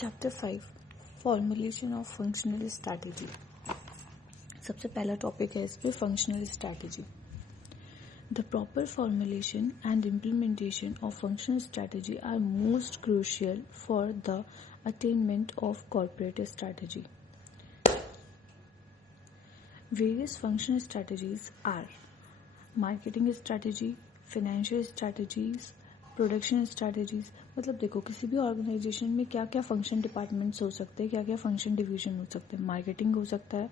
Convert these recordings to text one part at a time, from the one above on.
Chapter 5 formulation of functional strategy. सबसे पहला topic है इस पे functional strategy. The proper formulation and implementation of functional strategy are most crucial for the attainment of corporate strategy. Various functional strategies are marketing strategy, financial strategies, production strategies. मतलब देखो किसी भी organisation में क्या क्या फंक्शन डिपार्टमेंट्स हो सकते हैं, क्या क्या फंक्शन डिवीजन हो सकते हैं। मार्केटिंग हो सकता है,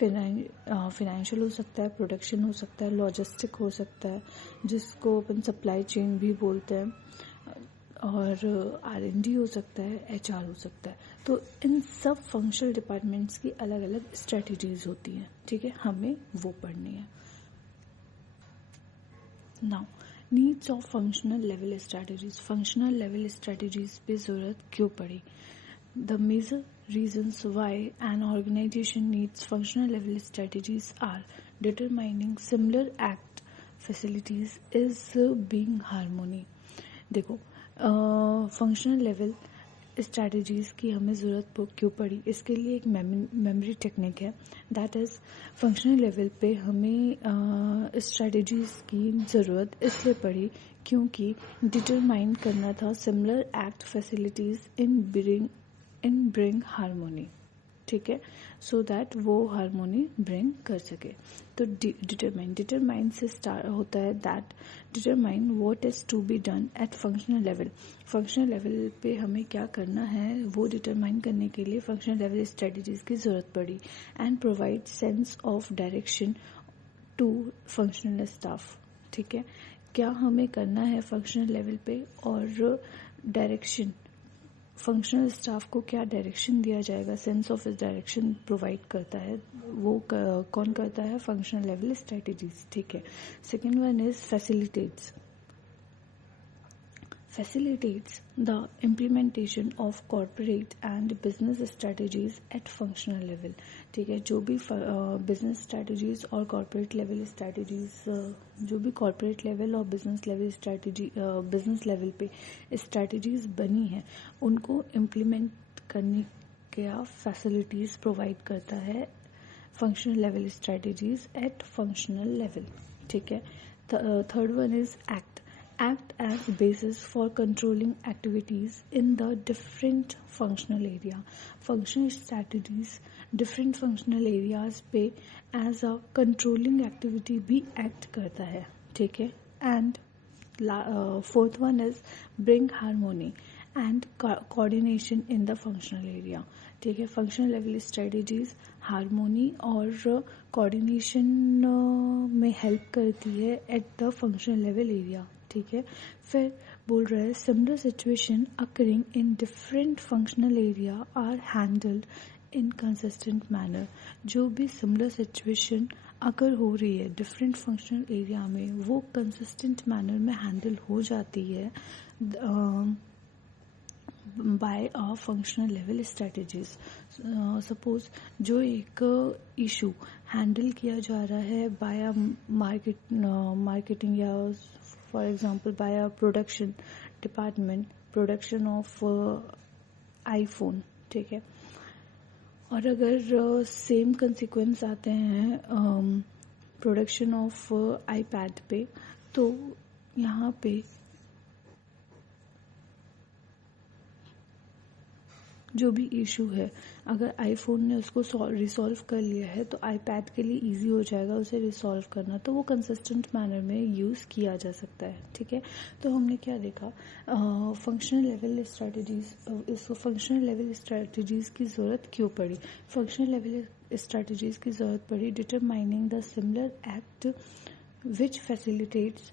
फाइनेंशियल हो सकता है, प्रोडक्शन हो सकता है, लॉजिस्टिक हो सकता है जिसको अपन सप्लाई चेन भी बोलते हैं, और R&D हो सकता है, HR हो सकता है। तो इन सब फंक्शनल डिपार्टमेंट्स की अलग अलग स्ट्रैटेजीज होती हैं, ठीक है, हमें वो पढ़नी है। Now needs of functional level strategies. Functional level strategies पे जरूरत क्यों पड़ी? The major reasons why an organization needs functional level strategies are determining similar act facilities is being harmony. देखो फंक्शनल लेवल स्ट्रैटेजीज की हमें ज़रूरत क्यों पड़ी, इसके लिए एक मेमोरी टेक्निक है। दैट इज़ फंक्शनल लेवल पे हमें स्ट्रैटेजीज की ज़रूरत इसलिए पड़ी क्योंकि डिटरमाइन करना था similar act facilities in bring harmony, ठीक है, सो दैट वो हार्मोनी ब्रिंग कर सके। तो डिटरमाइन से स्टार्ट होता है। That determine what is to be done at functional level. Functional level पे हमें क्या करना है वो डिटरमाइन करने के लिए फंक्शनल लेवल स्ट्रेटजीज की जरूरत पड़ी। And provide sense of direction to functional staff, ठीक है, क्या हमें करना है फंक्शनल लेवल पे और डायरेक्शन फंक्शनल स्टाफ को क्या डायरेक्शन दिया जाएगा, सेंस ऑफ डायरेक्शन प्रोवाइड करता है वो कौन करता है? फंक्शनल लेवल स्ट्रेटजीज, ठीक है। Second one is facilitates the implementation of corporate and business strategies at functional level, ठीक है। जो भी बिजनेस स्ट्रेटजीज और कॉर्पोरेट लेवल स्ट्रेटजीज, जो भी कॉर्पोरेट लेवल और business level strategy business level पे स्ट्रेटजीज बनी है उनको इम्प्लीमेंट करने का फैसिलिटीज प्रोवाइड करता है functional level strategies at functional level, ठीक है। Third one is act as basis for controlling activities in the different functional area. Functional strategies different functional areas पे as a controlling activity भी act करता है, ठीक है। And fourth one is bring harmony and coordination in the functional area, ठीक है। Functional level strategies harmony और coordination में हेल्प करती है at the functional level area, ठीक है। फिर बोल रहा है similar situation occurring in different functional area are handled in consistent manner. जो भी सिमिलर सिचुएशन अगर हो रही है डिफरेंट फंक्शनल एरिया में वो कंसिस्टेंट मैनर में हैंडल हो जाती है by a functional level strategies. Suppose जो एक इशू हैंडल किया जा रहा है बाय अ मार्केटिंग या for example by a production department, production of iPhone, ठीक है। और अगर सेम कंसिक्वेंस आते हैं प्रोडक्शन ऑफ आईपैड पे, तो यहाँ पे जो भी इशू है अगर आईफोन ने उसको रिसॉल्व कर लिया है तो आईपैड के लिए इजी हो जाएगा उसे रिसॉल्व करना, तो वो कंसिस्टेंट मैनर में यूज़ किया जा सकता है, ठीक है। तो हमने क्या देखा फंक्शनल लेवल स्ट्रैटेजीज, इसको फंक्शनल लेवल स्ट्रैटेजीज की ज़रूरत क्यों पड़ी? फंक्शनल लेवल स्ट्रैटेजीज की ज़रूरत पड़ी determining the similar act which facilitates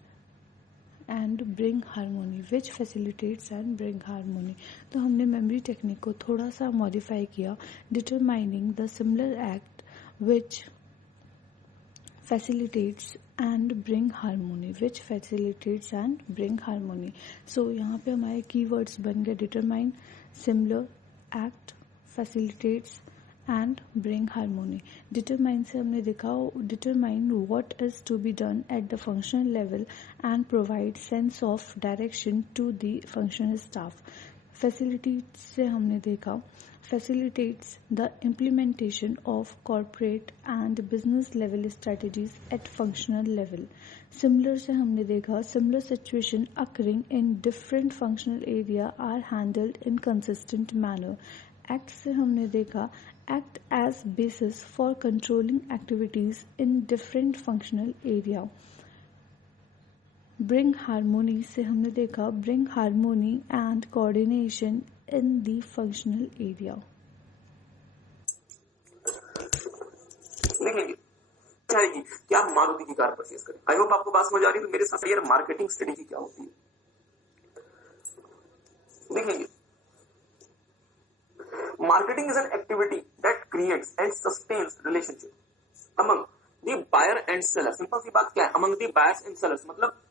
and bring harmony, which facilitates and bring harmony. तो हमने मेमोरी टेक्निक को थोड़ा सा मॉडिफाई किया। Determining the similar act which facilitates and bring harmony, which facilitates and bring harmony. So यहाँ पे हमारे keywords बन गए determine, similar act, facilitates and bring harmony. Determine से हमने देखा determine what is to be done at the functional level and provide sense of direction to the functional staff. Facilitate से हमने देखा facilitates the implementation of corporate and business level strategies at functional level. Similar से हमने देखा similar situation occurring in different functional area are handled in consistent manner. Act से हमने देखा act as basis for controlling activities in different functional area. Bring harmony से हमने देखा bring harmony and coordination in the functional area. देखेंगे चाहेगी कि आप मारुति की कार परचेज करें। आई होप आपको बात समझ आ रही है। तो मेरे साथ यार मार्केटिंग स्ट्रेटेजी क्या होती है देखेंगे। Marketing is an activity that creates and sustains relationship among the buyer and seller. Simple सी बात क्या है, among the buyers and sellers, मतलब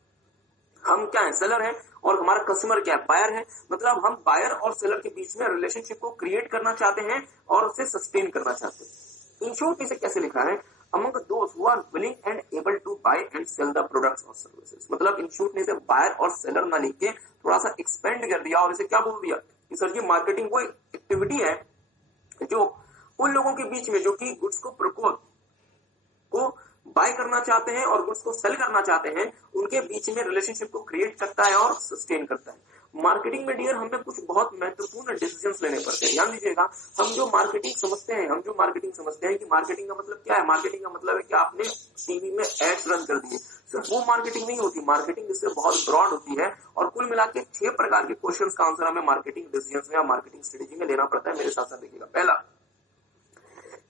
हम क्या है, सेलर है और हमारा कस्टमर क्या है, बायर है। मतलब हम बायर और सेलर के बीच में रिलेशनशिप को क्रिएट करना चाहते हैं और उसे सस्टेन करना चाहते हैं। इन शॉर्ट इसे कैसे लिखा है, among those who are willing and able to buy and sell the products और सर्विसेज। मतलब इन शॉर्ट ने इसे बायर और सेलर ना लिख के थोड़ा सा एक्सपेंड कर दिया और इसे क्या बोल दिया कि सर जी मार्केटिंग वो एक्टिविटी है जो उन लोगों के बीच में जो कि गुड्स को प्रोक्योर को बाय करना चाहते हैं और गुड्स को सेल करना चाहते हैं, उनके बीच में रिलेशनशिप को क्रिएट करता है और सस्टेन करता है। मार्केटिंग में डियर हमें कुछ बहुत महत्वपूर्ण डिसीजंस लेने पड़ते हैं। ध्यान दीजिएगा, हम जो मार्केटिंग समझते हैं कि मार्केटिंग का मतलब क्या है। मार्केटिंग का मतलब है कि आपने टीवी में एड्स रन कर दिए, सिर्फ वो मार्केटिंग नहीं होती। मार्केटिंग इससे बहुत ब्रॉड होती है और कुल मिला के 6 प्रकार के क्वेश्चंस का आंसर हमें मार्केटिंग डिसीजंस में या मार्केटिंग स्ट्रेटेजी में लेना पड़ता है। मेरे साथ साथ देखिएगा, पहला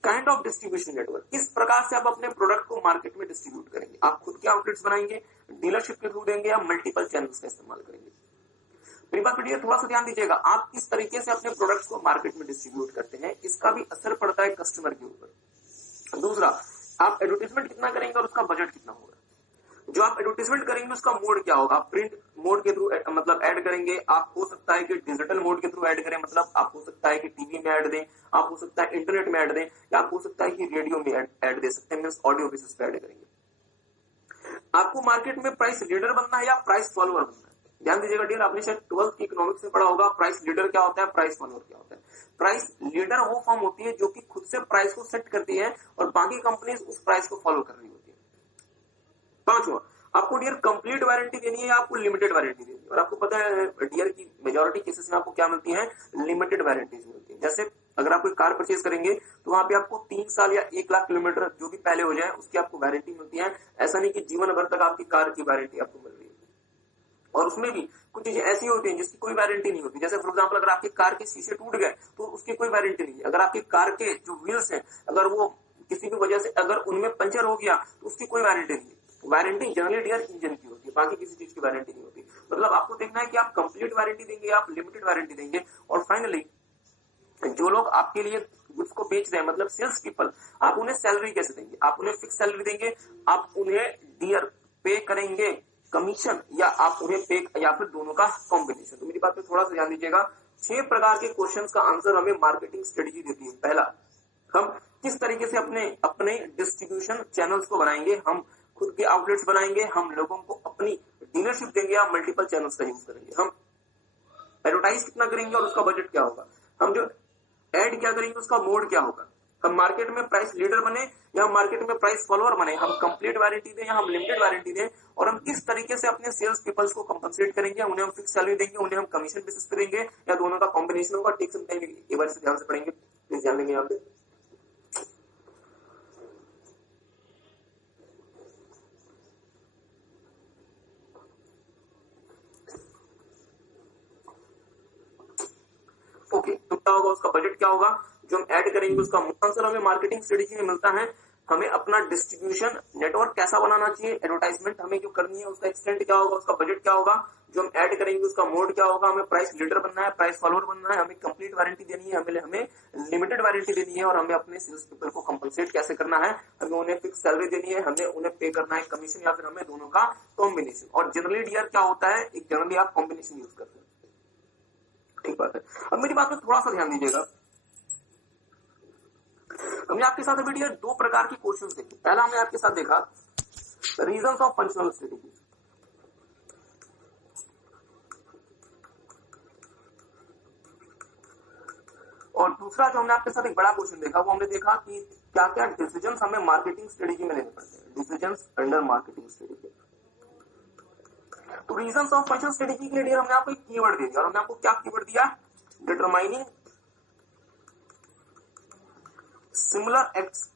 काइंड ऑफ डिस्ट्रीब्यूशन नेटवर्क। किस प्रकार से आप अपने प्रोडक्ट को मार्केट में डिस्ट्रीब्यूट करेंगे। आप खुद के आउटलेट्स बनाएंगे, डीलरशिप के थ्रू देंगे या मल्टीपल चैनल्स का इस्तेमाल करेंगे। मेरी बात पर थोड़ा सा ध्यान दीजिएगा, आप किस तरीके से अपने प्रोडक्ट्स को मार्केट में डिस्ट्रीब्यूट करते हैं, इसका भी असर पड़ता है कस्टमर के ऊपर। दूसरा, आप एडवर्टाइजमेंट कितना करेंगे और उसका बजट कितना होगा। जो आप एडवर्टाइजमेंट करेंगे उसका मोड क्या होगा। आप प्रिंट मोड के थ्रू मतलब ऐड करेंगे, आप हो सकता है कि डिजिटल मोड के थ्रू ऐड करें, मतलब आप हो सकता है कि टीवी में ऐड दें, आप हो सकता है इंटरनेट में ऐड दें, या आप हो सकता है कि रेडियो में ऐड दे सकते हैं, मींस ऑडियो बेसिस पे ऐड करेंगे। आपको मार्केट में प्राइस लीडर बनना है या प्राइस फॉलोअर बनना है। ध्यान दीजिएगा डियर, आपने शायद 12th की इकोनॉमिक्स में पढ़ा होगा, प्राइस लीडर क्या होता है, प्राइस फॉलोअर क्या होता है। प्राइस लीडर वो फर्म होती है जो कि खुद से प्राइस को सेट करती है और बाकी कंपनीज उस प्राइस को फॉलो कर रही होती है। पांचवा, आपको डियर कंप्लीट वारंटी देनी है या आपको लिमिटेड वारंटी देनी है। और आपको पता है डियर की मेजॉरिटी केसेस में आपको क्या मिलती है, लिमिटेड वारंटीज मिलती है। जैसे अगर आप कोई कार परचेज करेंगे तो वहां पे आपको 3 साल या 1 लाख किलोमीटर जो भी पहले हो जाए उसकी आपको वारंटी मिलती है। ऐसा नहीं कि जीवन भर तक आपकी कार की वारंटी आपको मिल रही है। और उसमें भी कुछ चीजें ऐसी होती हैं जिसकी कोई वारंटी नहीं होती। जैसे फॉर एग्जाम्पल, अगर आपकी कार के शीशे टूट गए तो उसकी कोई वारंटी नहीं है। अगर आपकी कार के जो व्हील्स हैं अगर वो किसी भी वजह से अगर उनमें पंचर हो गया तो उसकी कोई वारंटी नहीं है। वारंटी जनरली डियर इंजन की होती है, बाकी किसी चीज की वारंटी नहीं होती। मतलब आपको देखना है कि आप कंप्लीट वारंटी देंगे या आप लिमिटेड वारंटी देंगे। और फाइनली, जो लोग आपके लिए गुड्स को बेच रहे हैं, मतलब सेल्स पीपल, आप उन्हें सैलरी कैसे देंगे। आप उन्हें फिक्स सैलरी देंगे, आप उन्हें डियर पे करेंगे कमीशन, या आप उन्हें पे, या फिर दोनों का कॉम्बिनेशन। तो मेरी बात पे थोड़ा सा ध्यान दीजिएगा, 6 प्रकार के क्वेश्चंस का आंसर हमें मार्केटिंग स्ट्रेटेजी देती है। पहला, हम किस तरीके से अपने डिस्ट्रीब्यूशन चैनल्स को बनाएंगे, हम खुद के आउटलेट्स बनाएंगे, हम लोगों को अपनी डीलरशिप देंगे या मल्टीपल चैनल्स का यूज करेंगे, हम एडवर्टाइज कितना करेंगे और उसका बजट क्या होगा, हम जो एड क्या करेंगे उसका मोड क्या होगा, हम मार्केट में प्राइस लीडर बने या मार्केट में प्राइस फॉलोअर बने, हम कंप्लीट वारंटी दें या हम लिमिटेड वारंटी दें, और हम किस तरीके से अपने सेल्स पीपल्स को कंपनसेट करेंगे, उन्हें हम फिक्स सैलरी देंगे, उन्हें हम कमीशन बेसिस पे देंगे, या दोनों का कॉम्बिनेशन होगा। टेक सम टाइम, एक बार से ध्यान से पढ़ेंगे, प्लीज ध्यान देंगे यहाँ पे। ओके, तो क्या होगा, उसका बजट क्या होगा, जो हम ऐड करेंगे उसका आंसर हमें मार्केटिंग स्ट्रेटेजी में मिलता है। हमें अपना डिस्ट्रीब्यूशन नेटवर्क कैसा बनाना चाहिए, एडवर्टाइजमेंट हमें जो करनी है उसका एक्सटेंट क्या होगा, उसका बजट क्या होगा, जो हम ऐड करेंगे उसका मोड क्या होगा, हमें प्राइस लीडर बनना है, प्राइस फॉलोअर बनना है, हमें कंप्लीट वारंटी देनी है, हमें लिमिटेड वारंटी देनी है, और हमें अपने सेल्स पीपल को कंपनसेट कैसे करना है, हमें उन्हें फिक्स सैलरी देनी है, हमें उन्हें पे करना है कमीशन, या फिर हमें दोनों का कॉम्बिनेशन। और जनरली डियर क्या होता है, एक जनरली आप कॉम्बिनेशन यूज करते हैं। ठीक बात है। अब मेरी बात में थोड़ा सा ध्यान दीजिएगा, हमने आपके साथ अभी डियर 2 प्रकार की क्वेश्चंस देखे। पहला हमने आपके साथ देखा रीजंस ऑफ फंक्शनल स्ट्रेटेजी। और दूसरा जो हमने आपके साथ एक बड़ा क्वेश्चन देखा, वो हमने देखा कि क्या क्या डिसीजंस हमें मार्केटिंग स्ट्रेटेजी में लेने पड़ते हैं, डिसीजंस अंडर मार्केटिंग स्ट्रेटेजी। तो रीजंस ऑफ फंक्शनल स्ट्रेटेजी के लिए हमने आपको एक कीवर्ड दे दिया, और हमने आपको क्या कीवर्ड दिया, determining similar acts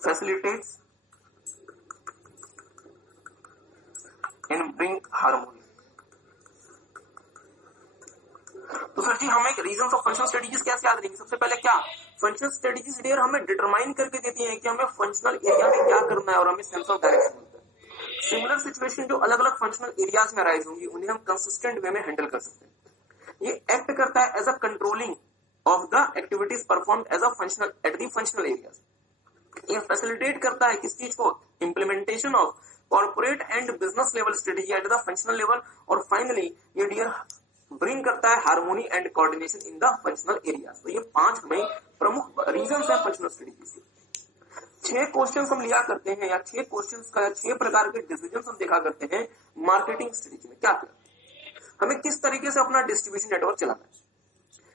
facilitates and bring harmony। तो सर जी हमें रीजंस ऑफ फंक्शनल स्ट्रेटजीज कैसे याद रहेंगी? सबसे पहले क्या, फंक्शनल स्ट्रेटजीज डियर हमें डिटरमाइन करके देती हैं कि हमें फंक्शनल एरिया में क्या करना है और हमें सेंस ऑफ डायरेक्शन मिलता है। सिमिलर सिचुएशन जो अलग अलग फंक्शनल एरियाज में अराइज होंगी उन्हें हम कंसिस्टेंट वे में हैंडल कर सकते हैं। ये एक्ट करता है as a controlling of the activities performed as a functional at the functional areas. ये फैसिलिटेट करता है किस चीज को, implementation of corporate and business level strategy at the functional level. और फाइनली ये डियर ब्रिंग करता है harmony and coordination in the functional areas. तो ये 5 हमें प्रमुख रीजंस है फंक्शनल स्ट्रेटेजी के। 6 क्वेश्चंस हम लिया करते हैं, या 6 क्वेश्चंस का 6 प्रकार के डिसीजंस हम देखा करते हैं मार्केटिंग स्ट्रेटेजी में। क्या हमें किस तरीके से अपना डिस्ट्रीब्यूशन नेटवर्क चलाना है,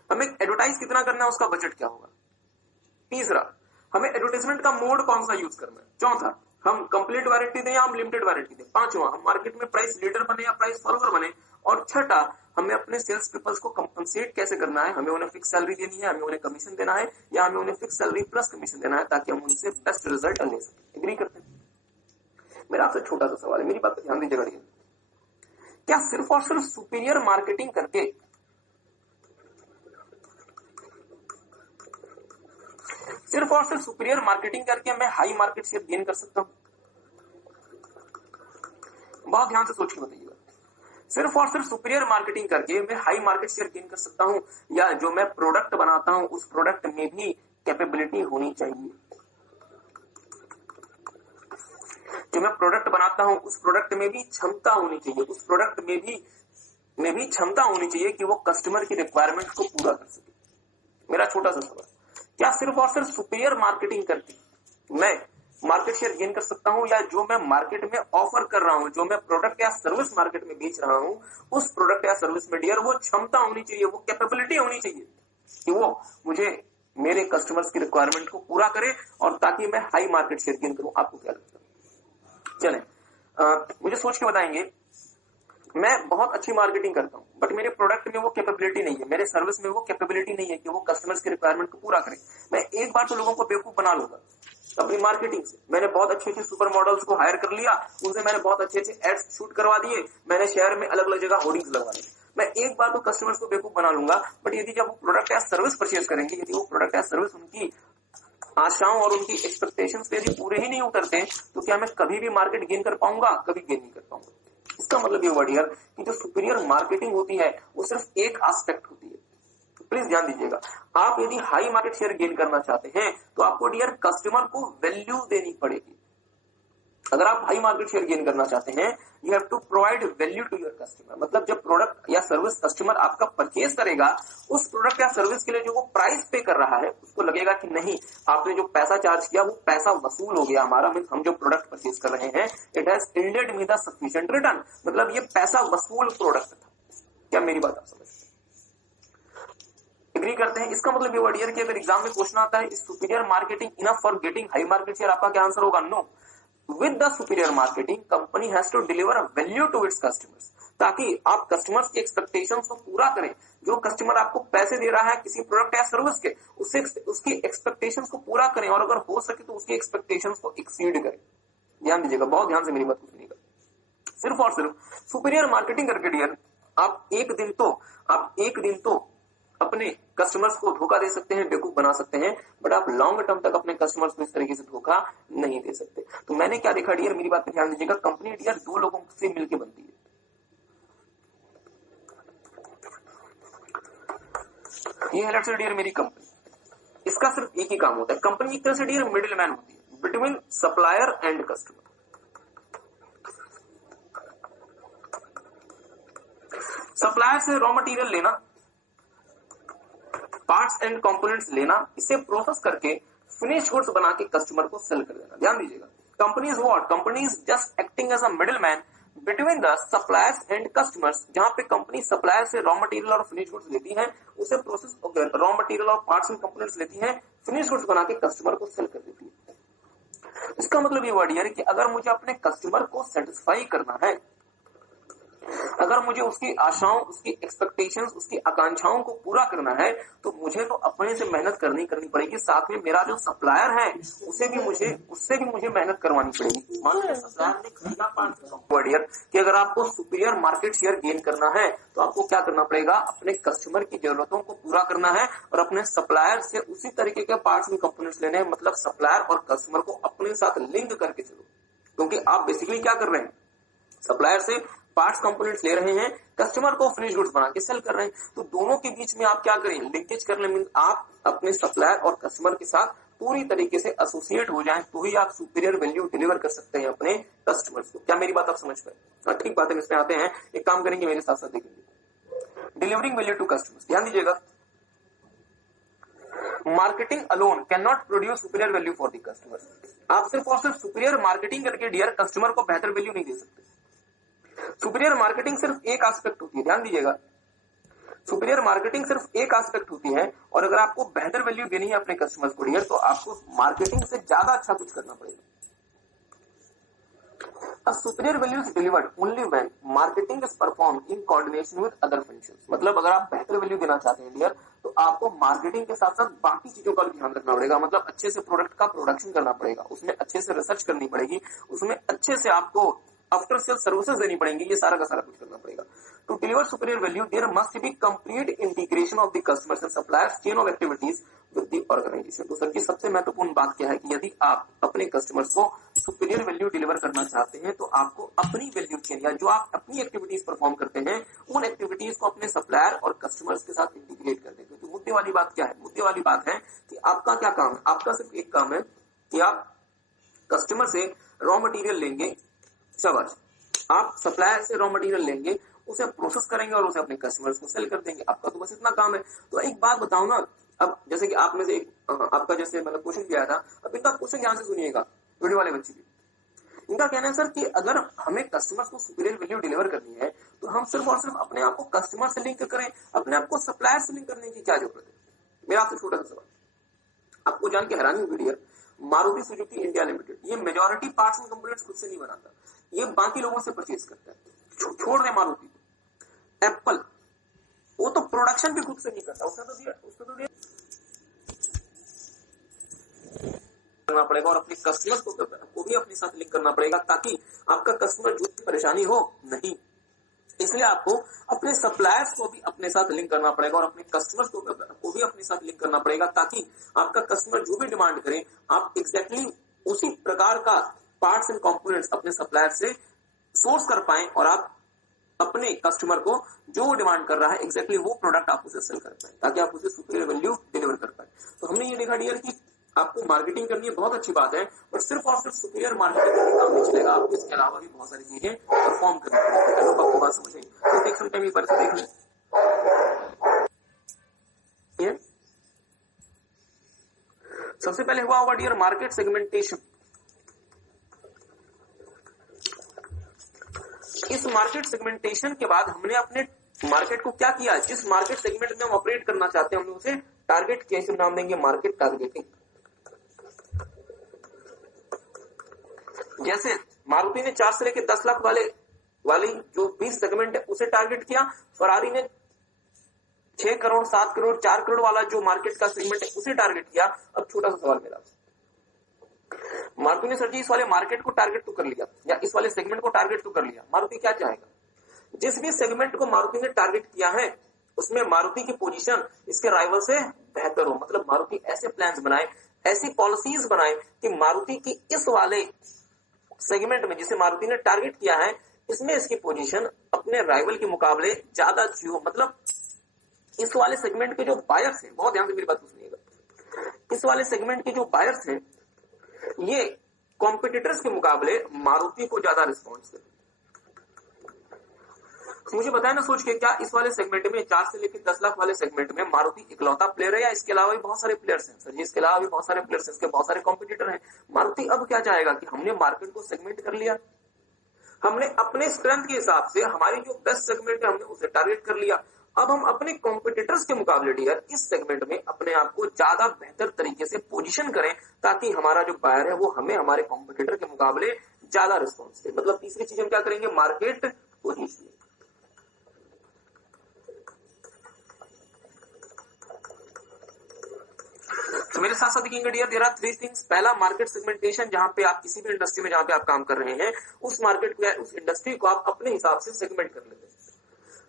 हमें एडवर्टाइज कितना करना है, उसका बजट क्या होगा। तीसरा, हमें एडवर्टाइजमेंट का मोड कौन सा यूज करना है। चौथा, हम कंप्लीट वारंटी दें या हम लिमिटेड वारंटी दें। पांचवा, हम मार्केट में प्राइस लीडर बने या प्राइस फॉलोअर बने। और छठा, हमें अपने सेल्स पीपल्स को कंपनसेट कैसे करना है, हमें उन्हें फिक्स सैलरी देनी है, हमें उन्हें कमीशन देना है, या हमें उन्हें फिक्स सैलरी प्लस कमीशन देना है, ताकि हम उनसे बेस्ट रिजल्ट ले सकें। एग्री करते हैं? मेरा आपसे छोटा सा सवाल है, मेरी बात पर ध्यान दीजिएगा। क्या सिर्फ और सिर्फ सुपीरियर मार्केटिंग करके मैं हाई मार्केट शेयर गेन कर सकता हूं? बहुत ध्यान से सोच के बताइएगा। सिर्फ और सिर्फ सुपीरियर मार्केटिंग करके मैं हाई मार्केट शेयर गेन कर सकता हूं, या जो मैं प्रोडक्ट बनाता हूं उस प्रोडक्ट में भी कैपेबिलिटी होनी चाहिए। जो मैं प्रोडक्ट बनाता हूं उस प्रोडक्ट में भी क्षमता होनी चाहिए, उस प्रोडक्ट में भी क्षमता होनी चाहिए कि वो कस्टमर की रिक्वायरमेंट को पूरा कर सके। मेरा छोटा सा सवाल, क्या सिर्फ और सिर्फ सुपीरियर मार्केटिंग करके मैं मार्केट शेयर गेन कर सकता हूं, या जो मैं मार्केट में ऑफर कर रहा हूं, जो मैं प्रोडक्ट या सर्विस मार्केट में बेच रहा हूं, उस प्रोडक्ट या सर्विस में डियर वो क्षमता होनी चाहिए, वो कैपेबिलिटी होनी चाहिए कि वो मुझे मेरे कस्टमर्स की रिक्वायरमेंट को पूरा करे, और ताकि मैं हाई मार्केट शेयर गेन करूं। आपको क्या लगता है? चलें, मुझे सोच के बताएंगे। मैं बहुत अच्छी मार्केटिंग करता हूं, बट मेरे प्रोडक्ट में वो कैपेबिलिटी नहीं है, मेरे सर्विस में वो कैपेबिलिटी नहीं है कि वो कस्टमर्स की रिक्वायरमेंट को पूरा करे। मैं एक बार तो लोगों को बेवकूफ बना लूंगा अपनी मार्केटिंग से। मैंने बहुत अच्छे अच्छे सुपर मॉडल्स को हायर कर लिया, उनसे मैंने बहुत अच्छे अच्छे एड्स शूट करवा दिए, मैंने शहर में अलग अलग जगह होर्डिंग्स लगवा दी। मैं एक बार तो कस्टमर्स को बेवकूफ बना लूंगा, बट यदि जब वो प्रोडक्ट या सर्विस परचेज करेंगे, यदि वो प्रोडक्ट या सर्विस उनकी आशाओं और उनकी एक्सपेक्टेशंस पे यदि पूरे ही नहीं उतरते, तो क्या मैं कभी भी मार्केट गेन कर पाऊंगा? कभी गेन नहीं कर पाऊंगा। इसका मतलब ये हुआ डियर कि जो सुपीरियर मार्केटिंग होती है वो सिर्फ एक एस्पेक्ट होती है। तो प्लीज ध्यान दीजिएगा, आप यदि हाई मार्केट शेयर गेन करना चाहते हैं तो आपको डियर कस्टमर को वैल्यू देनी पड़ेगी। अगर आप हाई मार्केट शेयर गेन करना चाहते हैं, you have to provide value to your customer. मतलब जब प्रोडक्ट या सर्विस कस्टमर आपका परचेज करेगा, उस प्रोडक्ट या सर्विस के लिए जो वो प्राइस पे कर रहा है, उसको लगेगा कि नहीं, आपने जो पैसा चार्ज किया वो पैसा वसूल हो गया हमारा। मीन हम जो प्रोडक्ट परचेज कर रहे हैं, it has yielded me the sufficient return. मतलब ये पैसा वसूल प्रोडक्ट था। क्या मेरी बात आप समझते हैं? एग्री करते हैं? इसका मतलब ये वर्ड कि अगर एग्जाम में क्वेश्चन आता है, is superior marketing enough for getting high market share, आपका क्या आंसर होगा? No. With the superior marketing, company has to deliver a value to its customers, ताकि आप कस्टमर्स की एक्सपेक्टेशंस को पूरा करें। जो कस्टमर आपको पैसे दे रहा है किसी प्रोडक्ट या सर्विस के, उसकी एक्सपेक्टेशंस को पूरा करें, और अगर हो सके तो उसकी एक्सपेक्टेशंस को एक्सीड करें। ध्यान दीजिएगा, बहुत ध्यान से मेरी बात को सुनिएगा। सिर्फ और सिर्फ सुपीरियर मार्केटिंग करके डियर आप एक दिन तो अपने कस्टमर्स को धोखा दे सकते हैं, बेवकूफ बना सकते हैं, बट आप लॉन्ग टर्म तक अपने कस्टमर्स को इस तरीके से धोखा नहीं दे सकते। तो मैंने क्या देखा डियर, मेरी बात पे ध्यान दीजिएगा, कंपनी डियर 2 लोगों से मिलकर बनती है। ये है लेट्स से डियर मेरी कंपनी, इसका सिर्फ एक ही काम होता है। कंपनी एक तरह से डियर मिडिल मैन होती है between supplier and customer. Supplier से रॉ मटेरियल लेना, पार्ट्स एंड कंपोनेंट्स लेना, इसे प्रोसेस करके फिनिश गुड्स बना के कस्टमर को सेल कर देना। ध्यान दीजिएगा, company is what? Company is just acting as a middle man between the suppliers and customers, जहां पे कंपनी सप्लायर से रॉ मटेरियल और फिनिश गुड्स लेती है, उसे प्रोसेस रॉ मटेरियल और पार्ट्स एंड कंपोनेंट्स लेती है, फिनिश गुड्स बना के कस्टमर को सेल कर देती है। इसका मतलब ये वर्ड यार कि अगर मुझे अपने कस्टमर को सेटिस्फाई करना है, अगर मुझे उसकी आशाओं, उसकी एक्सपेक्टेशंस, उसकी आकांक्षाओं को पूरा करना है, तो मुझे तो अपने से मेहनत करनी पड़ेगी। साथ में मेरा जो सप्लायर है उससे भी मुझे मेहनत करवानी पड़ेगी। मान लो सप्लायर ने खरीदा वर्ड यार कि अगर आपको सुपीरियर मार्केट शेयर गेन करना है तो आपको क्या करना पड़ेगा, अपने कस्टमर की जरूरतों को पूरा करना है और अपने सप्लायर से उसी तरीके के पार्ट्स एंड कंपोनेंट्स लेने हैं। मतलब सप्लायर और कस्टमर को अपने साथ लिंक करके चलो, क्योंकि आप बेसिकली क्या कर रहे हैं, सप्लायर से पार्ट्स कंपोनेंट्स ले रहे हैं, कस्टमर को फिनिश गुड्स बना के सेल कर रहे हैं। तो दोनों के बीच में आप क्या करें, लिंकेज कर लें। आप अपने सप्लायर और कस्टमर के साथ पूरी तरीके से एसोसिएट हो जाएं, तो ही आप सुपीरियर वैल्यू डिलीवर कर सकते हैं अपने कस्टमर्स को। क्या मेरी बात आप समझ पाए? ठीक बात है, इसमें आते हैं, एक काम करेंगे, मेरे साथ साथ देखेंगे। डिलीवरिंग वैल्यू टू कस्टमर्स, ध्यान दीजिएगा। Marketing alone can not produce superior value for the customers. आप सिर्फ और सिर्फ सुपीरियर मार्केटिंग करके डियर कस्टमर को बेहतर वैल्यू नहीं दे सकते। सुपीरियर मार्केटिंग सिर्फ एक एस्पेक्ट होती है, ध्यान दीजिएगा। सुपीरियर मार्केटिंग सिर्फ एक एस्पेक्ट होती है, और अगर आपको बेहतर वैल्यू देनी है अपने कस्टमर्स को डियर, तो आपको मार्केटिंग से ज्यादा अच्छा कुछ करना पड़ेगा। A superior value is delivered only when marketing is performed in coordination with other functions। मतलब अगर आप बेहतर वैल्यू देना चाहते हैं डियर, तो आपको मार्केटिंग के साथ साथ बाकी चीजों का भी ध्यान रखना पड़ेगा। मतलब अच्छे से प्रोडक्ट का प्रोडक्शन करना पड़ेगा, उसमें अच्छे से रिसर्च करनी पड़ेगी, उसमें अच्छे से आपको आफ्टर सेल सर्विसेज देनी पड़ेंगी, ये सारा का सारा कुछ करना पड़ेगा। To deliver superior value there must be complete integration of the customers and suppliers chain of activities with the organization. तो सर जी सबसे महत्वपूर्ण बात क्या है कि यदि आप अपने कस्टमर्स को सुपीरियर वैल्यू डिलीवर करना चाहते हैं, तो आपको अपनी वैल्यू चेन या जो आप अपनी एक्टिविटीज परफॉर्म करते हैं, उन एक्टिविटीज को अपने सप्लायर और कस्टमर्स के साथ इंटीग्रेट कर देंगे। तो मुद्दे वाली बात क्या है, मुद्दे वाली बात है कि आपका क्या काम है, आपका सिर्फ एक काम है कि आप कस्टमर से रॉ मटेरियल लेंगे, शाबाश, आप सप्लायर से रॉ मटेरियल लेंगे, उसे प्रोसेस करेंगे और उसे अपने कस्टमर्स को सेल कर देंगे। आपका तो बस इतना काम है। तो एक बात बताओ ना, अब जैसे कि आप में से आपका जैसे मतलब क्वेश्चन किया था, अब इनका क्वेश्चन ध्यान से सुनिएगा, वीडियो वाले बच्चे भी। इनका कहना है सर कि अगर हमें कस्टमर्स को सुपीरियर वैल्यू डिलीवर करनी है, तो हम सिर्फ और सिर्फ अपने आप को कस्टमर से लिंक करें, अपने आप को सप्लायर से लिंक करने की क्या जरूरत है? मेरा आपसे छोटा सा सवाल, आपको जान के हैरानी होगी dear, Maruti Suzuki India limited ये मेजॉरिटी पार्ट्स एंड कंपोनेंट्स खुद से नहीं बनाता, ये बाकी लोगों से परचेज करता है। छोड़ दे मारुति को, एप्पल वो तो प्रोडक्शन भी खुद से नहीं करता, उसने तो दिया करना पड़ेगा और अपने कस्टमर्स को भी अपने साथ लिंक करना पड़ेगा, ताकि आपका कस्टमर जो परेशानी हो नहीं। इसलिए आपको अपने सप्लायर्स को भी अपने साथ लिंक करना पड़ेगा और अपने कस्टमर्स को भी अपने साथ लिंक करना पड़ेगा, ताकि आपका कस्टमर जो भी डिमांड करे, आप एग्जैक्टली उसी प्रकार का पार्ट्स एंड कंपोनेंट्स अपने सप्लायर से सोर्स कर पाएं और आप अपने कस्टमर को जो डिमांड कर रहा है एग्जैक्टली वो प्रोडक्ट आप उसे सेल कर पाए, ताकि आप उसे सुपीरियर वैल्यू डिलीवर कर पाए। तो हमने ये देखा डियर कि आपको मार्केटिंग करनी है, बहुत अच्छी बात है, बट सिर्फ और सिर्फ सुपीरियर मार्केटिंग करके काम नहीं चलेगा, आपको इसके अलावा भी बहुत सारी चीजें परफॉर्म करनी पड़ेगी। आपको बात समझ आई? तो टेक सम टाइम एक बार से देख लें। सबसे पहले हुआ होगा डियर मार्केट सेगमेंटेशन। इस मार्केट सेगमेंटेशन के बाद हमने अपने मार्केट को क्या किया, जिस मार्केट सेगमेंट में हम ऑपरेट करना चाहते हैं हमने उसे टारगेट किया, इसे नाम देंगे मार्केट टारगेटिंग। जैसे मारुति ने 4 से लेकर 10 लाख वाली जो 20 सेगमेंट है उसे टारगेट किया, फरारी ने 6 करोड़ 7 करोड़ 4 करोड़ वाला जो मार्केट का सेगमेंट है उसे टारगेट किया। अब छोटा सा सवाल मेरा, मारुति ने सर जी इस वाले मार्केट को टारगेट तो कर लिया या इस वाले सेगमेंट को टारगेट तो कर लिया, मारुति क्या चाहेगा, जिस भी सेगमेंट को मारुति ने टारगेट किया है उसमें मारुति की पोजीशन इसके राइवल से बेहतर हो। मतलब मारुति ऐसे प्लान्स बनाए, ऐसी पॉलिसीज बनाए कि मारुति की इस वाले सेगमेंट में जिसे मारुति ने टारगेट किया है, इसमें इसकी पोजीशन अपने राइवल के मुकाबले ज्यादा अच्छी हो। मतलब इस वाले सेगमेंट के जो बायर्स हैं, बहुत ध्यान से मेरी बात सुनिएगा, इस वाले सेगमेंट के जो बायर्स हैं ये कॉम्पिटिटर्स के मुकाबले मारुति को ज्यादा रिस्पॉन्स करें। मुझे बताया ना सोच के, क्या इस वाले सेगमेंट में 4 से लेकर 10 लाख वाले सेगमेंट में मारुति इकलौता प्लेयर है या इसके अलावा भी बहुत सारे प्लेयर्स हैं? सर जी इसके अलावा भी बहुत सारे प्लेयर्स हैं, इसके बहुत सारे कॉम्पिटिटर हैं। मारुति अब क्या चाहेगा कि हमने मार्केट को सेगमेंट कर लिया, हमने अपने स्ट्रेंथ के हिसाब से हमारी जो बेस्ट सेगमेंट है हमने उसे टारगेट कर लिया। अब हम अपने कॉम्पिटिटर्स के मुकाबले डियर इस सेगमेंट में अपने आप को ज्यादा बेहतर तरीके से पोजीशन करें ताकि हमारा जो बायर है वो हमें हमारे कॉम्पिटिटर के मुकाबले ज्यादा रिस्पॉन्स दे। मतलब तीसरी चीज हम क्या करेंगे, मार्केट पोजीशनिंग। तो मेरे साथ साथ देखेंगे डियर, देयर आर 3 थिंग्स। पहला, मार्केट सेगमेंटेशन, जहां पे आप किसी भी इंडस्ट्री में जहां पे आप काम कर रहे हैं उस मार्केट को, उस इंडस्ट्री को आप अपने हिसाब से सेगमेंट कर लेते हैं।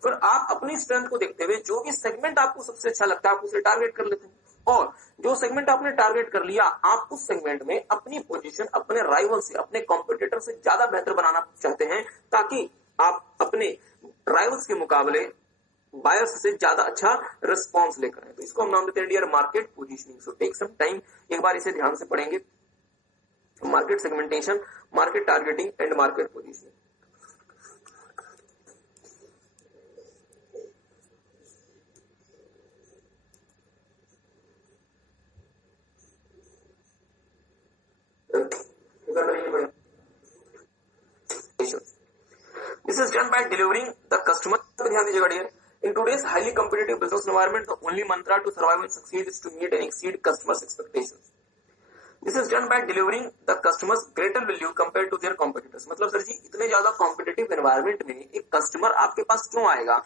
फिर आप अपनी स्ट्रेंथ को देखते हुए जो भी सेगमेंट आपको सबसे अच्छा लगता है आप उसे टारगेट कर लेते हैं, और जो सेगमेंट आपने टारगेट कर लिया आप उस सेगमेंट में अपनी पोजीशन अपने राइवल से, अपने कॉम्पिटिटर से ज्यादा बेहतर बनाना चाहते हैं ताकि आप अपने राइवल्स के मुकाबले बायर्स से ज्यादा अच्छा रिस्पॉन्स लेकर आए। तो इसको हम नाम देते हैं dear market positioning. So take some time, एक बार इसे ध्यान से पढ़ेंगे। Market segmentation, market targeting and market positioning. This is done by delivering the customer. ध्यान दीजिएगा dear, in today's highly competitive business environment, the only mantra to survive and succeed is to meet and exceed customers' expectations. This is done by delivering the customers greater value compared to their competitors. मतलब sir जी, इतने ज्यादा competitive environment में एक customer आपके पास क्यों आएगा?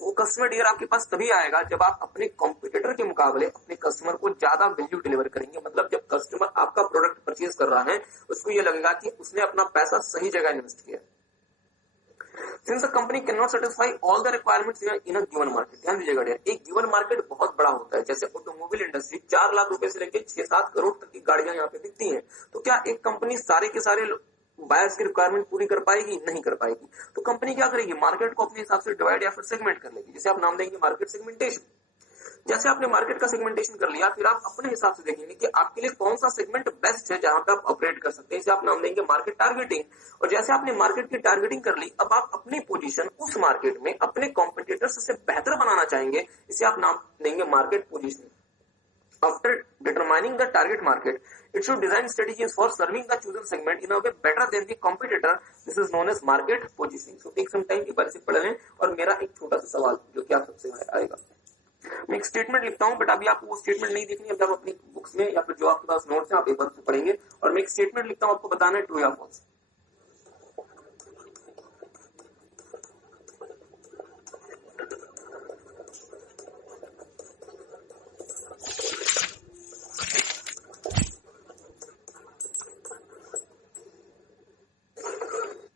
वो customer dear आपके पास तभी आएगा जब आप अपने कॉम्पिटिटर के मुकाबले अपने कस्टमर को ज्यादा वैल्यू डिलीवर करेंगे। मतलब जब कस्टमर आपका प्रोडक्ट परचेज कर रहा है उसको ये लगेगा कि उसने अपना पैसा सही जगह इन्वेस्ट किया। Since the company cannot satisfy all the requirements in a given market, ध्यान दीजिएगा डियर, एक गिवन मार्केट बहुत बड़ा होता है। जैसे ऑटोमोबाइल इंडस्ट्री 4 लाख रुपए से लेकर 6-7 करोड़ तक की गाड़ियां यहाँ पे बिकती हैं। तो क्या एक कंपनी सारे के सारे बायर्स की रिक्वायरमेंट पूरी कर पाएगी? नहीं कर पाएगी। तो कंपनी क्या करेगी, मार्केट को अपने हिसाब से डिवाइड या फिर सेगमेंट कर लेगी, जिसे आप नाम देंगे मार्केट सेगमेंटेशन। जैसे आपने मार्केट का सेगमेंटेशन कर लिया, फिर आप अपने हिसाब से देखेंगे कि आपके लिए कौन सा सेगमेंट बेस्ट है जहां पे आप ऑपरेट कर सकते हैं, इसे आप नाम देंगे मार्केट टारगेटिंग। और जैसे आपने मार्केट की टारगेटिंग कर ली, अब आप अपनी पोजीशन उस मार्केट में अपने कॉम्पिटिटर्स से बेहतर बनाना चाहेंगे, इसे आप नाम देंगे market positioning. After determining the target market, it should design strategies for serving the chosen segment in a way better than the competitor. This is known as market positioning. So take some time, एक बार इसे पढ़ लें। और मेरा एक छोटा सा सवाल जो कि आप सबसे आएगा, मैं एक स्टेटमेंट लिखता हूं, बट अभी आपको वो स्टेटमेंट नहीं देखनी है। जब अपनी बुक्स में या फिर जो आपके पास नोट्स है आप एक बार से पढ़ेंगे, और मैं एक स्टेटमेंट लिखता हूं, आपको बताना है ट्रू या फॉल्स।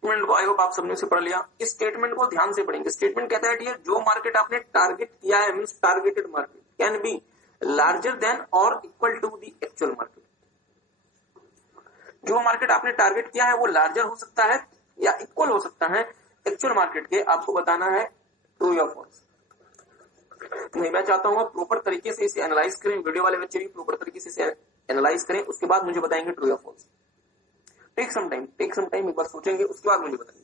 स्टेटमेंट को आई होप आप सबने से पढ़ लिया। इस स्टेटमेंट को ध्यान से पढ़ेंगे। स्टेटमेंट कहता है डियर, जो मार्केट आपने टारगेट किया है, means targeted market can be larger than और equal to the actual market. जो मार्केट आपने टारगेट किया है वो लार्जर हो सकता है या इक्वल हो सकता है एक्चुअल मार्केट के। आपको बताना है ट्रू या फॉल्स। नहीं, मैं चाहता हूं आप प्रॉपर तरीके से इसे एनालाइज करें, वीडियो वाले बच्चे भी प्रॉपर तरीके से इसे एनालाइज करें, उसके बाद मुझे बताएंगे ट्रू या फॉल्स। टेक सम टाइम, एक बार सोचेंगे, उसके बाद मुझे बताएंगे।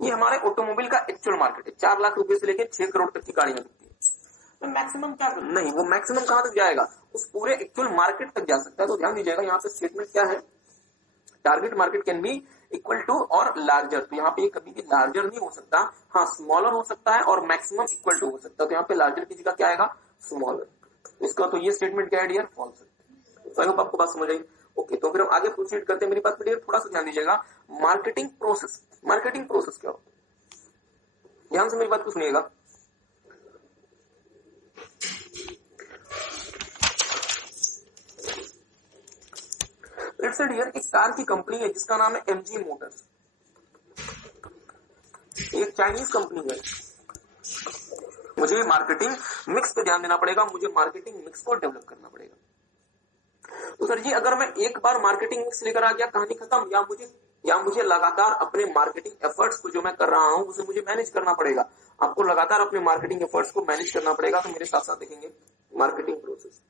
ये हमारे ऑटोमोबाइल का एक्चुअल मार्केट है। 4 लाख रुपए से लेकर 6 करोड़ तक की गाड़ियां बिकती है। तो मैक्सिमम क्या कर, नहीं, वो मैक्सिमम कहां तक जाएगा, उस पूरे एक्चुअल मार्केट तक जा सकता है। तो ध्यान दीजिएगा, यहाँ पे स्टेटमेंट क्या है, target market can be equal to or larger. तो यहाँ पे कभी भी लार्जर नहीं हो सकता, हाँ स्मॉलर हो सकता है, और मैक्सिमम इक्वल टू हो सकता है। तो यहाँ पे लार्जर की जगह क्या आएगा, स्मॉलर। इसका तो ये स्टेटमेंट क्या है डियर, फॉल्स। आई होप आपको बात समझ आई। ओके, तो फिर हम आगे प्रोसीड करते हैं। मेरी बात पर डियर थोड़ा सा ध्यान दीजिएगा। मार्केटिंग प्रोसेस, मार्केटिंग प्रोसेस क्या होता है, ध्यान से मेरी बात को सुनिएगा। लेट्स से डियर, एक कार की कंपनी है जिसका नाम है एमजी मोटर्स। एक चाइनीज कंपनी है। मुझे मार्केटिंग मिक्स पे ध्यान देना पड़ेगा, मुझे मार्केटिंग मिक्स को डेवलप करना पड़ेगा। तो सर जी, अगर मैं एक बार मार्केटिंग मिक्स लेकर आ गया, कहानी खत्म, या मुझे लगातार अपने मार्केटिंग एफर्ट्स को जो मैं कर रहा हूं उसे मुझे मैनेज करना पड़ेगा। आपको लगातार अपने मार्केटिंग एफर्ट्स को मैनेज करना पड़ेगा। तो मेरे साथ साथ देखेंगे marketing process.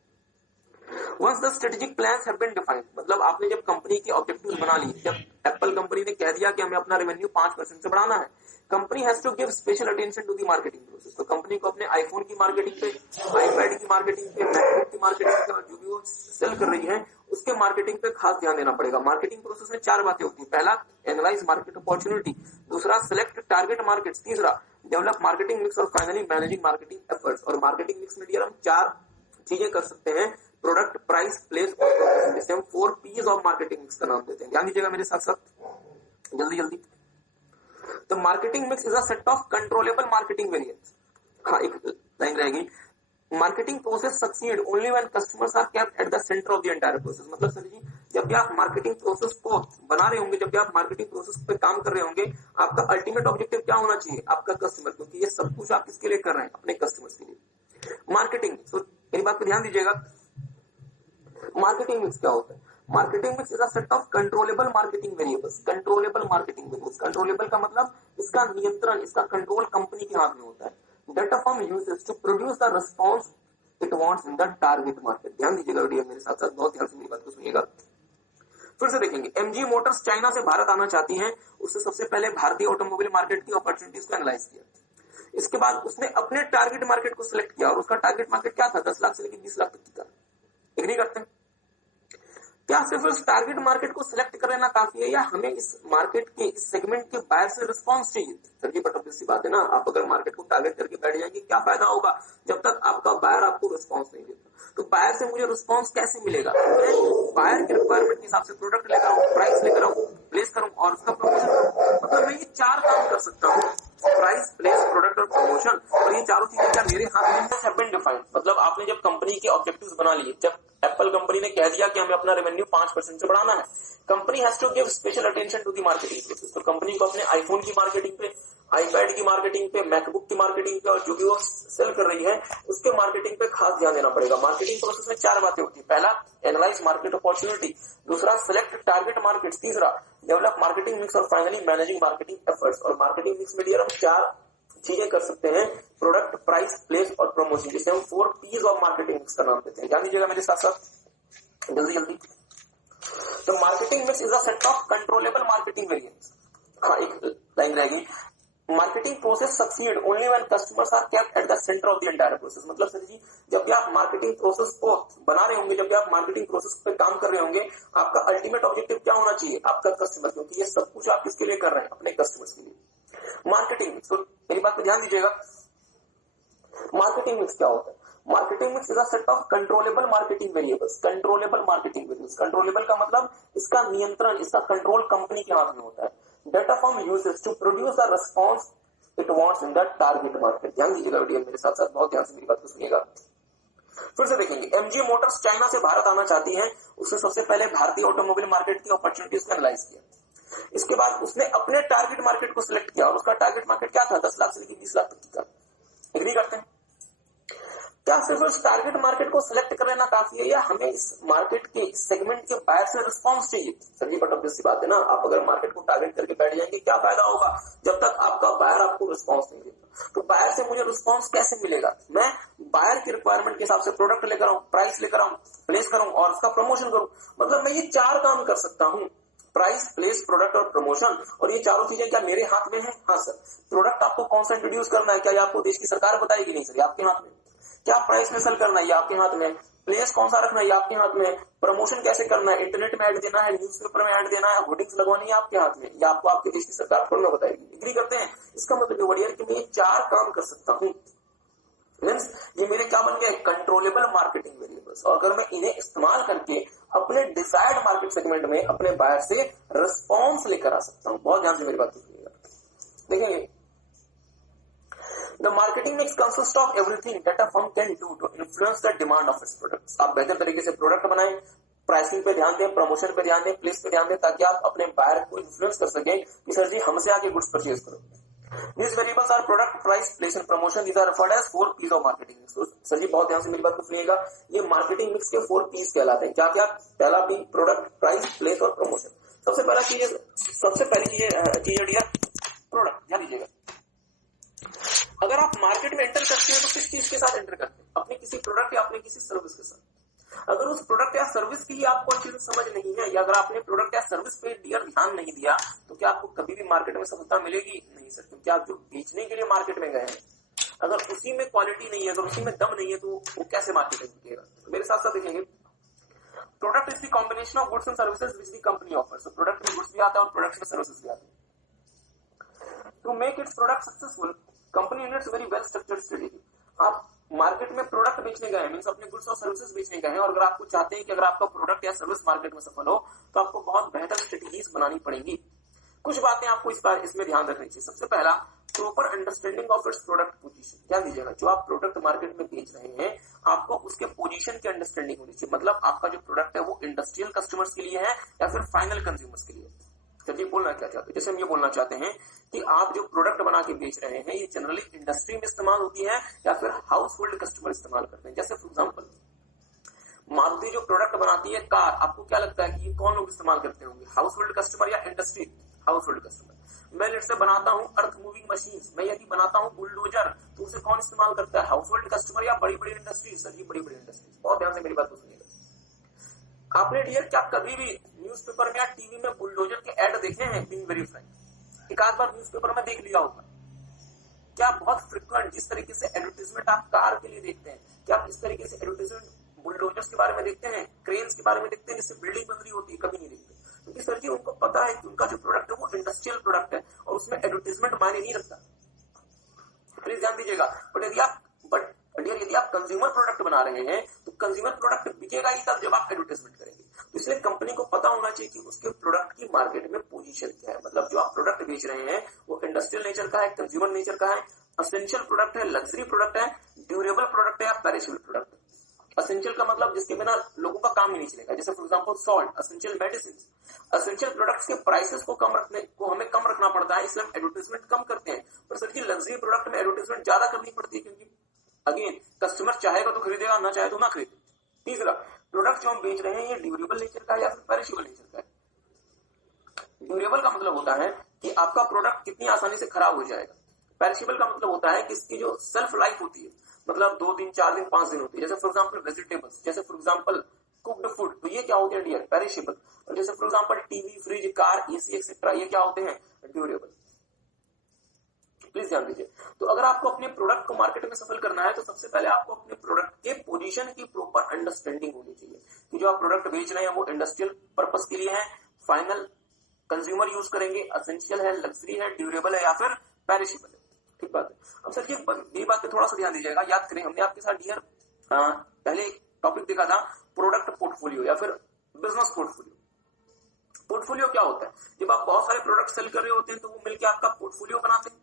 Once the strategic plans have been defined, मतलब आपने जब कंपनी के ऑब्जेक्टिव्स बना लिए, जब एप्पल कंपनी ने कह दिया कि हमें अपना रेवेन्यू 5% से बढ़ाना है, company has to give special attention to the marketing process. तो कंपनी को अपने आईफोन की मार्केटिंग पे, आईपैड की मार्केटिंग पे, मैकबुक की मार्केटिंग पे और जो भी वो सेल कर रही है उसके मार्केटिंग पे खास ध्यान देना पड़ेगा। मार्केटिंग प्रोसेस में 4 बातें होती है। पहला, एनालाइज मार्केट अपॉर्चुनिटी। दूसरा, सिलेक्ट टारगेट मार्केट्स। तीसरा, डेवलप मार्केटिंग मिक्स। और फाइनली, मैनेजिंग मार्केटिंग एफर्ट्स। और मार्केटिंग मिक्स में डियर हम 4 चीजें कर सकते हैं, प्रोडक्ट, प्राइस, प्लेस और प्रमोशन, जिसे हम 4 P's ऑफ मार्केटिंग मिक्स का नाम देते हैं। ध्यान दीजिएगा मेरे साथ साथ, जल्दी जल्दी। तो marketing mix is a set of controllable marketing variants. हाँ, एक लाइन रहेगी, marketing process succeed only when customers are kept at the centre of the entire process. मतलब सर जी, जब भी आप मार्केटिंग प्रोसेस को बना रहे होंगे, जब भी आप मार्केटिंग प्रोसेस पे काम कर रहे होंगे, आपका अल्टीमेट ऑब्जेक्टिव क्या होना चाहिए? आपका कस्टमर, क्योंकि ये सब कुछ आप किसके लिए कर रहे हैं? अपने कस्टमर्स के लिए। मार्केटिंग, तो मेरी बात पे ध्यान दीजिएगा, मार्केटिंग मिक्स क्या होता है? Marketing mix is a set of controllable marketing variables. Controllable marketing variables, controllable का मतलब इसका नियंत्रण, इसका कंट्रोल कंपनी के हाथ में होता है। Data firm uses to produce the response it wants in the target market. ध्यान दीजिएगा बेटा, मेरे साथ साथ बहुत ध्यान से मेरी बात को सुनिएगा। फिर से देखेंगे, एमजी मोटर्स चाइना से भारत आना चाहती है। उससे सबसे पहले भारतीय ऑटोमोबाइल मार्केट की अपॉर्चुनिटीज को एनालाइज किया। इसके बाद उसने अपने टारगेट मार्केट को सिलेक्ट किया, और उसका टारगेट मार्केट क्या था? 10 लाख से लेकर 20 लाख तक की था। एग्री करते हैं? क्या सिर्फ इस टारगेट मार्केट को सिलेक्ट कर लेना काफी है, या हमें इस मार्केट के, इस सेगमेंट के बायर से रिस्पांस चाहिए? सर जी, बट ऑब्वियस सी बात है ना, आप अगर मार्केट को टारगेट करके बैठ जाएंगे, क्या फायदा होगा जब तक आपका बायर आपको रिस्पांस नहीं देता? तो बायर से मुझे रिस्पांस कैसे मिलेगा? मैं बायर के रिक्वायरमेंट के हिसाब से प्रोडक्ट लेकर आऊं, प्राइस लेकर आऊं, प्लेस करूं और उसका प्रमोशन करूं। मतलब मैं ये 4 काम कर सकता हूँ, प्राइस, प्लेस, प्रोडक्ट और प्रमोशन, और ये चारों चीजें क्या मेरे हाथ में हैव बीन डिफाइंड। मतलब आपने जब कंपनी के ऑब्जेक्टिव्स बना लिए, जब एप्पल कंपनी ने कह दिया कि हमें अपना रेवेन्यू 5% से बढ़ाना है, company has to give special attention to the marketing process. तो कंपनी को अपने आईफोन की मार्केटिंग पे, आईपैड की मार्केटिंग पे, मैकबुक की मार्केटिंग पे और जो भी वो सेल कर रही है उसके मार्केटिंग पे खास ध्यान देना पड़ेगा। मार्केटिंग प्रोसेस में 4 बातें होती है। पहला, एनालाइज मार्केट अपॉर्चुनिटी। दूसरा, सिलेक्ट टारगेट मार्केट्स। तीसरा, डेवलप मार्केटिंग मिक्स। और फाइनली, मैनेजिंग मार्केटिंग एफर्ट्स। और मार्केटिंग मिक्स में डियर हम 4 चीजें कर सकते हैं, प्रोडक्ट, प्राइस, प्लेस और प्रमोशन, जिसे हम 4 P's ऑफ मार्केटिंग मिक्स का नाम देते हैं। ध्यान दीजिएगा मेरे साथ साथ, जल्दी जल्दी। तो marketing mix is a set of controllable marketing variants. हाँ, एक लाइन रहेगी, marketing process succeed only when customers are kept at the centre of the entire process. मतलब सर जी, जब भी आप मार्केटिंग प्रोसेस को बना रहे होंगे, जब भी आप मार्केटिंग प्रोसेस पे काम कर रहे होंगे, आपका अल्टीमेट ऑब्जेक्टिव क्या होना चाहिए? आपका कस्टमर, क्योंकि ये सब कुछ आप किसके लिए कर रहे हैं? अपने कस्टमर्स के लिए। मार्केटिंग मिक्स, तो मेरी बात पे ध्यान दीजिएगा, मार्केटिंग मिक्स क्या होता है? Marketing mix is a set of controllable marketing variables. Controllable marketing variables, controllable का मतलब इसका नियंत्रण, इसका कंट्रोल कंपनी के हाथ में होता है। Data firm uses to produce the response it wants in the target market. ध्यान दीजिएगा बेटा, मेरे साथ साथ बहुत ध्यान से मेरी बात को सुनिएगा। फिर से देखेंगे, एमजी मोटर्स चाइना से भारत आना चाहती है। उसने सबसे पहले भारतीय ऑटोमोबाइल मार्केट की अपॉर्चुनिटीज को एनालाइज किया। इसके बाद उसने अपने टारगेट मार्केट को सिलेक्ट किया, और उसका टारगेट मार्केट क्या था? 10 लाख से लेकर 20 लाख तक की था। एग्री करते हैं? क्या सिर्फ इस टारगेट मार्केट को सिलेक्ट कर लेना काफी है, या हमें इस मार्केट के, इस सेगमेंट के बायर से रिस्पांस चाहिए? सर जी, बट ऑब्वियस सी बात है ना, आप अगर मार्केट को टारगेट करके बैठ जाएंगे, क्या फायदा होगा जब तक आपका बायर आपको रिस्पांस नहीं देता? तो बायर से मुझे रिस्पांस कैसे मिलेगा? मैं बायर की रिक्वायरमेंट के हिसाब से प्रोडक्ट लेकर आऊं, प्राइस लेकर आऊं, प्लेस करूं और उसका प्रमोशन करूं। मतलब मैं ये 4 काम कर सकता हूं, प्राइस, प्लेस, प्रोडक्ट और प्रमोशन, और ये चारों चीजें क्या मेरे हाथ में है? हाँ सर। प्रोडक्ट आपको कौन सा इंट्रोड्यूस करना है, क्या ये आपको देश की सरकार बताएगी? नहीं सर, ये आपके हाथ में। क्या प्राइस में सेल करना है, ये आपके हाथ में। प्लेस कौन सा रखना है, ये आपके हाथ में। प्रमोशन कैसे करना है, इंटरनेट में ऐड देना है, न्यूज़पेपर में ऐड देना है, होर्डिंग्स लगवानी है, आपके हाथ में। ये आपको आपके देश की सरकार थोड़ी ना बताएगी। एग्री करते हैं? इसका मतलब ये कि मैं ये 4 काम कर सकता हूँ। मीन्स ये मेरे क्या बन गए? Controllable marketing variables. और अगर मैं इन्हें इस्तेमाल करके अपने डिजायर्ड मार्केट सेगमेंट में अपने बायर से रिस्पॉन्स लेकर आ सकता हूँ। बहुत ध्यान से मेरी बात सुनिएगा। देखिए, The marketing mix consists of everything that a firm can do to influence the demand of its products. आप बेहतर तरीके से प्रोडक्ट बनाएं, प्राइसिंग पे ध्यान दें, प्रमोशन पे ध्यान दें, प्लेस पे ध्यान दें, ताकि आप अपने बायर को इन्फ्लुएंस कर सकें कि सर जी हमसे आके गुड्स परचेज करो। These variables are product, price, place and promotion. These are referred as 4 P's of marketing mix. तो सर जी बहुत ध्यान से मेरी बात को सुनिएगा, ये मार्केटिंग मिक्स के 4 P's कहलाते हैं। क्या क्या? पहला P प्रोडक्ट, प्राइस, प्लेस और प्रमोशन। सबसे पहली चीज डियर प्रोडक्ट। ध्यान दीजिएगा, अगर आप मार्केट में एंटर करते हैं तो किस चीज के साथ एंटर करते हैं? अपने किसी प्रोडक्ट या अपने किसी सर्विस के साथ। अगर उस प्रोडक्ट या सर्विस की आपको अच्छे से समझ नहीं है, या अगर आपने प्रोडक्ट या सर्विस पे डियर ध्यान नहीं दिया, तो क्या आपको कभी भी मार्केट में सफलता मिलेगी? नहीं सर, क्योंकि आप जो बेचने के लिए मार्केट में गए हैं, अगर उसी में क्वालिटी नहीं है, अगर उसी में दम नहीं है, तो वो कैसे मार्केट में बिकेगा? तो मेरे साथ साथ देखेंगे, product is the combination of goods and services which the company offers. Product में गुड्स भी आता है और प्रोडक्ट में सर्विसेज भी आती है। To make its product successful, company needs very well structured strategy. आप मार्केट में प्रोडक्ट बेचने गए, मींस अपने गुड्स और सर्विसेज बेचने गए हैं, और अगर आपको चाहते हैं कि अगर आपका प्रोडक्ट या सर्विस मार्केट में सफल हो, तो आपको बहुत बेहतर स्ट्रेटेजीज बनानी पड़ेंगी। कुछ बातें आपको इसमें ध्यान रखनी चाहिए। सबसे पहला, proper understanding of its product position. ध्यान दीजिएगा, जो आप प्रोडक्ट मार्केट में बेच रहे हैं, आपको उसके पोजीशन की अंडरस्टैंडिंग होनी चाहिए। मतलब आपका जो प्रोडक्ट है वो इंडस्ट्रियल कस्टमर्स के लिए है या फिर फाइनल कंज्यूमर्स के लिए। चलिए, बोलना क्या चाहते हैं, जैसे हम ये बोलना चाहते हैं कि आप जो प्रोडक्ट बना के बेच रहे हैं, ये जनरली इंडस्ट्री में इस्तेमाल होती है या फिर हाउस होल्ड कस्टमर इस्तेमाल करते हैं। जैसे फॉर एग्जाम्पल, मारुति जो प्रोडक्ट बनाती है कार, आपको क्या लगता है कि ये कौन लोग इस्तेमाल करते होंगे? हाउस होल्ड कस्टमर या इंडस्ट्री? House hold customer. मैं लेट से बनाता हूं अर्थ मूविंग मशीन, मैं यदि बनाता हूं बुलडोजर, तो उसे कौन इस्तेमाल करता है? हाउस होल्ड कस्टमर या बड़ी बड़ी इंडस्ट्री? सर जी, बड़ी बड़ी इंडस्ट्री। बहुत ध्यान से मेरी बात को सुनिएगा। आपने डियर क्या कभी भी न्यूज़पेपर में या टीवी में बुलडोजर के ऐड देखे हैं? बीइंग वेरीफाइड, एक आध बार न्यूज़पेपर में देख लिया होगा। क्या बहुत फ्रिक्वेंट जिस तरीके से एडवर्टाइजमेंट आप कार के लिए देखते हैं, क्या आप इस तरीके से एडवर्टाइजमेंट बुलडोजर्स के बारे में देखते हैं, क्रेन्स के बारे में देखते हैं, जिससे बिल्डिंग बन रही होती है? कभी नहीं देखते, क्योंकि सर जी उनको पता है कि उनका जो प्रोडक्ट है वो इंडस्ट्रियल प्रोडक्ट है और उसमें एडवर्टाइजमेंट मायने नहीं रखता। प्लीज ध्यान दीजिएगा। यदि आप कंज्यूमर प्रोडक्ट बना रहे हैं, तो कंज्यूमर प्रोडक्ट बिकेगा ही तब जब आप एडवर्टाइजमेंट करेंगे। तो इसलिए कंपनी को पता होना चाहिए कि उसके प्रोडक्ट की मार्केट में पोजीशन क्या है। मतलब जो आप प्रोडक्ट बेच रहे हैं वो इंडस्ट्रियल नेचर का है, कंज्यूमर नेचर का है, असेंशियल प्रोडक्ट है, लग्जरी प्रोडक्ट है, ड्यूरेबल प्रोडक्ट है या पेरिशेबल प्रोडक्ट है। असेंशियल का मतलब जिसके बिना लोगों का काम ही नहीं चलेगा, जैसे for example salt, essential medicine. Essential products के प्राइसेस को हमें कम रखना पड़ता है, इसलिए एडवर्टाइजमेंट कम करते हैं। पर सर जी लग्जरी प्रोडक्ट में एडवर्टाइजमेंट ज्यादा करनी पड़ती है, क्योंकि अगेन कस्टमर चाहेगा तो खरीदेगा, ना चाहे तो ना खरीदे। तीसरा, प्रोडक्ट जो हम बेच रहे हैं ये ड्यूरेबल नेचर का है या फिर पेरिशेबल नेचर का है। ड्यूरेबल का मतलब होता है कि आपका प्रोडक्ट कितनी आसानी से खराब हो जाएगा। पेरिशेबल का मतलब होता है कि इसकी जो सेल्फ लाइफ होती है, मतलब 2 दिन, 4 दिन, 5 दिन होती है। जैसे फॉर एग्जांपल वेजिटेबल्स, जैसे फॉर एग्जांपल कुक्ड फूड, तो ये क्या होते हैं डियर? पेरिशेबल। और जैसे for example TV, fridge, car, AC etcetera, ये क्या होते हैं? ड्यूरेबल। प्लीज ध्यान दीजिए। तो अगर आपको अपने प्रोडक्ट को मार्केट में सफल करना है, तो सबसे पहले आपको अपने प्रोडक्ट के पोजीशन की प्रॉपर अंडरस्टैंडिंग होनी चाहिए कि जो आप प्रोडक्ट बेच रहे हैं वो इंडस्ट्रियल पर्पस के लिए है, फाइनल कंज्यूमर यूज करेंगे, असेंशियल है, लग्जरी है, ड्यूरेबल है या फिर पेरिशेबल है। ठीक बात है। अब सर ये बात पे थोड़ा सा ध्यान दीजिएगा। याद करें, हमने आपके साथ डियर पहले एक टॉपिक देखा था, प्रोडक्ट पोर्टफोलियो या फिर बिजनेस पोर्टफोलियो। पोर्टफोलियो क्या होता है? जब आप बहुत सारे प्रोडक्ट सेल कर रहे होते हैं तो वो मिलकर आपका पोर्टफोलियो बनाते हैं।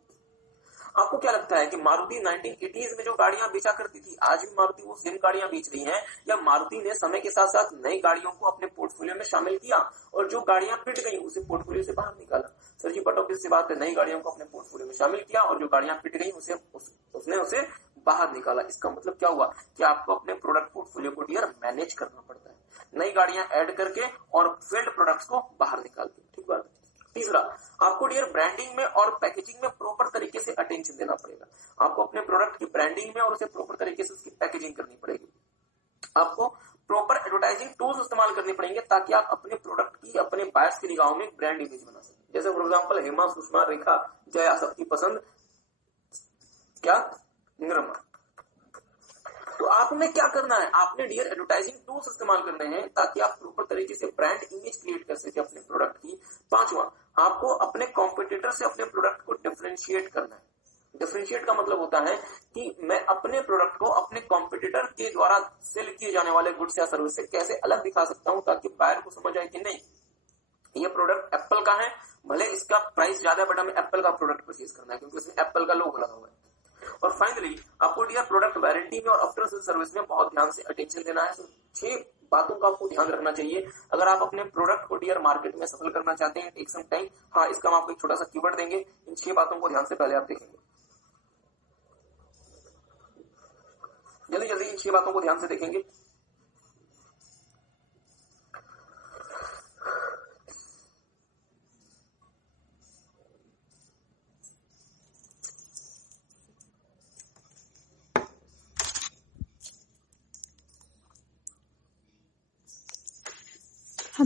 आपको क्या लगता है कि मारुति 1980s में जो गाड़ियां बेचा करती थी, आज भी मारुति वो सेम गाड़ियां बेच रही है, या मारुति ने समय के साथ साथ नई गाड़ियों को अपने पोर्टफोलियो में शामिल किया और जो गाड़ियां फिट गई उसे पोर्टफोलियो से बाहर निकाला? सर जी बट ऑब्वियस सी बात है, नई गाड़ियों को अपने पोर्टफोलियो में शामिल किया और जो गाड़ियां फिट गई उसने उसे बाहर निकाला। इसका मतलब क्या हुआ कि आपको अपने प्रोडक्ट पोर्टफोलियो को डियर मैनेज करना पड़ता है, नई गाड़ियां ऐड करके और फिल्ड प्रोडक्ट्स को बाहर निकाल के। ठीक बात है। तीसरा, आपको डियर ब्रांडिंग में और पैकेजिंग में प्रॉपर तरीके से अटेंशन देना पड़ेगा। आपको अपने प्रोडक्ट की ब्रांडिंग में और उसे प्रॉपर तरीके से उसकी पैकेजिंग करनी पड़ेगी। आपको प्रॉपर एडवर्टाइजिंग टूल्स इस्तेमाल करने पड़ेंगे ताकि आप अपने प्रोडक्ट की अपने बायर्स की निगाहों में ब्रांड इमेज बना सकें। जैसे फॉर एग्जांपल हेमा, सुषमा, रेखा, जया, सबकी पसंद क्या? निर्मा। तो आपने क्या करना है? आपने डियर एडवर्टाइजिंग टूल्स इस्तेमाल करने हैं ताकि आप प्रॉपर तरीके से ब्रांड इमेज क्रिएट कर सके अपने प्रोडक्ट की। पांचवा, आपको अपने कॉम्पिटिटर से अपने प्रोडक्ट को डिफरेंशिएट करना है। डिफरेंशिएट का मतलब होता है कि मैं अपने प्रोडक्ट को अपने कॉम्पिटिटर के द्वारा सेल किए जाने वाले गुड्स या सर्विस से कैसे अलग दिखा सकता हूं, ताकि बायर को समझ आए कि नहीं ये प्रोडक्ट एप्पल का है, भले इसका प्राइस ज्यादा है बट हमें एप्पल का प्रोडक्ट परचेज करना है क्योंकि इसमें एप्पल का लोगो लगा हुआ है। और फाइनली आपको डियर प्रोडक्ट वारंटी में और आफ्टर सेल सर्विस में बहुत ध्यान से अटेंशन देना है। तो 6 बातों का आपको ध्यान रखना चाहिए अगर आप अपने प्रोडक्ट को डियर मार्केट में सफल करना चाहते हैं। Take some time. हाँ, इसका हम आपको एक छोटा सा कीवर्ड देंगे। इन 6 बातों को ध्यान से पहले आप देखेंगे। जल्दी जल्दी इन 6 बातों को ध्यान से देखेंगे।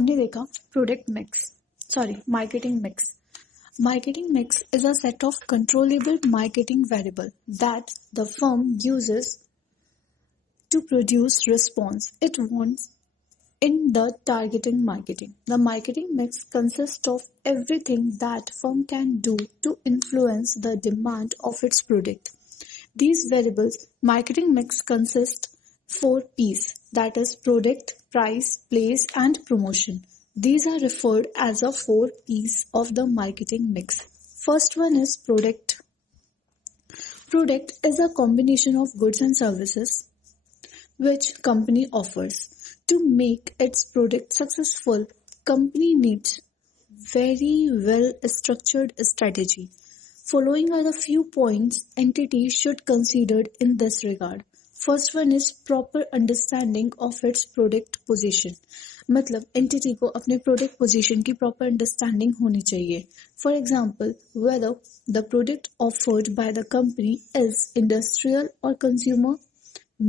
हमने देखा marketing mix. Marketing mix is a set of controllable marketing variable that the firm uses to produce response it wants in the targeting marketing. The marketing mix consists of everything that firm can do to influence the demand of its product. These variables marketing mix consist 4 P's, that is product, price, place and promotion. These are referred as the 4 P's of the marketing mix. First one is product. Product is a combination of goods and services which company offers. To make its product successful, company needs very well structured strategy. Following are the few points entity should consider in this regard. First one is proper understanding of its product position. मतलब entity को अपने product position की proper understanding होनी चाहिए. For example, whether the product offered by the company is industrial or consumer,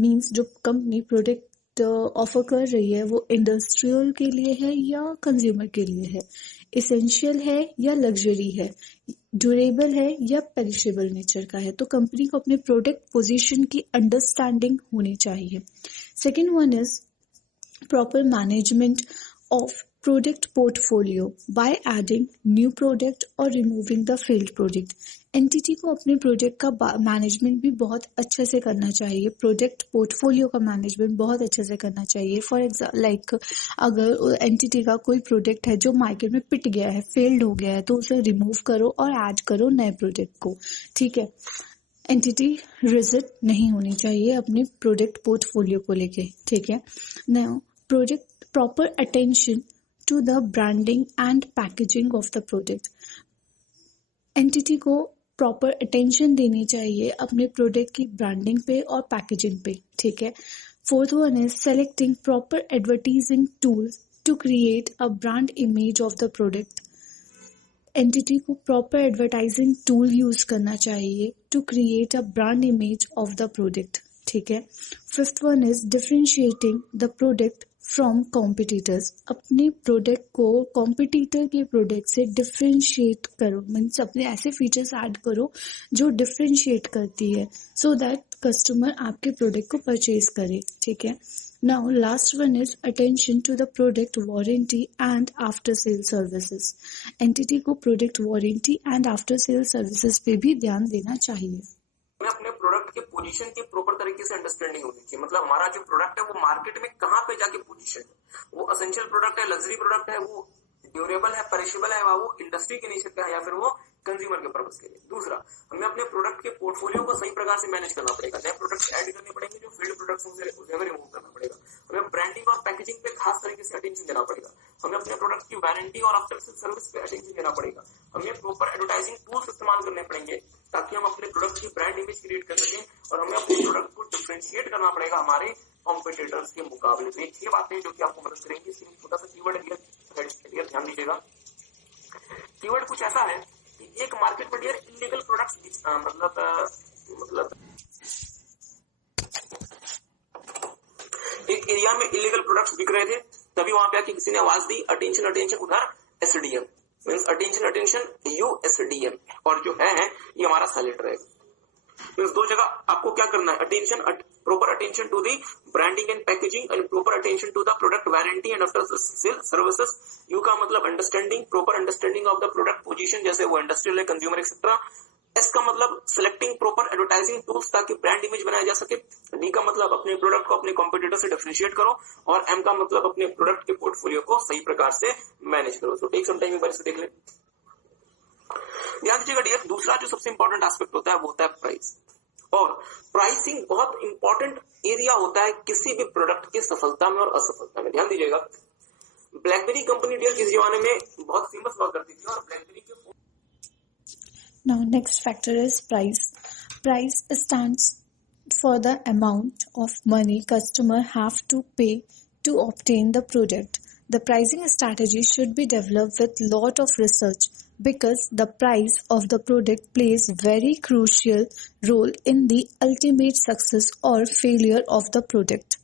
means जो company product offer कर रही है वो इंडस्ट्रियल के लिए है या कंज्यूमर के लिए है, एसेंशियल है या लग्जरी है, ड्यूरेबल है या पेरिशेबल नेचर का है. तो कंपनी को अपने प्रोडक्ट पोजीशन की अंडरस्टैंडिंग होनी चाहिए. Second one is proper management of product portfolio by adding new product और removing the failed product. Entity को अपने प्रोडक्ट का मैनेजमेंट भी बहुत अच्छे से करना चाहिए, प्रोडक्ट पोर्टफोलियो का मैनेजमेंट बहुत अच्छे से करना चाहिए. फॉर एग्जाम्पल लाइक अगर एंटिटी का कोई प्रोडक्ट है जो मार्केट में पिट गया है, फेल्ड हो गया है, तो उसे रिमूव करो और ऐड करो नए प्रोडक्ट को. ठीक है, एंटिटी रिजिड नहीं होनी चाहिए अपने प्रोडक्ट पोर्टफोलियो को लेके. ठीक है, now product proper attention to the branding and packaging of the product. Entity को प्रॉपर अटेंशन देनी चाहिए अपने प्रोडक्ट की ब्रांडिंग पे और पैकेजिंग पे. ठीक है. Fourth one is selecting proper advertising tools to create a brand image of the product. Entity को प्रॉपर एडवर्टाइजिंग टूल यूज करना चाहिए to create a brand image of the product. ठीक है. Fifth one is differentiating the product from competitors. अपने product को competitor के product से differentiate करो, मीन्स अपने ऐसे फीचर्स ऐड करो जो डिफरेंशिएट करती है सो दैट कस्टमर आपके प्रोडक्ट को परचेज करे. ठीक है. Now last one is attention to the product warranty and after sale services. Entity को product warranty and after sale services पे भी ध्यान देना चाहिए. अपने प्रोडक्ट के पोजीशन की प्रॉपर तरीके से अंडरस्टैंडिंग होनी चाहिए. मतलब हमारा जो प्रोडक्ट है वो मार्केट में कहाँ पे जाके पोजीशन है, वो एसेंशियल प्रोडक्ट है, लग्जरी प्रोडक्ट है, वो ड्यूरेबल है, पेरिशेबल है, वो इंडस्ट्री के नेचर का है या फिर वो कंज्यूमर के पर्पस के लिए. दूसरा, हमें अपने प्रोडक्ट के पोर्टफोलियो को सही प्रकार से मैनेज करना पड़ेगा. नए प्रोडक्ट ऐड करने पड़ेंगे, जो फील्ड प्रोडक्ट्स उसे रिमूव करना पड़ेगा. हमें ब्रांडिंग और पैकेजिंग पे खास तरीके से अटेंशन देना पड़ेगा. हमें अपने प्रोडक्ट की वारंटी और after sale service pay attention देना पड़ेगा. हमें प्रॉपर एडवर्टाइजिंग टूल्स इस्तेमाल करने पड़ेंगे ताकि हम अपने प्रोडक्ट की ब्रांड इमेज क्रिएट कर सकें, और हमें अपने प्रोडक्ट को डिफरेंशिएट करना पड़ेगा हमारे कॉम्पिटिटर्स के मुकाबले. तो ये 6 बातें जो कि आपको मदद करेंगी. छोटा सा कीवर्ड डियर ध्यान दीजिएगा. कीवर्ड कुछ ऐसा है कि एक मार्केट में डियर इलीगल प्रोडक्ट्स मतलब एक एरिया में इलीगल प्रोडक्ट्स बिक रहे थे, तभी वहां पे आके किसी ने आवाज दी अटेंशन उधर एसडीएम, मीन्स अटेंशन यूएसडीएम, और जो है ये हमारा साइलेंट रहेगा. मीन्स 2 जगह आपको क्या करना है, proper attention to the branding and packaging and proper attention to the product warranty and after sale services. U का मतलब understanding, proper understanding of the product position, जैसे वो industrial है, consumer etc. S का मतलब selecting proper advertising tools ताकि brand image बनाया जा सके. D का मतलब अपने प्रोडक्ट को अपने कॉम्पिटिटर से डिफरेंशिएट करो, और M का मतलब अपने प्रोडक्ट के पोर्टफोलियो को सही प्रकार से मैनेज करो. तो टेक सम टाइम एक बार इसे देख ले. ध्यान दीजिएगा डियर, दूसरा जो सबसे इंपॉर्टेंट एस्पेक्ट होता है वो होता है प्राइस. और प्राइसिंग बहुत इंपॉर्टेंट एरिया होता है किसी भी प्रोडक्ट की सफलता में और असफलता में. ध्यान दीजिएगा, ब्लैकबेरी कंपनी डियर किस जमाने में बहुत फेमस हुआ करती थी, और ब्लैकबेरी के Now next factor is price. Price stands for the amount of money customer have to pay to obtain the product. The pricing strategy should be developed with lot of research because the price of the product plays very crucial role in the ultimate success or failure of the product.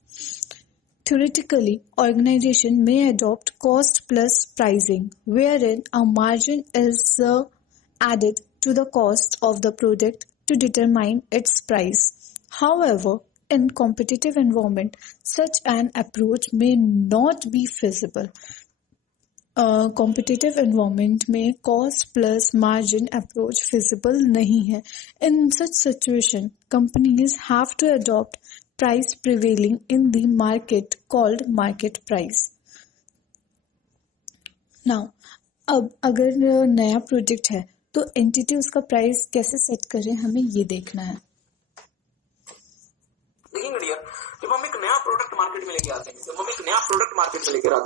Theoretically, organization may adopt cost-plus pricing, wherein a margin is added to the cost of the product to determine its price. However, in competitive environment, such an approach may not be feasible. Competitive environment में cost plus margin approach feasible नहीं है. In such situation companies have to adopt price prevailing in the market called market price. Now अब अगर नया product है तो entity उसका price कैसे सेट करें, हमें ये देखना है. देखिए डियर, जब हम एक नया प्रोडक्ट मार्केट में लेके आते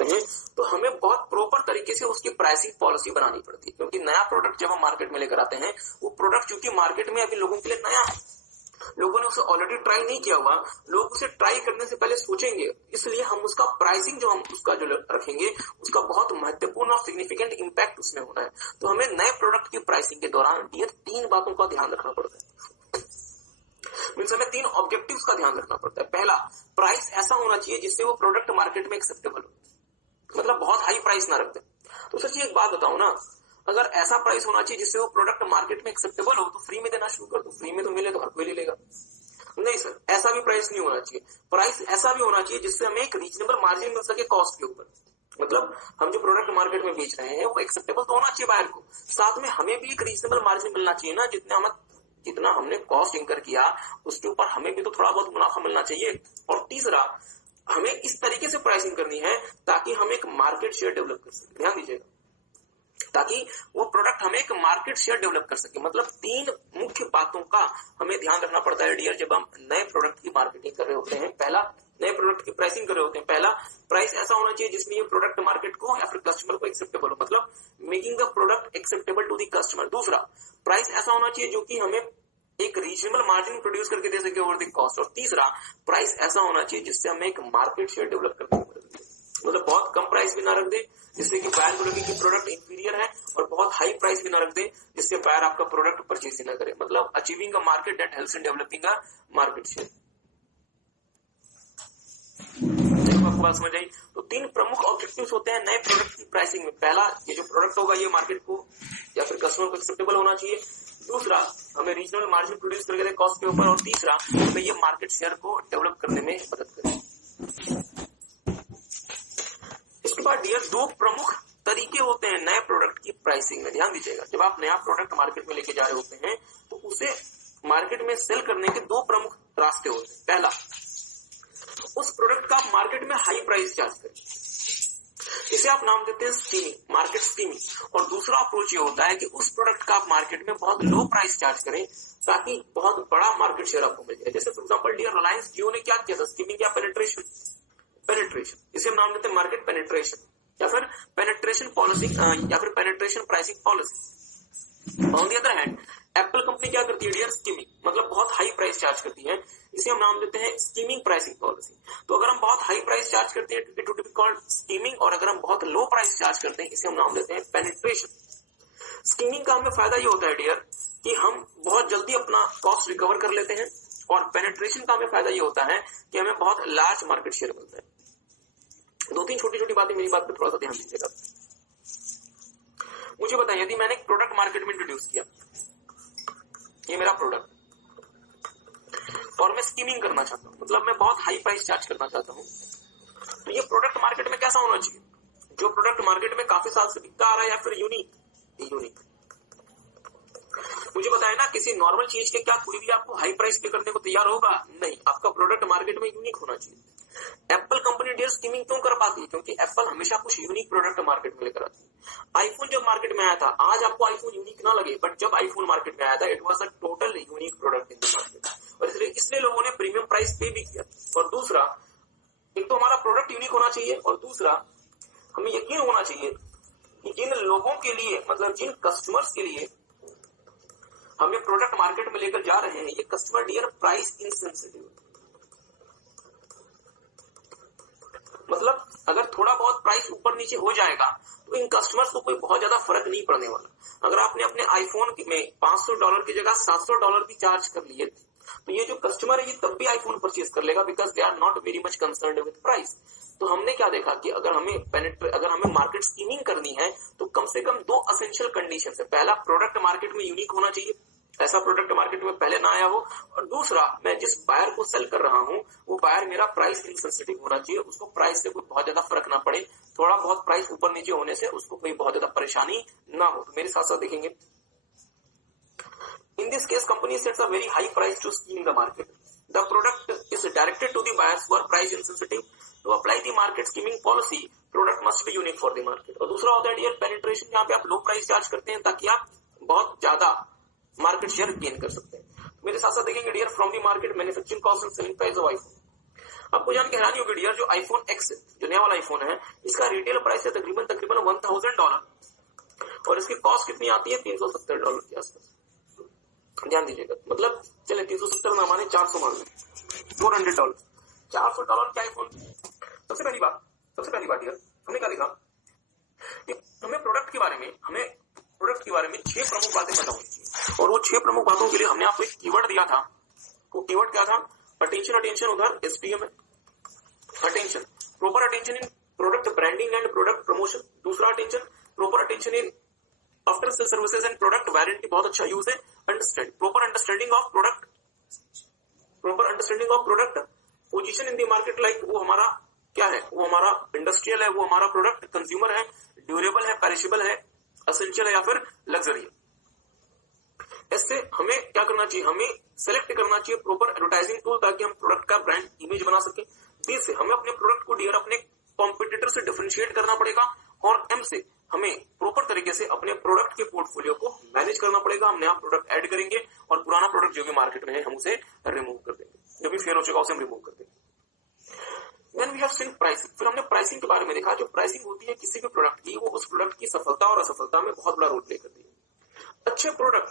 हैं, तो हमें बहुत प्रॉपर तरीके से उसकी प्राइसिंग पॉलिसी बनानी पड़ती है. क्योंकि नया प्रोडक्ट जब हम मार्केट में लेकर आते हैं, वो प्रोडक्ट चूंकि मार्केट में अभी लोगों के लिए नया है, लोगों ने उसे ऑलरेडी ट्राई नहीं किया हुआ, लोग उसे ट्राई करने से पहले सोचेंगे. इसलिए हम उसका प्राइसिंग जो रखेंगे, उसका बहुत महत्वपूर्ण और सिग्निफिकेंट इंपैक्ट उसमें होना है. तो हमें नए प्रोडक्ट की प्राइसिंग के दौरान डियर 3 बातों का ध्यान रखना पड़ता है. मीन्स हमें 3 ऑब्जेक्टिव्स का ध्यान रखना पड़ता है. पहला, प्राइस ऐसा होना चाहिए जिससे वो प्रोडक्ट मार्केट में एक्सेप्टेबल हो, मतलब बहुत हाई प्राइस ना रखते. तो सच्ची एक बात बताऊं ना, अगर ऐसा प्राइस होना चाहिए जिससे वो प्रोडक्ट मार्केट में एक्सेप्टेबल हो, तो फ्री में देना शुरू कर दो. फ्री में तो मिले तो हर कोई ले लेगा. नहीं सर, ऐसा भी प्राइस नहीं होना चाहिए. प्राइस ऐसा भी होना चाहिए जिससे हमें एक रीजनेबल मार्जिन मिल सके कॉस्ट के ऊपर. मतलब हम जो प्रोडक्ट मार्केट में बेच रहे हैं वो एक्सेप्टेबल तो होना चाहिए बायर को, साथ में हमें भी एक रीजनेबल मार्जिन मिलना चाहिए ना. जितना हमने कॉस्ट इंकर किया उसके ऊपर हमें भी तो थोड़ा बहुत मुनाफा मिलना चाहिए. और तीसरा, हमें इस तरीके से प्राइसिंग करनी है ताकि हम एक मार्केट शेयर डेवलप कर सके. ध्यान दीजिएगा, ताकि वो प्रोडक्ट हमें एक मार्केट शेयर डेवलप कर सके. मतलब 3 मुख्य बातों का हमें ध्यान रखना पड़ता है डियर, जब हम नए प्रोडक्ट की मार्केटिंग कर रहे होते हैं. पहला, नए प्रोडक्ट की प्राइसिंग कर रहे होते हैं. पहला, प्राइस ऐसा होना चाहिए जिसमें ये प्रोडक्ट मार्केट को या फिर कस्टमर को एक्सेप्टेबल हो, मतलब making the product acceptable to the customer. दूसरा, प्राइस ऐसा होना चाहिए जो कि हमें एक रीजनेबल मार्जिन प्रोड्यूस करके दे सके ओवर द कॉस्ट. और तीसरा, प्राइस ऐसा होना चाहिए जिससे हमें एक मार्केट शेयर डेवलप करने में मदद करे. मतलब बहुत कम प्राइस भी ना रख दे जिससे कि बायर को लगे कि प्रोडक्ट इंफीरियर है, और बहुत हाई प्राइस भी ना रख दे जिससे बायर आपका प्रोडक्ट परचेज ना करे. मतलब achieving a market that helps in developing a market share. आपको बात समझ आई? तो 3 प्रमुख ऑब्जेक्टिव्स होते हैं नए प्रोडक्ट की प्राइसिंग में. पहला, ये जो प्रोडक्ट होगा ये मार्केट को या फिर कस्टमर को एक्सेप्टेबल होना चाहिए. दूसरा, हमें रीजनल मार्जिन प्रोड्यूस करके दे कॉस्ट के ऊपर. और तीसरा, हमें ये मार्केट शेयर को डेवलप करने में मदद करे. इसके बाद डियर 2 प्रमुख तरीके होते हैं नए प्रोडक्ट की प्राइसिंग में. ध्यान दीजिएगा, जब आप नया प्रोडक्ट मार्केट में लेके जा रहे होते हैं तो उसे मार्केट में सेल करने के 2 प्रमुख रास्ते होते हैं. पहला, उस प्रोडक्ट का आप मार्केट में हाई प्राइस चार्ज करें, इसे आप नाम देते हैं स्कीमिंग, मार्केट स्कीमिंग. और दूसरा अप्रोच ये होता है कि उस प्रोडक्ट का आप मार्केट में बहुत लो प्राइस चार्ज करें ताकि बहुत बड़ा मार्केट शेयर आपको मिल जाए. जैसे फॉर एग्जांपल डियर, रिलायंस जियो ने क्या किया था, स्कीमिंग या पेनिट्रेशन, इसे हम नाम देते हैं मार्केट पेनिट्रेशन या फिर पेनिट्रेशन पॉलिसी या फिर penetration pricing policy. On the other hand, Apple company क्या करती है डियर, स्कीमिंग, मतलब बहुत हाई प्राइस चार्ज करती है, इसे हम नाम देते हैं स्कीमिंग प्राइसिंग पॉलिसी. तो अगर हम बहुत हाई प्राइस चार्ज करते हैं it would be called skimming, और अगर हम बहुत लो प्राइस चार्ज करते हैं इसे हम नाम देते हैं पेनिट्रेशन. स्कीमिंग का हमें फायदा ये होता है डियर कि हम बहुत जल्दी अपना कॉस्ट रिकवर कर लेते हैं, और पेनिट्रेशन का हमें फायदा ये होता है कि हमें बहुत लार्ज मार्केट शेयर मिलता है. 2-3 छोटी-छोटी बातें, मेरी बात पे थोड़ा सा ध्यान दीजिएगा. मुझे बताइए, यदि मैंने एक प्रोडक्ट मार्केट में इंट्रोड्यूस किया, ये मेरा प्रोडक्ट, और मैं स्कीमिंग करना चाहता हूं, मतलब मैं बहुत हाई प्राइस चार्ज करना चाहता हूं, तो ये प्रोडक्ट मार्केट में कैसा होना चाहिए? जो प्रोडक्ट मार्केट में काफी साल से बिकता आ रहा है या फिर यूनिक. मुझे बताया ना, किसी नॉर्मल चीज के क्या कोई भी आपको हाई प्राइस पे करने को तैयार होगा? नहीं, आपका प्रोडक्ट मार्केट में यूनिक होना चाहिए. एप्पल कंपनी डियर स्कीमिंग क्यों कर पाती है? क्योंकि एप्पल हमेशा कुछ यूनिक प्रोडक्ट मार्केट में लेकर आती है. आईफोन जब मार्केट में आया था, आज आपको आईफोन यूनिक ना लगे, बट जब आईफोन मार्केट में आया था it was a total unique product in the market, और इसलिए लोगों ने प्रीमियम प्राइस पे भी किया. और दूसरा, एक तो हमारा प्रोडक्ट यूनिक होना चाहिए, और दूसरा हमें यकीन होना चाहिए कि जिन लोगों के लिए, मतलब जिन कस्टमर्स के लिए हम ये प्रोडक्ट मार्केट में लेकर जा रहे हैं, ये कस्टमर डियर प्राइस इनसेंसिटिव. मतलब अगर थोड़ा बहुत प्राइस ऊपर नीचे हो जाएगा तो इन कस्टमर्स को कोई बहुत ज्यादा फर्क नहीं पड़ने वाला. अगर आपने अपने आईफोन में $500 की जगह $700 भी चार्ज कर लिए तो ये जो कस्टमर है ये तब भी आईफोन परचेज कर लेगा because they are not very much concerned with price. तो हमने क्या देखा कि अगर हमें मार्केट स्कीमिंग करनी है तो कम से कम दो असेंशियल कंडीशन है। पहला, प्रोडक्ट मार्केट में यूनिक होना चाहिए, ऐसा प्रोडक्ट मार्केट में पहले ना आया हो, और दूसरा, मैं जिस बायर को सेल कर रहा हूं वो बायर मेरा प्राइस इनसेंसिटिव होना चाहिए, उसको प्राइस से कोई बहुत ज्यादा फर्क ना पड़े, थोड़ा बहुत प्राइस ऊपर नीचे होने से उसको कोई बहुत ज्यादा परेशानी ना हो। तो मेरे साथ साथ देखेंगे, in this case company sets a very high price to scheme the market. The product is directed to the buyers who are price insensitive. To apply the market scheming policy, product must be unique for the market. और दूसरा होता है dear penetration, जहां पे आप लो price charge करते हैं ताकि आप बहुत ज्यादा मार्केट शेयर गेन कर सकते हैं। मेरे साथ साथ देखेंगे dear, from the market manufacturing cost and selling price of iPhone. आपको जान के हैरानी होगी डियर, जो आईफोन एक्स जो नया वाला आईफोन है, इसका रिटेल प्राइस है तकरीबन $1000 और इसकी कॉस्ट कितनी आती है $370 के आसपास। ध्यान दीजिएगा, मतलब चले 370 ना माने 400 मान लें, $400, $400 का आईफोन। सबसे पहली बात यार, हमने क्या देखा कि हमें प्रोडक्ट के बारे में 6 प्रमुख बातें पता होनी चाहिए, और वो 6 प्रमुख बातों के लिए हमने आपको एक कीवर्ड दिया था। वो कीवर्ड क्या था? अटेंशन, उधर SPM है, attention, proper attention in product branding and product promotion. दूसरा attention, proper attention in after sale services and product warranty, बहुत अच्छा यूज है। Proper understanding of product position in the market, like वो हमारा क्या है, वो हमारा इंडस्ट्रियल है, वो हमारा प्रोडक्ट कंज्यूमर है, ड्यूरेबल है, पेरिशेबल है, एसेंशियल है या फिर लग्जरी है। इससे हमें क्या करना चाहिए, हमें सेलेक्ट करना चाहिए प्रॉपर एडवर्टाइजिंग टूल ताकि हम प्रोडक्ट का ब्रांड इमेज बना सके। बी से हमें अपने प्रोडक्ट को डियर अपने कॉम्पिटिटर से डिफरेंशिएट करना पड़ेगा, और M से हमें प्रॉपर तरीके से अपने प्रोडक्ट के पोर्टफोलियो को मैनेज करना पड़ेगा। हम नया प्रोडक्ट ऐड करेंगे और पुराना प्रोडक्ट जो भी मार्केट में है हम उसे रिमूव कर देंगे, जो भी फेल हो चुका उसे हम रिमूव कर देंगे। Then we have seen pricing. फिर हमने प्राइसिंग के बारे में देखा। जो प्राइसिंग होती है किसी भी प्रोडक्ट की, वो उस प्रोडक्ट की सफलता और असफलता में बहुत बड़ा रोल प्ले करती है। अच्छे प्रोडक्ट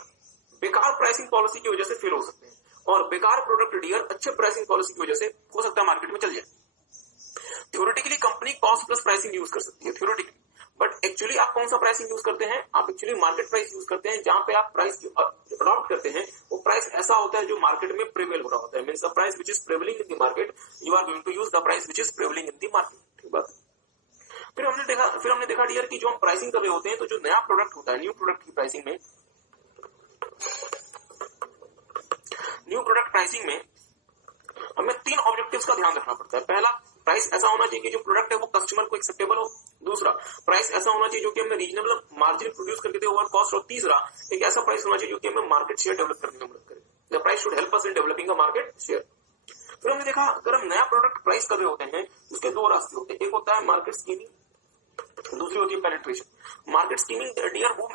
बेकार प्राइसिंग पॉलिसी की वजह से फेल हो सकते हैं, और बेकार प्रोडक्ट डियर अच्छे प्राइसिंग पॉलिसी की वजह से हो सकता है मार्केट में चल जाए। Theoretically company cost plus pricing use कर सकती है, थ्योरेटिकली, बट एक्चुअली आप कौन सा प्राइसिंग यूज करते हैं? आप एक्चुअली मार्केट प्राइस यूज करते हैं, जहां पे आप प्राइस जो अडॉप्ट करते हैं वो प्राइस ऐसा होता है जो मार्केट में प्रिवेल हो रहा होता है। Means the price which is prevailing in the market, you are going to use the price which is prevailing in the market. ठीक बात। फिर हमने देखा डियर कि जो हम प्राइसिंग कर रहे होते हैं, तो जो नया प्रोडक्ट होता है, न्यू प्रोडक्ट की प्राइसिंग में हमें 3 ऑब्जेक्टिव्स का ध्यान रखना पड़ता है। पहला, प्राइस ऐसा होना चाहिए कि जो प्रोडक्ट है वो कस्टमर को एक्सेप्टेबल हो। दूसरा, प्राइस ऐसा होना चाहिए जो कि हमें रीजनेबल मार्जिन प्रोड्यूस करके दे ओवर कॉस्ट। और तीसरा, एक ऐसा प्राइस होना चाहिए जो कि हमें मार्केट शेयर डेवलप करने में मदद करे। The price should help us in developing a market share. फिर हमने देखा, अगर हम नया प्रोडक्ट प्राइस कर रहे होते हैं, उसके 2 रास्ते होते हैं। एक होता है मार्केट स्कीमिंग, दूसरी होती है पेनिट्रेशन। मार्केट स्कीमिंग डियर वो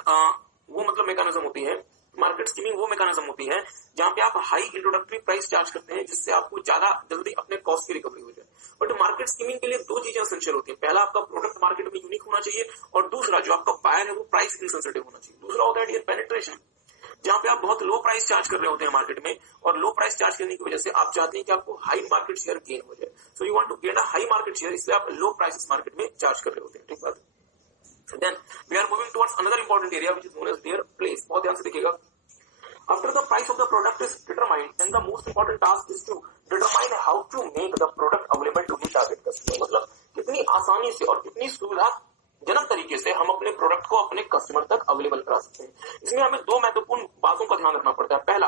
मतलब मैकेनिज्म होती है, मार्केट स्कीमिंग वो मैकेनिज्म होती है जहां पे आप हाई इंट्रोडक्टरी प्राइस चार्ज करते हैं, जिससे आपको ज्यादा जल्दी अपने कॉस्ट की रिकवरी हो जाए। बट मार्केट स्कीमिंग के लिए 2 चीजें एसेंशियल होती हैं। पहला, आपका प्रोडक्ट मार्केट में यूनिक होना चाहिए, और दूसरा, जो आपका बायर है वो प्राइस इनसेंसिटिव होना चाहिए। दूसरा होता है डियर पेनिट्रेशन, जहां पे आप बहुत लो प्राइस चार्ज कर रहे होते हैं मार्केट में, और लो प्राइस चार्ज करने की वजह से आप चाहते हैं कि आपको हाई मार्केट शेयर गेन हो जाए। So you want to gain a high market share, इसलिए आप लो प्राइसेस मार्केट में चार्ज कर रहे होते हैं। ठीक बात। Then we are moving towards another important area which is known as their place. बहुत ध्यान से देखिएगा। After the price of the product is determined, then the most important task is to determine how to make the product available to the target customer. मतलब कितनी आसानी से और कितनी सुविधाजनक तरीके से हम अपने प्रोडक्ट को अपने कस्टमर तक अवेलेबल करा सकते हैं। इसमें हमें 2 महत्वपूर्ण बातों का ध्यान रखना पड़ता है। पहला,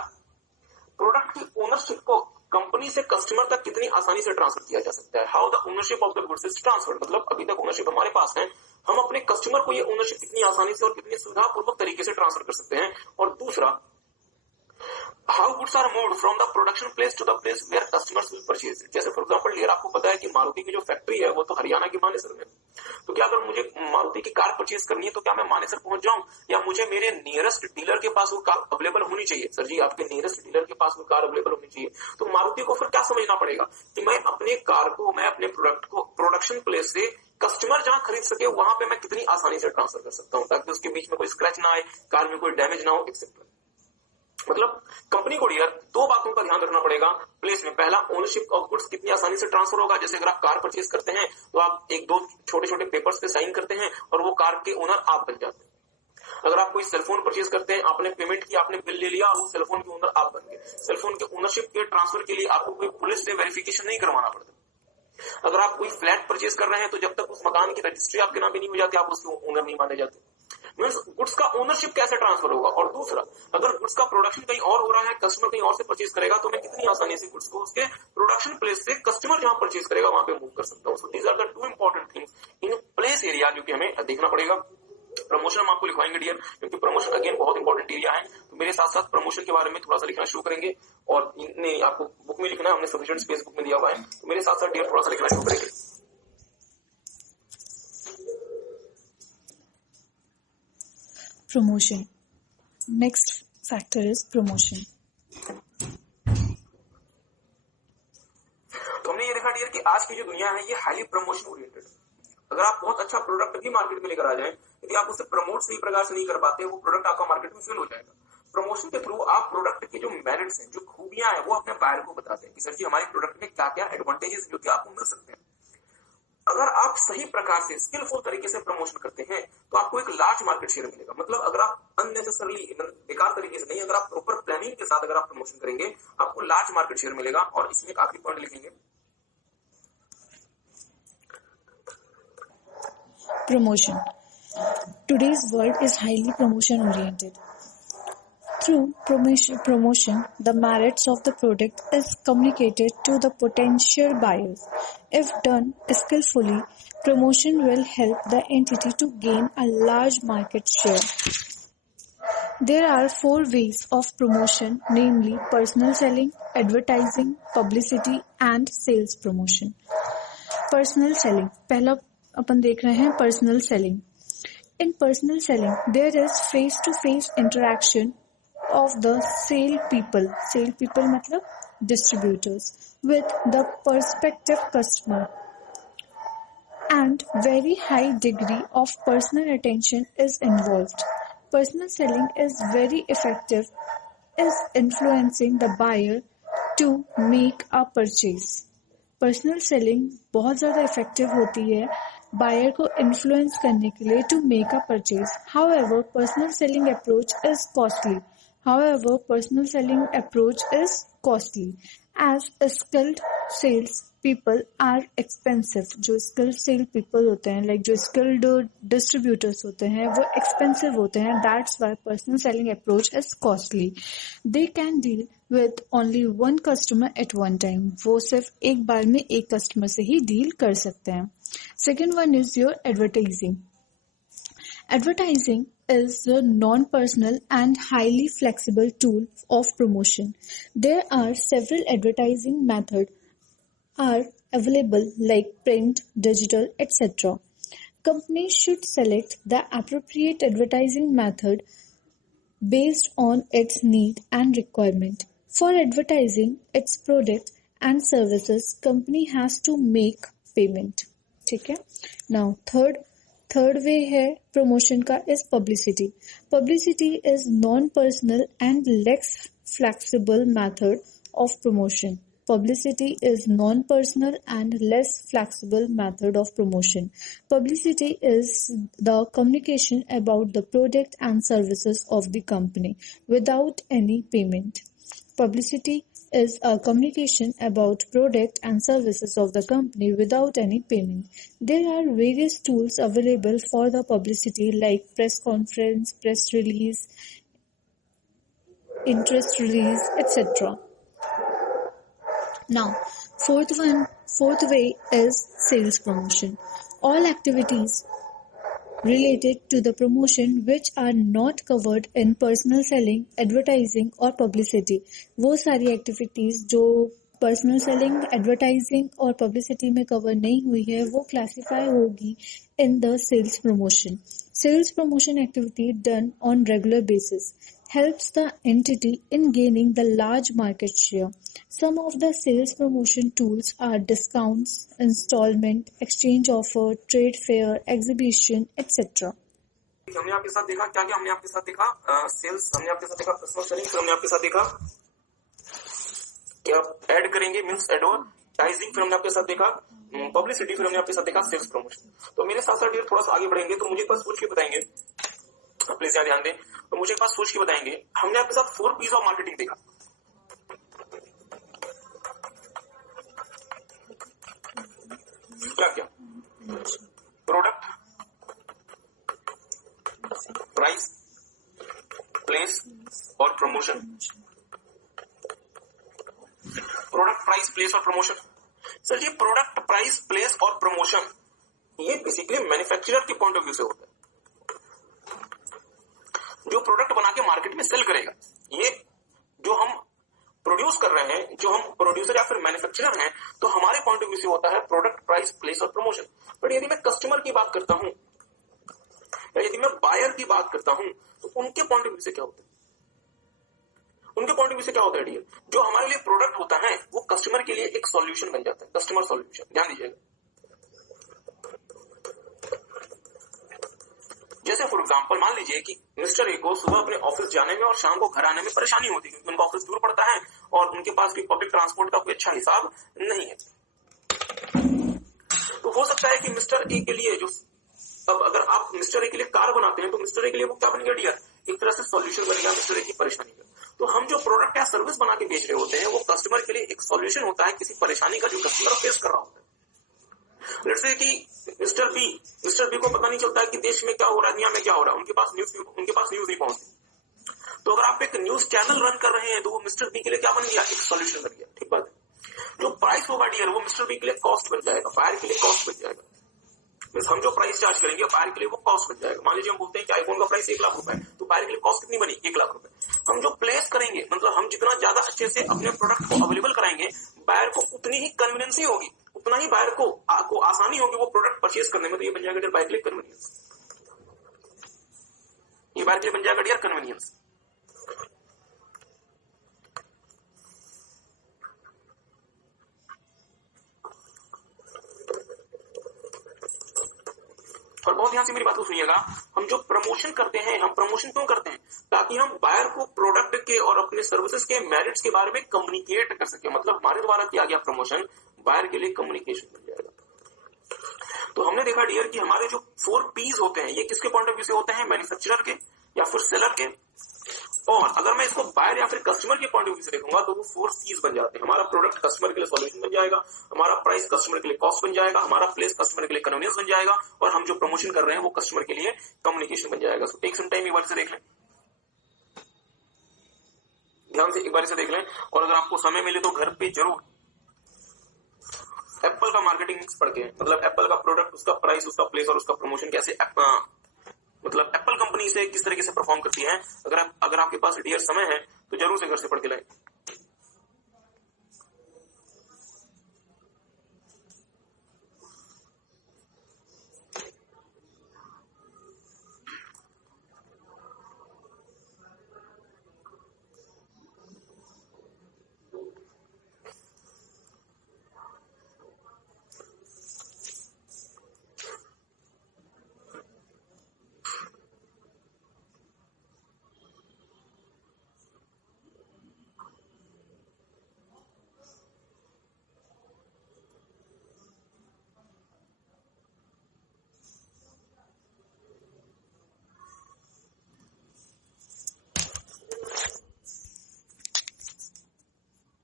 प्रोडक्ट की ओनरशिप को कंपनी से कस्टमर तक कितनी आसानी से ट्रांसफर किया जा सकता है। How the ownership of the goods is transferred, मतलब अभी तक ओनरशिप हमारे पास है, हम अपने कस्टमर को ये ओनरशिप कितनी आसानी से और कितनी सुविधापूर्वक तरीके से ट्रांसफर कर सकते हैं। और दूसरा, how goods are moved from the production place to the place where customers will purchase it. जैसे फॉर एग्जांपल डियर, आपको पता है कि मारुति की जो फैक्ट्री है वो तो हरियाणा के मानेसर में, तो क्या अगर मुझे मारुति की कार परचेज करनी है तो क्या मैं मानेसर पहुंच जाऊं, या मुझे मेरे नियरेस्ट डीलर के पास वो कार अवेलेबल होनी चाहिए? सर जी, आपके नियरेस्ट डीलर के पास वो कार अवेलेबल होनी चाहिए। तो मारुति को फिर क्या समझना पड़ेगा कि मैं अपने कार को, मैं अपने प्रोडक्ट को प्रोडक्शन प्लेस से कस्टमर जहां खरीद सके वहां पे मैं कितनी आसानी से ट्रांसफर कर सकता हूं, ताकि उसके बीच में कोई स्क्रैच ना आए, कार में कोई डैमेज ना हो, एक्सेट्रा। मतलब कंपनी को डियर 2 बातों का ध्यान रखना पड़ेगा प्लेस में। पहला, ओनरशिप ऑफ गुड्स कितनी आसानी से ट्रांसफर होगा। जैसे अगर आप कार परचेज करते हैं तो आप 1-2 छोटे छोटे पेपर्स पे साइन करते हैं और वो कार के ओनर आप बन जाते हैं। अगर आप कोई सेलफोन परचेज करते हैं, आपने पेमेंट की, आपने बिल ले लिया, वो सेलफोन के ओनर आप बन गए। सेलफोन के ओनरशिप के ट्रांसफर के लिए आपको कोई पुलिस से वेरिफिकेशन नहीं करवाना पड़ता। अगर आप कोई फ्लैट परचेज कर रहे हैं तो जब तक उस मकान की रजिस्ट्री आपके नाम पे नहीं हो जाती, आप उसके ओनर नहीं माने जाते। मीन्स गुड्स का ओनरशिप कैसे ट्रांसफर होगा। और दूसरा, अगर गुड्स का प्रोडक्शन कहीं और हो रहा है, कस्टमर कहीं और से परचेज करेगा, तो मैं कितनी आसानी से गुड्स को उसके प्रोडक्शन प्लेस से कस्टमर जहां परचेज करेगा वहां पे मूव कर सकता हूँ। So these are the two important things in place area जो कि हमें देखना पड़ेगा। प्रमोशन हम आपको लिखवाएंगे डियर, क्योंकि प्रमोशन अगेन बहुत इंपॉर्टेंट एरिया है। तो मेरे साथ साथ प्रमोशन के बारे में थोड़ा सा लिखना शुरू करेंगे, और नहीं आपको बुक में लिखना है, हमने सफिशिएंट स्पेस बुक में दिया हुआ है, तो मेरे साथ साथ डियर थोड़ा सा लिखना शुरू करेंगे। Promotion. Next factor is promotion. तो हमने ये देखा डियर कि आज की जो दुनिया है ये हाईली प्रमोशन ओरिएंटेड। अगर आप बहुत अच्छा प्रोडक्ट भी मार्केट में लेकर आ जाएं, यदि आप उसे प्रमोट सही प्रकार से नहीं कर पाते, वो प्रोडक्ट आपका मार्केट में फेल हो जाएगा। प्रमोशन के थ्रू आप प्रोडक्ट के जो मेरिट्स हैं, जो खूबियां हैं, वो अपने बायर को बताते हैं कि सर जी हमारे प्रोडक्ट में क्या क्या एडवांटेजेस जो कि आपको मिल सकते हैं। अगर आप सही प्रकार से स्किलफुल तरीके से प्रमोशन करते हैं तो आपको एक लार्ज मार्केट शेयर मिलेगा। मतलब अगर आप अननेसेसरली बेकार तरीके से नहीं, अगर आप प्रॉपर प्लानिंग के साथ अगर आप प्रमोशन करेंगे, आपको लार्ज मार्केट शेयर मिलेगा। और इसमें एक आखिरी पॉइंट लिखेंगे, Promotion. Today's world is highly promotion oriented. Through promotion, the merits of the product is communicated to the potential buyers. If done skillfully, promotion will help the entity to gain a large market share. There are 4 ways of promotion, namely personal selling, advertising, publicity, and sales promotion. Personal selling. पहला अपन देख रहे हैं personal selling. In personal selling, there is face-to-face interaction of the sale people मतलब distributors, with the prospective customer, and very high degree of personal attention is involved. Personal selling is very effective in influencing the buyer to make a purchase. Personal selling बहुत ज़्यादा effective होती है buyer को influence करने के लिए to make a purchase. However personal selling approach is costly as skilled sales people are expensive. जो skilled sale people होते हैं, like जो skilled distributors होते हैं, वो expensive होते हैं. That's why personal selling approach is costly. They can deal with only one customer at one time. वो सिर्फ एक बार में एक कस्टमर से ही डील कर सकते हैं. Second one is your advertising. Advertising is a non-personal and highly flexible tool of promotion. There are several advertising methods are available like print, digital, etc. Companies should select the appropriate advertising method based on its need and requirement. For advertising its product and services, company has to make payment. ठीक है? Now third way है promotion का is publicity. Publicity is non personal and less flexible method of promotion. Publicity is non-personal and less flexible method of promotion. Publicity is the communication about the product and services of the company without any payment. Publicity is a communication about product and services of the company without any payment. There are various tools available for the publicity like press conference, press release, interest release, etc. Now, fourth way is sales promotion. All activities related to the promotion which are not covered in personal selling, advertising or publicity. वो सारी activities जो personal selling, advertising और publicity में cover नहीं हुई है वो classify होगी in the sales promotion. Sales promotion activity done on regular basis helps the entity in gaining the large market share. Some of the sales promotion tools are discounts, installment, exchange offer, trade fair, exhibition, etc. हमने आपके साथ देखा क्या हमने आपके साथ देखा sales, हमने आपके साथ देखा पर्सनल सेलिंग, फिर हमने आपके साथ देखा क्या ऐड करेंगे मींस एडवर्टाइजिंग, फिर हमने आपके साथ देखा पब्लिसिटी, फिर हमने आपके साथ देखा सेल्स प्रमोशन. तो मेरे साथ साथ थोड़ा सा आगे बढ़ेंगे तो मुझे बस पूछ के बताएंगे प्लीज यहाँ ध्यान दें। तो मुझे एक बात सोच के बताएंगे, हमने आपके साथ 4 P's ऑफ मार्केटिंग देखा। क्या क्या? प्रोडक्ट, प्राइस, प्लेस और प्रमोशन। प्रोडक्ट, प्राइस, प्लेस और प्रमोशन। सर ये प्रोडक्ट, प्राइस, प्लेस और प्रमोशन ये बेसिकली मैन्युफैक्चरर के पॉइंट ऑफ व्यू से होता है। जो प्रोडक्ट बना के मार्केट में सेल करेगा, ये जो हम प्रोड्यूस कर रहे हैं, जो हम प्रोड्यूसर या फिर मैन्युफैक्चरर हैं, तो हमारे पॉइंट ऑफ व्यू से होता है प्रोडक्ट, प्राइस, प्लेस और प्रमोशन। बट यदि मैं कस्टमर की बात करता हूं या यदि मैं बायर की बात करता हूं, तो उनके पॉइंट ऑफ व्यू से क्या होता है? उनके पॉइंट ऑफ व्यू से क्या होता है डियर? जो हमारे लिए प्रोडक्ट होता है वो कस्टमर के लिए एक सॉल्यूशन बन जाता है, कस्टमर सॉल्यूशन। ध्यान दीजिएगा, जैसे फॉर एग्जांपल मान लीजिए कि मिस्टर ए को सुबह अपने ऑफिस जाने में और शाम को घर आने में परेशानी होती है, क्योंकि उनका ऑफिस दूर पड़ता है और उनके पास भी पब्लिक ट्रांसपोर्ट का कोई अच्छा हिसाब नहीं है। तो हो सकता है कि मिस्टर ए के लिए जो, अब अगर आप मिस्टर ए के लिए कार बनाते हैं तो मिस्टर ए के लिए वो क्या बन गया डियर? एक तरह से सॉल्यूशन बन गया मिस्टर ए की परेशानी का। तो हम जो प्रोडक्ट या सर्विस बना के बेच रहे होते हैं वो कस्टमर के लिए एक सॉल्यूशन होता है किसी परेशानी का जो कस्टमर फेस कर रहा होता है। लेट्स से कि मिस्टर बी को पता नहीं चलता है कि देश में क्या हो रहा है, दुनिया में क्या हो रहा है, उनके पास न्यूज नहीं पहुंचती। तो अगर आप एक न्यूज चैनल रन कर रहे हैं तो वो मिस्टर बी के लिए क्या बन गया? एक सॉल्यूशन बन गया। ठीक बात है। जो प्राइस होगा डियर वो मिस्टर बी के लिए कॉस्ट बन जाएगा, बायर के लिए कॉस्ट बन जाएगा। हम जो प्राइस चार्ज करेंगे बायर के लिए वो कॉस्ट बन जाएगा। मान लीजिए हम बोलते हैं कि आईफोन का प्राइस 1 लाख रुपए है, तो बायर के लिए कॉस्ट कितनी बनी? 1 लाख रुपए। हम जो प्लेस करेंगे, मतलब हम जितना ज्यादा अच्छे से अपने प्रोडक्ट को अवेलेबल कराएंगे, बायर को उतनी ही कन्वीनियंस होगी, उतना ही बायर को आसानी होगी वो प्रोडक्ट परचेज करने में। तो ये बन जाएगा डियर बायर के लिए कन्वीनियंस। ये बायर के लिए बन जाएगा डियर कन्वीनियंस। और बहुत ध्यान से मेरी बात को सुनिएगा, हम जो प्रमोशन करते हैं, हम प्रमोशन क्यों करते हैं? ताकि हम बायर को प्रोडक्ट के और अपने सर्विसेज के मेरिट्स के बारे में कम्युनिकेट कर सके। मतलब हमारे द्वारा किया गया प्रमोशन बायर के लिए कम्युनिकेशन बन जाएगा। तो हमने देखा डियर कि हमारे जो 4 P's होते हैं ये किसके पॉइंट ऑफ व्यू से होते हैं? मैन्युफैक्चरर के या फिर सेलर के। और अगर मैं इसको बायर या फिर कस्टमर के पॉइंट ऑफ व्यू से देखूंगा तो वो 4 C's बन जाते हैं। हमारा प्रोडक्ट कस्टमर के लिए सॉल्यूशन बन जाएगा, हमारा प्राइस कस्टमर के लिए कॉस्ट बन जाएगा, हमारा प्लेस कस्टमर के लिए कन्वीनियंस बन जाएगा, और हम जो प्रमोशन कर रहे हैं वो कस्टमर के लिए कम्युनिकेशन बन जाएगा। सो टेक सम टाइम, एक बार से देख लें, ध्यान से एक बार से देख लें। और अगर आपको समय मिले तो घर पे जरूर एप्पल का मार्केटिंग मिक्स पढ़ के, मतलब एप्पल का प्रोडक्ट, उसका प्राइस, उसका प्लेस और उसका प्रमोशन कैसे मतलब एप्पल कंपनी से किस तरीके से परफॉर्म करती है, अगर आपके पास डियर समय है तो जरूर से घर से पढ़ के लाएं।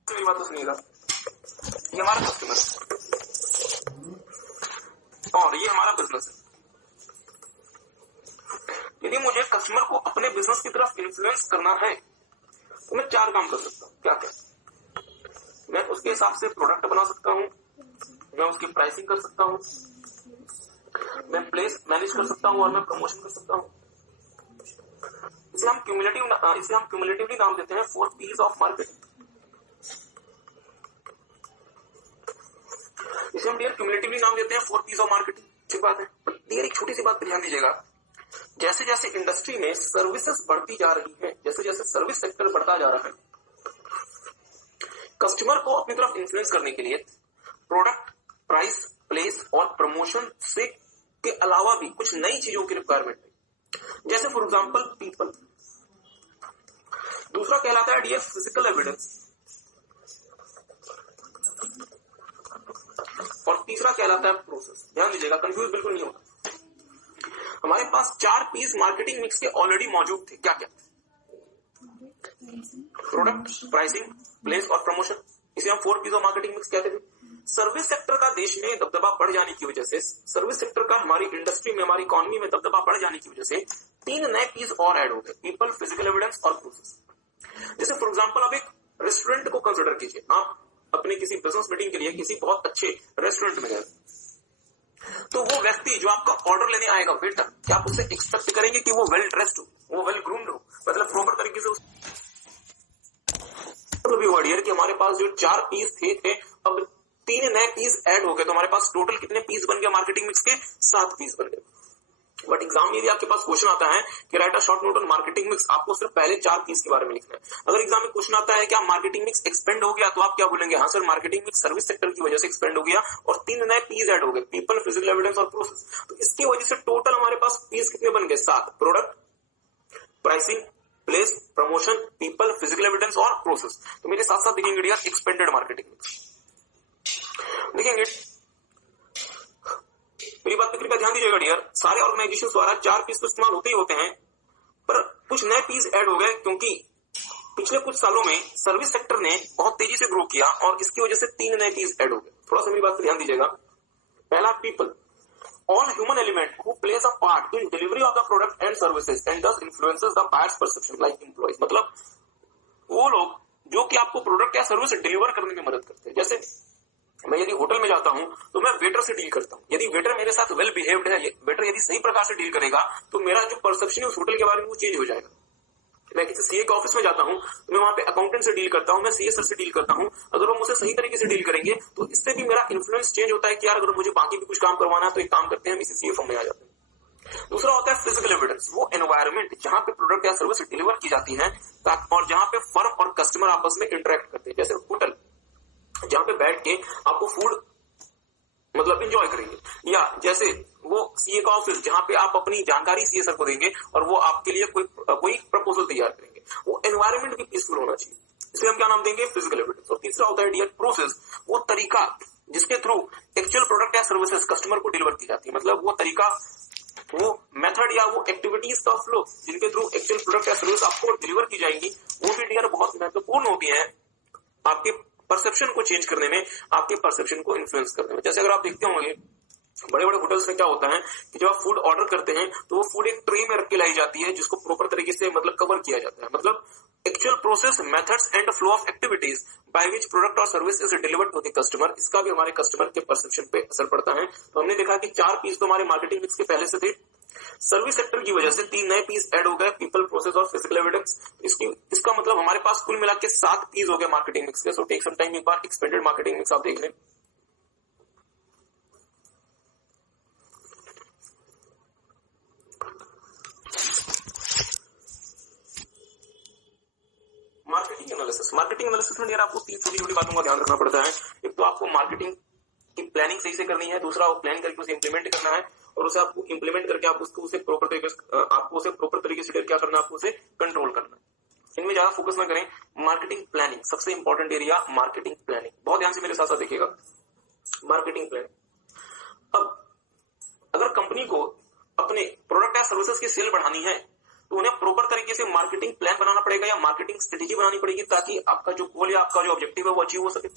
मेरी बात तो सुनिएगा, ये हमारा कस्टमर और ये हमारा बिजनेस है। यदि मुझे कस्टमर को अपने बिजनेस की तरफ इन्फ्लुएंस करना है तो मैं 4 काम कर सकता हूँ। क्या क्या? मैं उसके हिसाब से प्रोडक्ट बना सकता हूँ, मैं उसकी प्राइसिंग कर सकता हूँ, मैं प्लेस मैनेज कर सकता हूँ और मैं प्रमोशन कर सकता हूँ। इसे हम क्यूमुलेटिवली नाम देते हैं 4 P's ऑफ मार्केटिंग। इसे हम डियर क्यूमुलेटिवली नाम देते हैं 4 P's ऑफ मार्केटिंग। ठीक बात है। डियर एक छोटी सी बात पर ध्यान दीजिएगा, जैसे जैसे इंडस्ट्री में सर्विसेज बढ़ती जा रही है, जैसे जैसे सर्विस सेक्टर बढ़ता जा रहा है, कस्टमर को अपनी तरफ इन्फ्लुएंस करने के लिए प्रोडक्ट, प्राइस, प्लेस और प्रमोशन से के अलावा भी कुछ नई चीजों की रिक्वायरमेंट है। जैसे फॉर एग्जांपल पीपल, दूसरा कहलाता है डियर फिजिकल एविडेंस, और तीसरा कहलाता है प्रोसेस। ध्यान दीजिएगा, कंफ्यूज बिल्कुल नहीं होगा। हमारे पास 4 पीस मार्केटिंग मिक्स के ऑलरेडी मौजूद थे। क्या क्या? प्रोडक्ट, प्राइसिंग, प्लेस और प्रमोशन। इसे हम 4 पीस ऑफ मार्केटिंग मिक्स कहते थे। सर्विस सेक्टर का देश में दबदबा बढ़ जाने की वजह से, सर्विस सेक्टर का हमारी इंडस्ट्री में, हमारी इकोनॉमी में दबदबा बढ़ जाने की वजह से 3 नए पीस और ऐड हो गए, पीपल, फिजिकल एविडेंस और प्रोसेस। जैसे फॉर एग्जांपल आप एक रेस्टोरेंट को कंसिडर कीजिए। आप अपने किसी बिजनेस मीटिंग के लिए किसी बहुत अच्छे रेस्टोरेंट में गए, तो वो व्यक्ति जो आपका ऑर्डर लेने आएगा, वेटर, क्या आप उससे एक्सपेक्ट करेंगे कि वो वेल ड्रेस्ड हो, वो वेल ग्रूम्ड हो, मतलब प्रॉपर तरीके से कि हमारे पास जो 4 पीस थे अब 3 नए पीस ऐड हो गए, तो हमारे पास टोटल कितने पीस बन गए मार्केटिंग मिक्स के? 7 पीस बन गए। बट एग्जाम में यदि आपके पास क्वेश्चन आता है कि right a short note on marketing mix, आपको सिर्फ पहले 4 पीस के बारे में लिखना है। अगर एग्जाम में क्वेश्चन आता है क्या मार्केटिंग मिक्स एक्सपेंड हो गया, तो आप क्या बोलेंगे? हाँ sir, marketing mix service sector की वजह से एक्सपेंड हो गया और 3 नए पीस ऐड हो गए, पीपल, फिजिकल एविडेंस और प्रोसेस। तो इसकी वजह से टोटल हमारे पास पीस कितने बन गए? 7। Product, pricing, place, promotion, people, physical evidence और प्रोसेस। तो मेरे साथ साथ देखेंगे डियर एक्सपेंडेड मार्केटिंग मिक्स। देखेंगे, मेरी बात पे कृपया ध्यान दीजिएगा डियर, सारे ऑर्गेनाइजेशन द्वारा 4 पीस तो इस्तेमाल होते ही होते हैं, पर कुछ नए पीस ऐड हो गए क्योंकि पिछले कुछ सालों में सर्विस सेक्टर ने बहुत तेजी से ग्रो किया और इसकी वजह से 3 नए पीस ऐड हो गए। थोड़ा सा मेरी बात पे ध्यान दीजिएगा। पहला, people, all human element who plays a part in delivery of the product and services and thus influences the buyer's perception like employees। मतलब वो लोग जो कि आपको प्रोडक्ट या सर्विस डिलीवर करने में मदद करते हैं। जैसे मैं यदि होटल में जाता हूं तो मैं वेटर से डील करता हूं, यदि वेटर मेरे साथ वेल बिहेव्ड है, वेटर यदि सही प्रकार से डील करेगा तो मेरा जो परसेप्शन है उस होटल के बारे में वो चेंज हो जाएगा। मैं किसी सीए के ऑफिस में जाता हूं तो मैं वहां पे अकाउंटेंट से डील करता हूं, मैं सीए सर से डील करता हूं, अगर वो मुझसे सही तरीके से डील करेंगे तो इससे भी मेरा इन्फ्लुएंस चेंज होता है कि यार अगर मुझे बाकी भी कुछ काम करवाना है तो एक काम करते हैं, हम इसी सीए फॉर्म में आ जाते हैं। दूसरा होता है फिजिकल एविडेंस, वो एनवायरमेंट जहां पे प्रोडक्ट या सर्विस डिलीवर की जाती है और जहां पे फर्म और कस्टमर आपस में इंटरेक्ट करते हैं। जैसे होटल जहां पे बैठ के आपको फूड मतलब एंजॉय करेंगे, या जैसे वो सीए का ऑफिस जहां पे आप अपनी जानकारी सीए सर को देंगे और वो आपके लिए कोई प्रपोजल तैयार करेंगे। वो एनवायरमेंट भी पीसफुल होना चाहिए, इसलिए हम क्या नाम देंगे? Physical evidence. और तीसरा होता है डियर प्रोसेस, वो तरीका जिसके थ्रू एक्चुअल प्रोडक्ट या सर्विसेज कस्टमर को डिलीवर की जाती है। मतलब वो तरीका, वो मेथड या वो एक्टिविटीज का फ्लो जिनके थ्रू एक्चुअल प्रोडक्ट या सर्विस आपको डिलीवर की जाएंगी, वो भी डियर बहुत महत्वपूर्ण होती है आपके परसेप्शन को चेंज करने में, आपके परसेप्शन को इन्फ्लुएंस करने में। जैसे अगर आप देखते होंगे बड़े बड़े होटल्स में क्या होता है कि जब आप फूड ऑर्डर करते हैं तो वो फूड एक ट्रे में रख के लाई जाती है जिसको प्रॉपर तरीके से मतलब कवर किया जाता है। मतलब actual process, methods and flow of activities by which product और service is delivered to the customer, इसका भी हमारे कस्टमर के परसेप्शन पे असर पड़ता है। तो हमने देखा कि 4 पीस तो हमारे मार्केटिंग मिक्स के पहले से थे, सर्विस सेक्टर की वजह से 3 नए पीस ऐड हो गए, पीपल, प्रोसेस और फिजिकल एविडेंस। इसका मतलब हमारे पास कुल मिला के 7 पीस हो गए मार्केटिंग मिक्स के। सो टेक सम टाइम, एक बार एक्सपेंडेड मार्केटिंग मिक्स आप देख लें। मार्केटिंग एनालिसिस में आपको 3 छोटी छोटी बातों का ध्यान रखना पड़ता है। एक तो आपको मार्केटिंग की प्लानिंग सही से करनी है, दूसरा वो प्लान करके उसे इंप्लीमेंट करना है, और उसे आपको इंप्लीमेंट करके आप उसे प्रॉपर तरीके से क्या करना है, आपको उसे कंट्रोल करना है। इनमें ज्यादा फोकस ना करें। मार्केटिंग प्लानिंग सबसे इंपॉर्टेंट एरिया, मार्केटिंग प्लानिंग। बहुत ध्यान से मेरे साथ साथ देखिएगा। मार्केटिंग प्लानिंग, अब अगर कंपनी को अपने प्रोडक्ट या सर्विसेज की सेल बढ़ानी है तो उन्हें प्रॉपर तरीके से मार्केटिंग प्लान बनाना पड़ेगा या मार्केटिंग स्ट्रेटेजी बनानी पड़ेगी, ताकि आपका जो गोल या आपका जो ऑब्जेक्टिव है वो अचीव हो सके।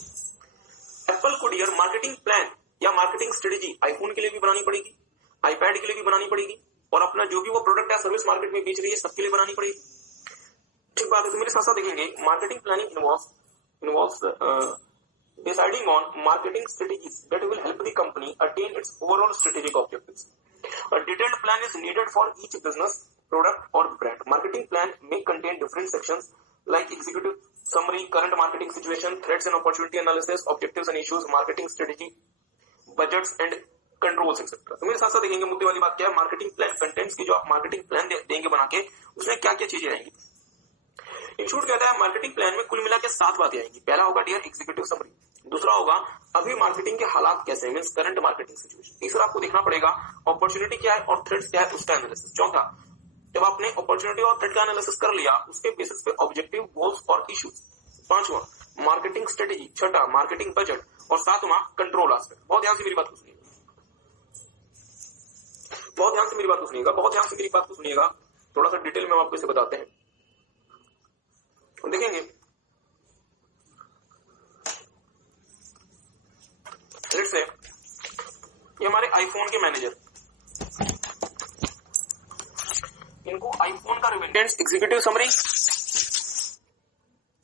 एप्पल को डियर मार्केटिंग प्लान या मार्केटिंग स्ट्रेटेजी आईफोन के लिए भी बनानी पड़ेगी, आईपैड के लिए भी बनानी पड़ेगी, और अपना जो भी वो प्रोडक्ट या सर्विस मार्केट में बेच रही है सबके लिए बनानी पड़ेगी। ठीक बात है। तो मेरे साथ साथ देखेंगे marketing planning involves deciding on marketing strategies that will help the company attain its overall strategic objectives. A detailed plan is needed for each business, product or brand. Marketing plan may contain different sections like executive summary, current marketing situation, threats and opportunity analysis, objectives and issues, marketing strategy, budgets and controls etc. तो मेरे साथ साथ देखेंगे मुद्दे वाली बात क्या है, मार्केटिंग प्लान कंटेंट्स की जो आप मार्केटिंग प्लान देंगे बना के, उसमें क्या क्या चीजें आएंगी। इंस्टीट्यूट कहता है मार्केटिंग प्लान में कुल मिला के 7 बातें आएंगी। पहला होगा डियर एग्जीक्यूटिव समरी, दूसरा होगा अभी मार्केटिंग के हालात कैसे हैं, मींस करंट मार्केटिंग सिचुएशन। तीसरा आपको देखना पड़ेगा अपॉर्चुनिटी क्या है और थ्रेट्स क्या है, उसका एनालिसिस। चौथा, जब आपने अपॉर्चुनिटी और थ्रेट का एनालिसिस कर लिया उसके बेसिस पे ऑब्जेक्टिव, गोल्स और इश्यूज। पांचवा मार्केटिंग स्ट्रेटेजी, छठा मार्केटिंग बजट, और सातवां कंट्रोल एस्पेक्ट। बहुत ध्यान से मेरी बात को सुनिए। बहुत ध्यान से मेरी बात को सुनिएगा, बहुत ध्यान से मेरी बात को सुनिएगा, थोड़ा सा डिटेल में हम आपको इसे बताते हैं। देखेंगे लेट्स से ये हमारे आईफोन के मैनेजर, इनको आईफोन का रिवेंडेंस एग्जीक्यूटिव समरी,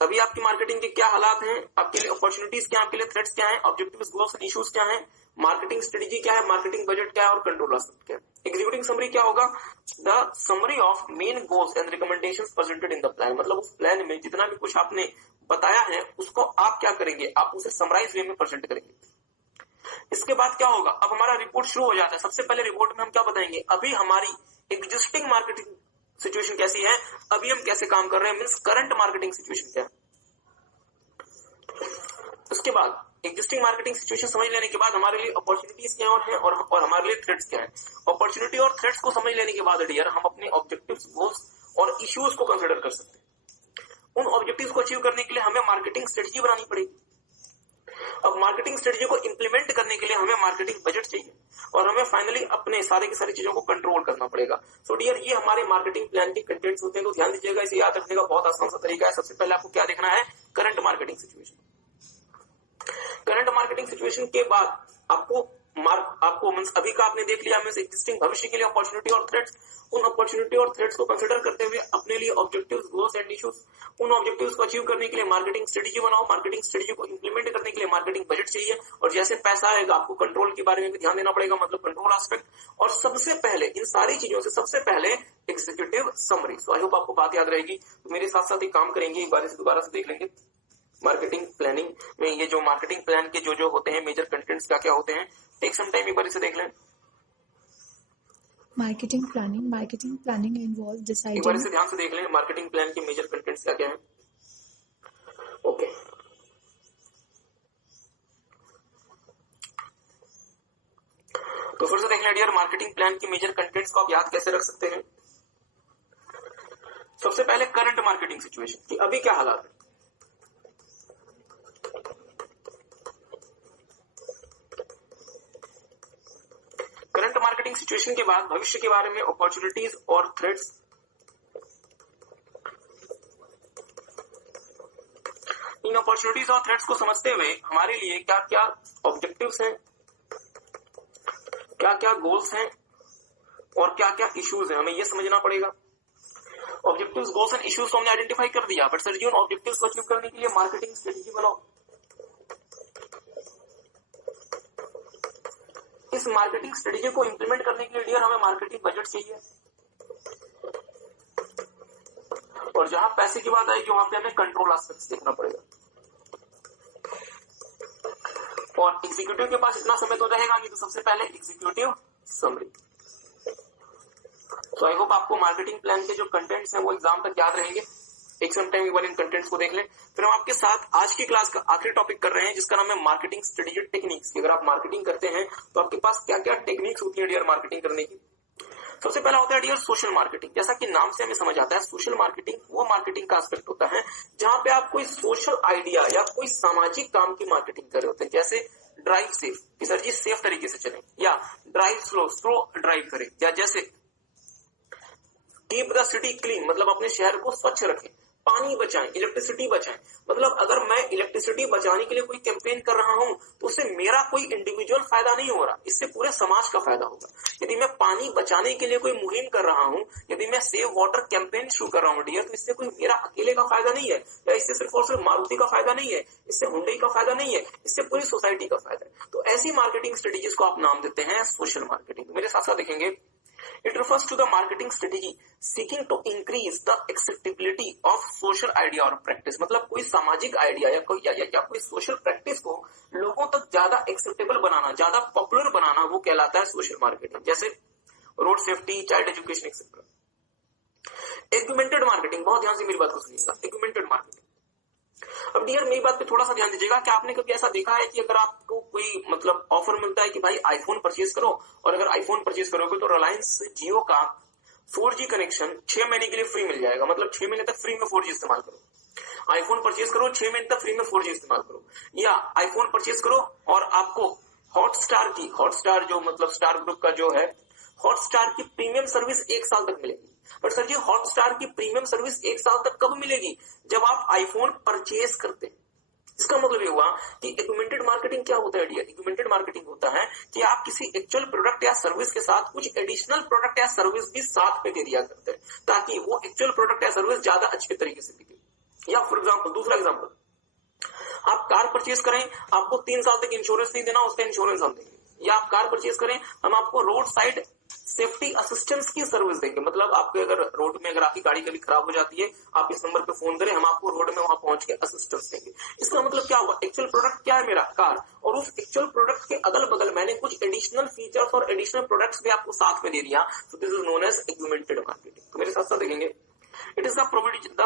अभी आपकी मार्केटिंग के क्या हालात हैं, आपके लिए अपॉर्चुनिटीज क्या है, आपके लिए थ्रेट्स क्या है, ऑब्जेक्टिव्स, गोल्स, इश्यूज क्या है, मार्केटिंग स्ट्रेटेजी क्या है, मार्केटिंग बजट क्या है और कंट्रोल एस्पेक्ट क्या है। एग्जीक्यूटिव समरी क्या होगा? The summary of main goals and recommendations presented in the plan, मतलब उस प्लान में जितना भी कुछ आपने बताया है उसको आप क्या करेंगे, आप उसे समराइज वे में प्रेजेंट करेंगे। इसके बाद क्या होगा, अब हमारा रिपोर्ट शुरू हो जाता है। सबसे पहले रिपोर्ट में हम क्या बताएंगे, अभी हमारी एग्जिस्टिंग मार्केटिंग सिचुएशन कैसी है, अभी हम कैसे काम कर रहे हैं, मींस करंट मार्केटिंग सिचुएशन क्या है। उसके बाद एग्जिस्टिंग मार्केटिंग सिचुएशन समझ लेने के बाद हमारे लिए अपॉर्चुनिटीज क्या है और हमारे लिए थ्रेट्स क्या है। अपॉर्चुनिटी और थ्रेट्स को समझ लेने के बाद डियर हम अपने ऑब्जेक्टिव्स, गोल्स और इश्यूज को कंसीडर कर सकते हैं। उन ऑब्जेक्टिव्स को अचीव करने के लिए हमें मार्केटिंग स्ट्रेटजी बनानी पड़ेगी। अब मार्केटिंग स्ट्रेटजी को इंप्लीमेंट करने के लिए हमें मार्केटिंग बजट चाहिए और हमें फाइनली अपने सारे की सारी चीजों को कंट्रोल करना पड़ेगा। सो डियर ये हमारे मार्केटिंग प्लान के कंटेंट्स होते हैं, तो ध्यान दीजिएगा, इसे याद रखने का बहुत आसान सा तरीका है। सबसे पहले आपको क्या देखना है, current marketing situation. Current marketing situation के बाद आपको मींस अभी का आपने देख लिया, मींस एग्जिस्टिंग, भविष्य के लिए अपॉर्चुनिटी और थ्रेट्स। उन अपॉर्चुनिटी और थ्रेट्स को कंसीडर करते हुए अपने लिए ऑब्जेक्टिव्स, गोल्स एंड इश्यूज, उन ऑब्जेक्टिव्स को अचीव करने के लिए मार्केटिंग स्ट्रेटजी बनाओ। मार्केटिंग स्ट्रेटजी को इंप्लीमेंट करने के लिए मार्केटिंग बजट चाहिए और जैसे पैसा आएगा आपको कंट्रोल के बारे में भी ध्यान देना पड़ेगा, मतलब कंट्रोल एस्पेक्ट। और सबसे पहले इन सारी चीजों से सबसे पहले executive summary. So I hope आपको बात याद रहेगी। तो मेरे साथ साथ एक काम करेंगे, एक बार से दोबारा से देख लेंगे मार्केटिंग प्लानिंग में ये जो मार्केटिंग प्लान के जो होते हैं मेजर कंटेंट्स क्या क्या होते हैं। टेक सम टाइम, एक बार इसे देख लें। Marketing planning involves deciding. एक बार इसे ध्यान से देख लें, मार्केटिंग प्लान के मेजर कंटेंट्स क्या क्या हैं। ओके, तो फिर से देख लें डियर, मार्केटिंग प्लान के मेजर कंटेंट्स को आप याद कैसे रख सकते हैं। सबसे पहले करंट मार्केटिंग सिचुएशन कि अभी क्या हालात है। करंट मार्केटिंग सिचुएशन के बाद भविष्य के बारे में अपॉर्चुनिटीज और थ्रेट्स। इन अपॉर्चुनिटीज और थ्रेट्स को समझते हुए हमारे लिए क्या क्या ऑब्जेक्टिव्स हैं, क्या क्या गोल्स हैं और क्या क्या इश्यूज हैं, हमें यह समझना पड़ेगा। ऑब्जेक्टिव्स, गोल्स एंड इश्यूज को हमने आइडेंटिफाई कर दिया, बट सर जी उन ऑब्जेक्टिव्स को अचीव करने के लिए मार्केटिंग स्ट्रेटजी बनाओ। इस मार्केटिंग स्ट्रेटजी को इंप्लीमेंट करने के लिए डियर हमें मार्केटिंग बजट चाहिए और जहां पैसे की बात आएगी वहां पे हमें कंट्रोल एस्पेक्ट्स देखना पड़ेगा। और एग्जीक्यूटिव के पास इतना समय तो रहेगा नहीं, तो सबसे पहले एग्जीक्यूटिव समरी। तो आई होप आपको मार्केटिंग प्लान के जो कंटेंट्स हैं वो एग्जाम तक याद रहेंगे। एक सम टाइम एक बार इन कंटेंट्स को देख लें। फिर हम आपके साथ आज की क्लास का आखिरी टॉपिक कर रहे हैं जिसका नाम है मार्केटिंग स्ट्रेटेजी टेक्निक्स। अगर आप मार्केटिंग करते हैं तो आपके पास क्या क्या टेक्निक्स होती है डियर मार्केटिंग करने की। सबसे पहला होता है डियर सोशल मार्केटिंग। जैसा कि नाम से हमें समझ आता है, सोशल मार्केटिंग वो मार्केटिंग का एस्पेक्ट होता है जहां पे आप कोई सोशल आइडिया या कोई सामाजिक काम की मार्केटिंग कर रहे होते हैं। जैसे ड्राइव सेफ, कि सर जी सेफ तरीके से चलें, या ड्राइव स्लो ड्राइव करें, या जैसे कीप द सिटी क्लीन, मतलब अपने शहर को स्वच्छ रखें, पानी बचाएं, इलेक्ट्रिसिटी बचाएं। मतलब अगर मैं इलेक्ट्रिसिटी बचाने के लिए कोई कैंपेन कर रहा हूं तो उससे मेरा कोई इंडिविजुअल फायदा नहीं हो रहा, इससे पूरे समाज का फायदा होगा। यदि मैं पानी बचाने के लिए कोई मुहिम कर रहा हूं, यदि मैं सेव वाटर कैंपेन शुरू कर रहा हूं डियर, तो इससे कोई मेरा अकेले का फायदा नहीं है, या इससे सिर्फ और सिर्फ मारुति का फायदा नहीं है, इससे हुंडई का फायदा नहीं है, इससे पूरी सोसाइटी का फायदा है। तो ऐसी मार्केटिंग स्ट्रेटेजीज को आप नाम देते हैं सोशल मार्केटिंग। मेरे साथ साथ देखेंगे, it refers to the marketing strategy seeking to increase the acceptability of social idea or practice। मतलब कोई सामाजिक आइडिया या कोई सोशल प्रैक्टिस को लोगों तक ज्यादा एक्सेप्टेबल बनाना, ज्यादा पॉपुलर बनाना, वो कहलाता है सोशल मार्केटिंग। जैसे road safety, child education etcetera. Augmented marketing, बहुत ध्यान से मेरी बात को सुनिएगा। एग्यूमेंटेड मार्केटिंग, अब डियर मेरी बात पे थोड़ा सा ध्यान दीजिएगा कि आपने कभी ऐसा देखा है कि अगर आपको कोई मतलब ऑफर मिलता है कि भाई आईफोन परचेज करो, और अगर आईफोन परचेज करोगे तो रिलायंस जियो का 4G कनेक्शन 6 महीने के लिए फ्री मिल जाएगा। मतलब 6 महीने तक फ्री में 4G इस्तेमाल करो। आईफोन परचेज करो, 6 महीने तक फ्री में 4G इस्तेमाल करो। या आईफोन परचेज करो और आपको हॉटस्टार जो मतलब स्टार ग्रुप का जो है हॉटस्टार की प्रीमियम सर्विस 1 साल तक मिलेगी। बट सर जी हॉटस्टार की प्रीमियम सर्विस 1 साल तक कब मिलेगी? जब आप आईफोन परचेज करते हैं। इसका मतलब ये हुआ कि एग्यूमेंटेड मार्केटिंग क्या होता है डियर? एग्यूमेंटेड मार्केटिंग होता है कि आप किसी एक्चुअल प्रोडक्ट या सर्विस के साथ कुछ एडिशनल प्रोडक्ट या सर्विस भी साथ में दे दिया करते हैं ताकि वो एक्चुअल प्रोडक्ट या सर्विस ज्यादा अच्छे तरीके से दिखे। या फॉर एग्जाम्पल, दूसरा एग्जाम्पल, आप कार परचेज करें, आपको 3 साल तक इंश्योरेंस नहीं देना, उसका इंश्योरेंस हम देंगे। या आप कार परचेज करें, हम आपको रोड साइड सेफ्टी असिस्टेंस की सर्विस देंगे। मतलब आपके अगर रोड में अगर आपकी गाड़ी कभी खराब हो जाती है, आप इस नंबर पे फोन करें, हम आपको रोड में वहां पहुंच के असिस्टेंस देंगे। इसका मतलब क्या हुआ? एक्चुअल प्रोडक्ट क्या है? मेरा कार। और उस एक्चुअल प्रोडक्ट के अगल बगल मैंने कुछ एडिशनल फीचर्स और एडिशनल प्रोडक्ट्स भी आपको साथ में दे दिया। तो this is known as augmented marketing. तो मेरे साथ साथ देखेंगे, it is the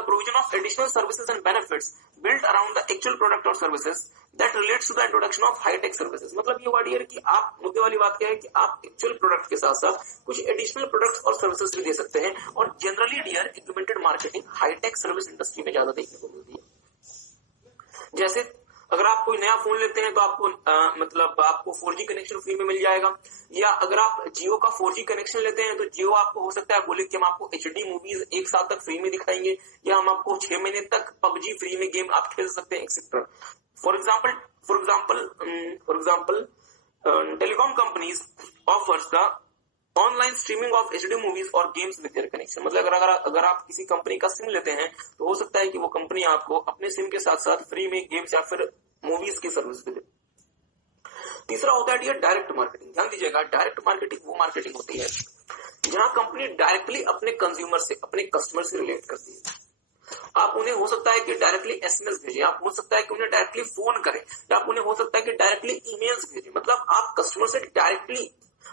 provision of additional services and benefits built around the actual product or services that relates to the introduction of high tech services। मतलब ये word कि आप, मुद्दे वाली बात क्या है कि आप एक्चुअल प्रोडक्ट के साथ साथ कुछ एडिशनल प्रोडक्ट्स और सर्विसेज भी दे सकते हैं। और generally dear augmented marketing high tech service industry में ज्यादा देखने को मिलती है। जैसे अगर आप कोई नया फोन लेते हैं तो आपको मतलब आपको 4G कनेक्शन फ्री में मिल जाएगा। या अगर आप जियो का 4G कनेक्शन लेते हैं तो जियो आपको हो सकता है बोले कि हम आपको HD मूवीज 1 साल तक फ्री में दिखाएंगे, या हम आपको 6 महीने तक PUBG फ्री में गेम आप खेल सकते हैं, etcetera. For example telecom companies offers the online streaming of HD movies और गेम्स विद देयर कनेक्शन। मतलब अगर आप किसी कंपनी का सिम लेते हैं तो हो सकता है कि वो कंपनी आपको अपने सिम के साथ साथ फ्री में गेम्स या फिर मूवीज की सर्विस भी दे। तीसरा होता है डायरेक्ट मार्केटिंग। ध्यान दीजिएगा, डायरेक्ट मार्केटिंग वो मार्केटिंग होती है जहां कंपनी डायरेक्टली अपने कंज्यूमर से, अपने कस्टमर से रिलेट करती है। आप उन्हें हो सकता है कि डायरेक्टली SMS भेजें, आप हो सकता है कि उन्हें डायरेक्टली फोन करें, या आप उन्हें हो सकता है कि डायरेक्टली ईमेल्स भेजें। मतलब आप कस्टमर से डायरेक्टली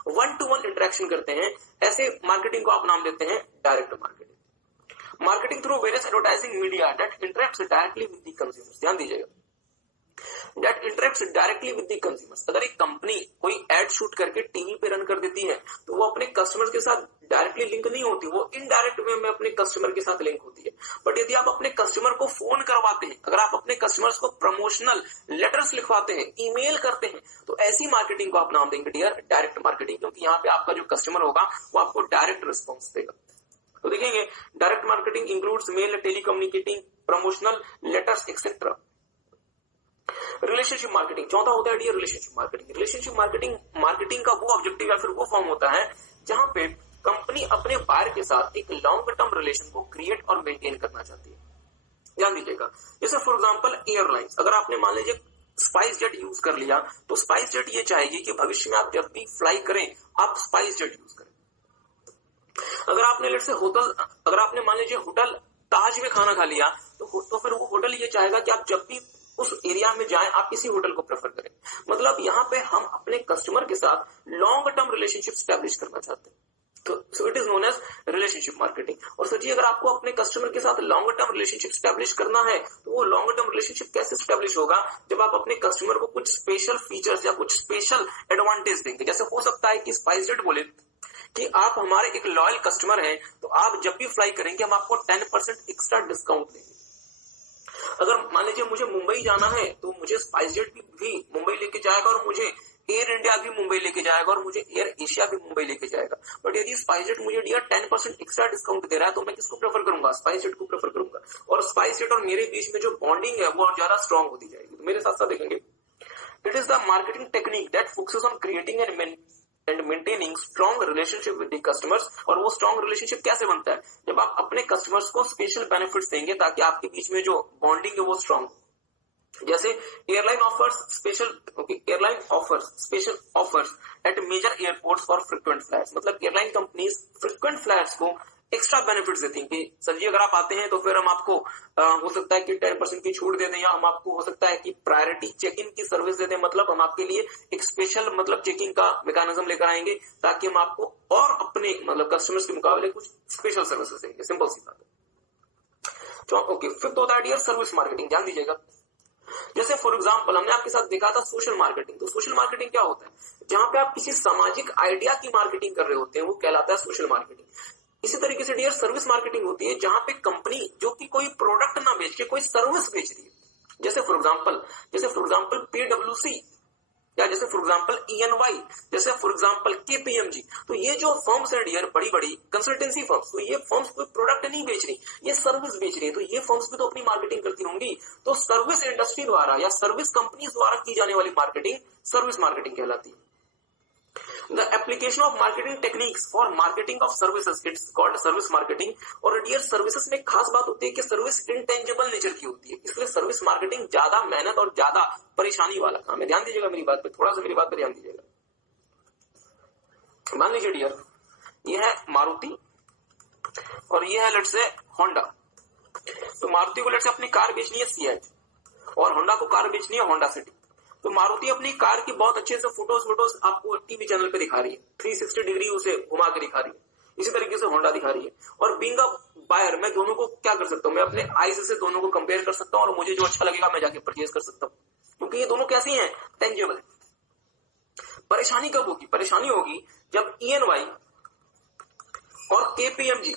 1-to-1 इंटरेक्शन करते हैं। ऐसे मार्केटिंग को आप नाम देते हैं direct marketing. Marketing through various advertising media that interacts directly with the consumers. ध्यान दीजिएगा, that interacts directly with the consumers. अगर एक कंपनी कोई एड शूट करके टीवी पे रन कर देती है तो वो अपने कस्टमर्स के साथ डायरेक्टली लिंक नहीं होती, वो इनडायरेक्ट वे में अपने कस्टमर के साथ लिंक होती है। बट यदि आप अपने कस्टमर को फोन करवाते हैं, अगर आप अपने कस्टमर्स को प्रमोशनल लेटर्स लिखवाते हैं, ईमेल करते हैं, तो ऐसी मार्केटिंग को आप नाम देंगे डियर डायरेक्ट मार्केटिंग, क्योंकि यहाँ पे आपका जो कस्टमर होगा वो आपको डायरेक्ट रिस्पॉन्स देगा। तो देखेंगे direct marketing includes mail, telecommunicating, promotional letters etcetera. Relationship marketing चौथा होता है dear relationship marketing. Relationship marketing का वो ऑब्जेक्टिव या फिर वो फॉर्म होता है जहां पे कंपनी अपने बायर के साथ एक लॉन्ग टर्म रिलेशन को क्रिएट और मेंटेन करना चाहती है। ध्यान दीजिएगा, जैसे फॉर एग्जांपल एयरलाइंस, अगर आपने मान लीजिए स्पाइस जेट यूज कर लिया तो स्पाइस जेट ये चाहेगी कि भविष्य में आप जब भी फ्लाई करें आप स्पाइस जेट यूज करें। अगर आपने मान लीजिए होटल ताज में खाना खा लिया तो फिर वो होटल ये चाहेगा कि आप जब भी उस एरिया में जाएं आप इसी होटल को प्रेफर करें। मतलब यहाँ पे हम अपने कस्टमर के साथ लॉन्ग टर्म रिलेशनशिप स्टैब्लिश करना चाहते हैं। तो it is known as relationship marketing. और सोचिए अगर आपको अपने कस्टमर के साथ लॉन्ग टर्म रिलेशनशिप स्टैब्लिश करना है तो वो लॉन्ग टर्म रिलेशनशिप कैसे स्टैब्लिश होगा? जब आप अपने कस्टमर को कुछ स्पेशल फीचर्स या कुछ स्पेशल एडवांटेज देंगे। जैसे हो सकता है कि स्पाइस जेट बोले कि आप हमारे एक लॉयल कस्टमर हैं, तो आप जब भी फ्लाई करेंगे हम आपको 10% एक्स्ट्रा डिस्काउंट देंगे। अगर मान लीजिए मुझे मुंबई जाना है तो मुझे स्पाइस जेट भी मुंबई लेके जाएगा और मुझे एयर इंडिया भी मुंबई लेके जाएगा और मुझे एयर एशिया भी मुंबई लेके जाएगा। बट यदि स्पाइस जेट मुझे डियर 10% एक्स्ट्रा डिस्काउंट दे रहा है तो मैं किसको प्रेफर करूंगा? स्पाइस जेट को प्रेफर करूंगा। और स्पाइस जेट और मेरे बीच में जो बॉन्डिंग है वो और ज्यादा स्ट्रॉन्ग होती जाएगी। तो मेरे साथ साथ देखेंगे, it is the marketing technique that focuses on creating and maintaining strong relationship with the customers. और वो स्ट्रॉन्ग रिलेशनशिप कैसे बनता है? जब आप अपने कस्टमर्स को स्पेशल बेनिफिट्स देंगे ताकि आपके बीच में जो बॉन्डिंग है वो स्ट्रॉन्ग हो। जैसे airline offers special offers at major airports for frequent flights. मतलब एयरलाइन कंपनीज फ्रीक्वेंट फ्लाइट्स को एक्स्ट्रा बेनिफिट्स देती हैं कि सर जी अगर आप आते हैं तो फिर हम आपको हो सकता है कि 10% की छूट दे दें, या हम आपको हो सकता है कि प्रायोरिटी चेक इन की सर्विस दे दें। मतलब हम आपके लिए एक स्पेशल मतलब चेकिंग का मैकेनिज्म लेकर आएंगे ताकि हम आपको और अपने मतलब कस्टमर्स के मुकाबले कुछ स्पेशल सर्विसेज देंगे। सिंपल सी बात है। तो ओके, फिफ्थ होता है डियर सर्विस मार्केटिंग। ध्यान दीजिएगा, जैसे फॉर एग्जांपल हमने आपके साथ देखा था सोशल मार्केटिंग। तो सोशल मार्केटिंग क्या होता है? जहां पे आप किसी सामाजिक आइडिया की मार्केटिंग कर रहे होते हैं वो कहलाता है सोशल मार्केटिंग। इसी तरीके से डियर सर्विस मार्केटिंग होती है जहां पे कंपनी जो कि कोई प्रोडक्ट ना बेच के कोई सर्विस बेच रही है। जैसे फॉर एग्जांपल PwC या जैसे फॉर एग्जांपल ENY, जैसे फॉर एग्जांपल KPMG। तो ये जो फर्म्स है डियर, बड़ी बड़ी कंसल्टेंसी फर्म्स, तो ये फर्म्स कोई प्रोडक्ट नहीं बेच रही, ये सर्विस बेच रही है। तो ये फर्म्स भी तो अपनी मार्केटिंग करती होंगी। तो सर्विस इंडस्ट्री द्वारा या सर्विस कंपनी द्वारा की जाने वाली मार्केटिंग सर्विस मार्केटिंग कहलाती है। The application of marketing techniques for marketing of services, it's called service marketing। और डियर सर्विसेज में खास बात होती है कि सर्विस इंटेंजिबल नेचर की होती है, इसलिए सर्विस मार्केटिंग ज्यादा मेहनत और ज्यादा परेशानी वाला काम है। ध्यान दीजिएगा मेरी बात पे, थोड़ा सा मेरी बात पे ध्यान दीजिएगा। मान लीजिए डियर, ये है मारुति और ये है लेट्स से होंडा। तो मारुति को लेट्स से अपनी कार बेचनी है सियाज और होंडा को कार बेचनी है होंडा सिटी। तो मारुति अपनी कार की बहुत अच्छे से फोटोज आपको टीवी चैनल पे दिखा रही है, 360 डिग्री उसे घुमा के दिखा रही है। इसी तरीके से होंडा दिखा रही है। और बीइंग अ बायर, मैं दोनों को क्या कर सकता हूँ, मैं अपने आईज से दोनों को कंपेयर कर सकता हूँ और मुझे जो अच्छा लगेगा मैं जाके परचेज कर सकता हूँ, क्योंकि ये दोनों कैसी हैं, टेंजिबल। परेशानी कब होगी, परेशानी होगी जब ENY और KPMG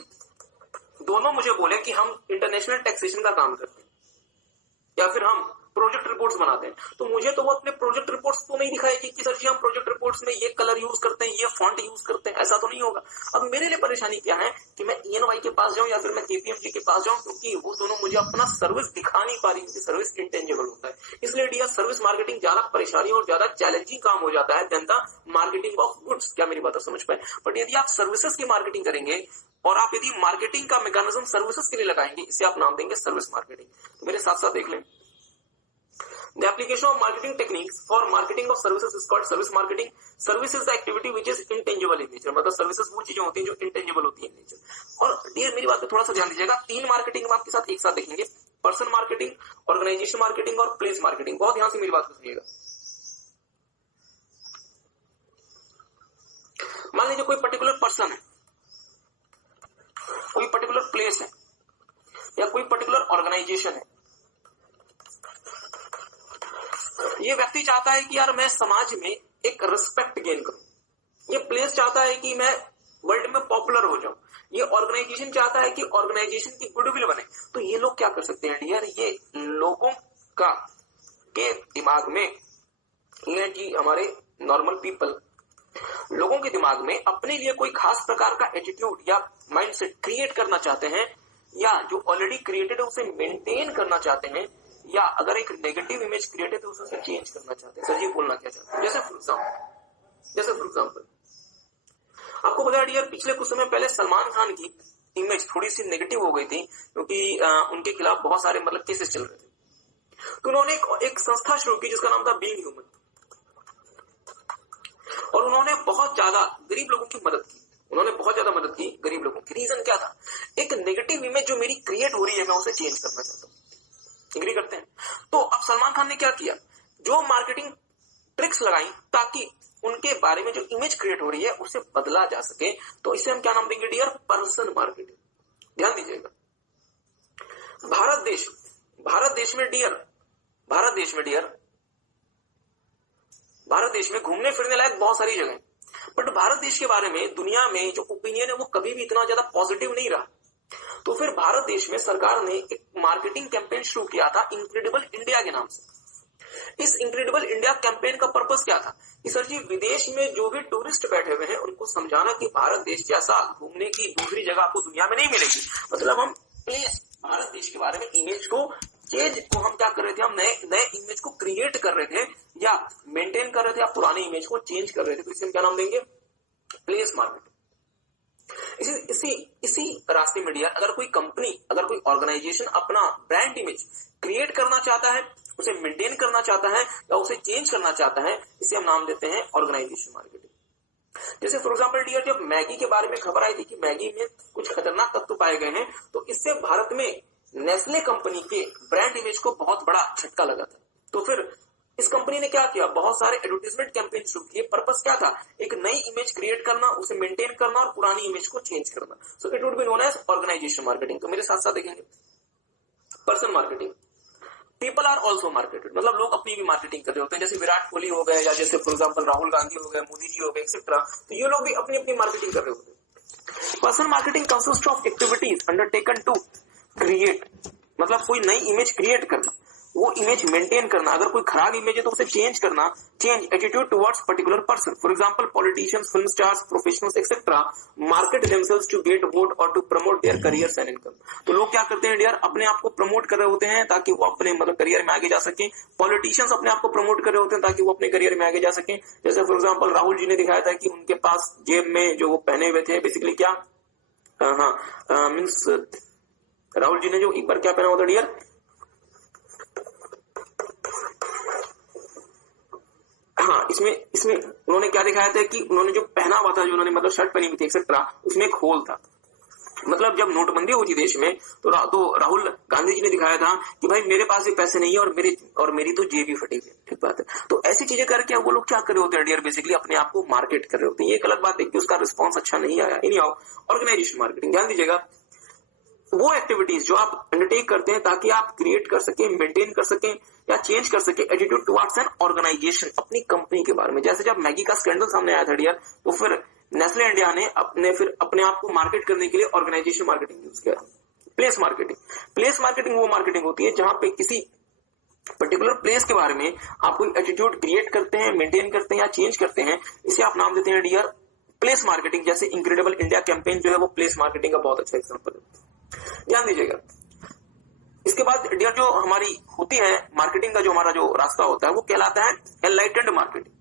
दोनों मुझे बोले कि हम इंटरनेशनल टैक्सेशन का काम करते हैं या फिर हम प्रोजेक्ट रिपोर्ट्स बनाते हैं। तो मुझे तो वो अपने प्रोजेक्ट रिपोर्ट्स तो नहीं दिखाएगी कि सर जी हम प्रोजेक्ट रिपोर्ट्स में ये कलर यूज करते हैं, ये फॉन्ट यूज करते हैं, ऐसा तो नहीं होगा। अब मेरे लिए परेशानी क्या है कि मैं ENY के पास जाऊं या फिर मैं KPMG के पास जाऊं, क्योंकि वो दोनों मुझे अपना सर्विस दिखा नहीं पा रही, क्योंकि सर्विस इंटेंजिबल होता है। इसलिए डियर सर्विस मार्केटिंग ज्यादा परेशानी और ज्यादा चैलेंजिंग काम हो जाता है then the marketing of goods. क्या मेरी बात समझ पाए? बट यदि आप सर्विसेज की मार्केटिंग करेंगे और आप यदि मार्केटिंग का मैकेनिज्म सर्विसेज के लिए लगाएंगे, इसे आप नाम देंगे सर्विस मार्केटिंग। तो मेरे साथ साथ देख लें, the application of marketing techniques for marketing of services is called service marketing। service is the activity which is intangible in nature, मतलब सर्विसेज वो चीजें होती हैं जो इंटेंजिबल होती है नेचर। और डियर मेरी बात पे थोड़ा सा ध्यान दीजिएगा, 3 मार्केटिंग हम आपके साथ एक साथ देखेंगे, पर्सन मार्केटिंग, ऑर्गेनाइजेशन मार्केटिंग और प्लेस मार्केटिंग। बहुत ध्यान से मेरी बात को सुनिएगा। मान लीजिए कोई पर्टिकुलर पर्सन है, कोई पर्टिकुलर प्लेस है या कोई पर्टिकुलर ऑर्गेनाइजेशन है। ये व्यक्ति चाहता है कि यार मैं समाज में एक रिस्पेक्ट गेन करूं, ये प्लेस चाहता है कि मैं वर्ल्ड में पॉपुलर हो जाऊं, ये ऑर्गेनाइजेशन चाहता है कि ऑर्गेनाइजेशन की गुडविल बने। तो ये लोग क्या कर सकते हैं डियर, ये लोगों का के दिमाग में, ये जी हमारे नॉर्मल पीपल, लोगों के दिमाग में अपने लिए कोई खास प्रकार का एटीट्यूड या माइंडसेट क्रिएट करना चाहते हैं, या जो ऑलरेडी क्रिएटेड है उसे मेंटेन करना चाहते हैं, या अगर एक नेगेटिव इमेज क्रिएट है तो उसे चेंज करना चाहते हैं। सर जी बोलना क्या चाहते हैं? जैसे फॉर एग्जांपल आपको पता है डियर, पिछले कुछ समय पहले सलमान खान की इमेज थोड़ी सी नेगेटिव हो गई थी, क्योंकि उनके खिलाफ बहुत सारे मतलब केसेस चल रहे थे। तो उन्होंने एक संस्था शुरू की जिसका नाम था बीइंग ह्यूमन, और उन्होंने बहुत ज्यादा गरीब लोगों की मदद की, उन्होंने बहुत ज्यादा मदद की गरीब लोगों की। रीजन क्या था, एक नेगेटिव इमेज जो मेरी क्रिएट हो रही है मैं उसे चेंज करना चाहता हूँ। एग्री करते हैं? तो अब सलमान खान ने क्या किया, जो मार्केटिंग ट्रिक्स लगाई ताकि उनके बारे में जो इमेज क्रिएट हो रही है उसे बदला जा सके। तो इसे हम क्या नाम देंगे डियर, पर्सन मार्केटिंग। ध्यान दीजिएगा, भारत देश में घूमने फिरने लायक बहुत सारी जगह, बट भारत देश के बारे में दुनिया में जो ओपिनियन है वो कभी भी इतना ज्यादा पॉजिटिव नहीं रहा। तो फिर भारत देश में सरकार ने एक मार्केटिंग कैंपेन शुरू किया था इनक्रेडिबल इंडिया के नाम से। इस इनक्रेडिबल इंडिया कैंपेन का पर्पस क्या था कि सर जी विदेश में जो भी टूरिस्ट बैठे हुए हैं उनको समझाना कि भारत देश जैसा घूमने की दूसरी जगह आपको दुनिया में नहीं मिलेगी। मतलब हम भारत देश के बारे में इमेज को चेंज को हम क्या कर रहे थे, हम नए इमेज को क्रिएट कर रहे थे या मेंटेन कर रहे थे या पुराने इमेज को चेंज कर रहे थे। तो इसे हम क्या नाम देंगे, प्लेस मार्केटिंग। इसी रास्ते में डियर, अगर कोई कंपनी, अगर कोई ऑर्गेनाइजेशन अपना ब्रांड इमेज क्रिएट करना चाहता है, उसे मेंटेन करना चाहता है या उसे चेंज करना चाहता है, इसे हम नाम देते हैं ऑर्गेनाइजेशन मार्केटिंग। जैसे फॉर एग्जांपल डियर, जब मैगी के बारे में खबर आई थी कि मैगी में कुछ खतरनाक तत्व पाए गए हैं, तो इससे भारत में नेस्ले कंपनी के ब्रांड इमेज को बहुत बड़ा झटका लगा था। तो फिर इस कंपनी ने क्या किया, बहुत सारे एडवर्टाइजमेंट कैंपेन शुरू किए। पर्पस क्या था, एक नई इमेज क्रिएट करना, उसे मेंटेन करना और पुरानी इमेज को चेंज करना। So it would be known as organization marketing. तो मेरे साथ साथ देखेंगे person marketing. People are also marketed, मतलब लोग अपनी भी मार्केटिंग कर रहे होते हैं। जैसे विराट कोहली हो गए, या जैसे फॉर एग्जाम्पल राहुल गांधी हो गए, मोदी जी हो गए, एक्सेट्रा। तो ये लोग भी अपनी अपनी मार्केटिंग कर रहे होते हैं। Person marketing consist of activities undertaken to create, मतलब कोई नई इमेज क्रिएट करना, वो इमेज मेंटेन करना, अगर कोई खराब इमेज है तो उसे चेंज करना, change attitude towards particular person. For example politicians, film stars, professionals etcetera market themselves to get vote और to promote their careers and income. तो लोग क्या करते हैं डियर, अपने आप को प्रमोट कर रहे होते हैं ताकि वो अपने मतलब करियर में आगे जा सके। पॉलिटिशियंस अपने आप को प्रमोट कर रहे होते हैं ताकि वो अपने करियर में आगे जा सके। जैसे फॉर एग्जाम्पल राहुल जी ने दिखाया था कि उनके पास जेब में जो वो पहने हुए थे बेसिकली क्या, मीन्स राहुल जी ने जो एक बार क्या पहना हुआ था डियर, हाँ इसमें उन्होंने क्या दिखाया था कि उन्होंने जो पहना हुआ था, जो उन्होंने मतलब शर्ट पहनी हुई थी एक्सेट्रा, उसमें एक होल था। मतलब जब नोटबंदी हुई थी देश में तो राहुल गांधी जी ने दिखाया था कि भाई मेरे पास ये पैसे नहीं है और मेरी तो जेब ही फटी है। ठीक बात है। तो ऐसी चीजें करके वो लोग क्या कर रहे होते हैं डियर, बेसिकली अपने आप को मार्केट कर रहे होते हैं। ये एक अलग बात है कि उसका रिस्पॉन्स अच्छा नहीं आया। एनी हाउ ऑर्गेनाइजेशन मार्केटिंग, ध्यान दीजिएगा, वो एक्टिविटीज जो आप अंडरटेक करते हैं ताकि आप क्रिएट कर सके, मेंटेन कर सके या चेंज कर सके एटीट्यूड टुवर्ड्स एन ऑर्गेनाइजेशन, अपनी कंपनी के बारे में। जैसे जब मैगी का स्कैंडल सामने आया था डियर, तो फिर नेस्ले इंडिया ने अपने आप को मार्केट करने के लिए ऑर्गेनाइजेशन मार्केटिंग यूज किया। प्लेस मार्केटिंग वो मार्केटिंग होती है जहां पे किसी पर्टिकुलर प्लेस के बारे में आप कोई एटीट्यूड क्रिएट करते हैं, मेंटेन करते हैं या चेंज करते हैं, इसे आप नाम देते हैं डियर प्लेस मार्केटिंग। जैसे इनक्रेडिबल इंडिया कैंपेन जो है वो प्लेस मार्केटिंग का बहुत अच्छा एग्जांपल है, ध्यान दीजिएगा। इसके बाद डियर जो हमारी होती है मार्केटिंग का, जो हमारा जो रास्ता होता है वो कहलाता है एनलाइटेंड मार्केटिंग।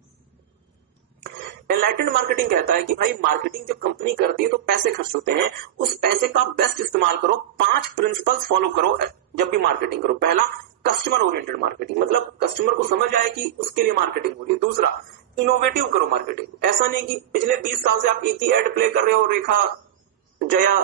एनलाइटेंड मार्केटिंग कहता है कि भाई मार्केटिंग जब कंपनी करती है तो पैसे खर्च होते हैं, उस पैसे का बेस्ट इस्तेमाल करो। 5 प्रिंसिपल्स फॉलो करो जब भी मार्केटिंग करो। पहला, कस्टमर ओरिएंटेड मार्केटिंग, मतलब कस्टमर को समझ आए कि उसके लिए मार्केटिंग हो रही है। दूसरा, इनोवेटिव करो मार्केटिंग। ऐसा नहीं कि पिछले 20 साल से आप एक ही एड प्ले कर रहे हो, रेखा, जया,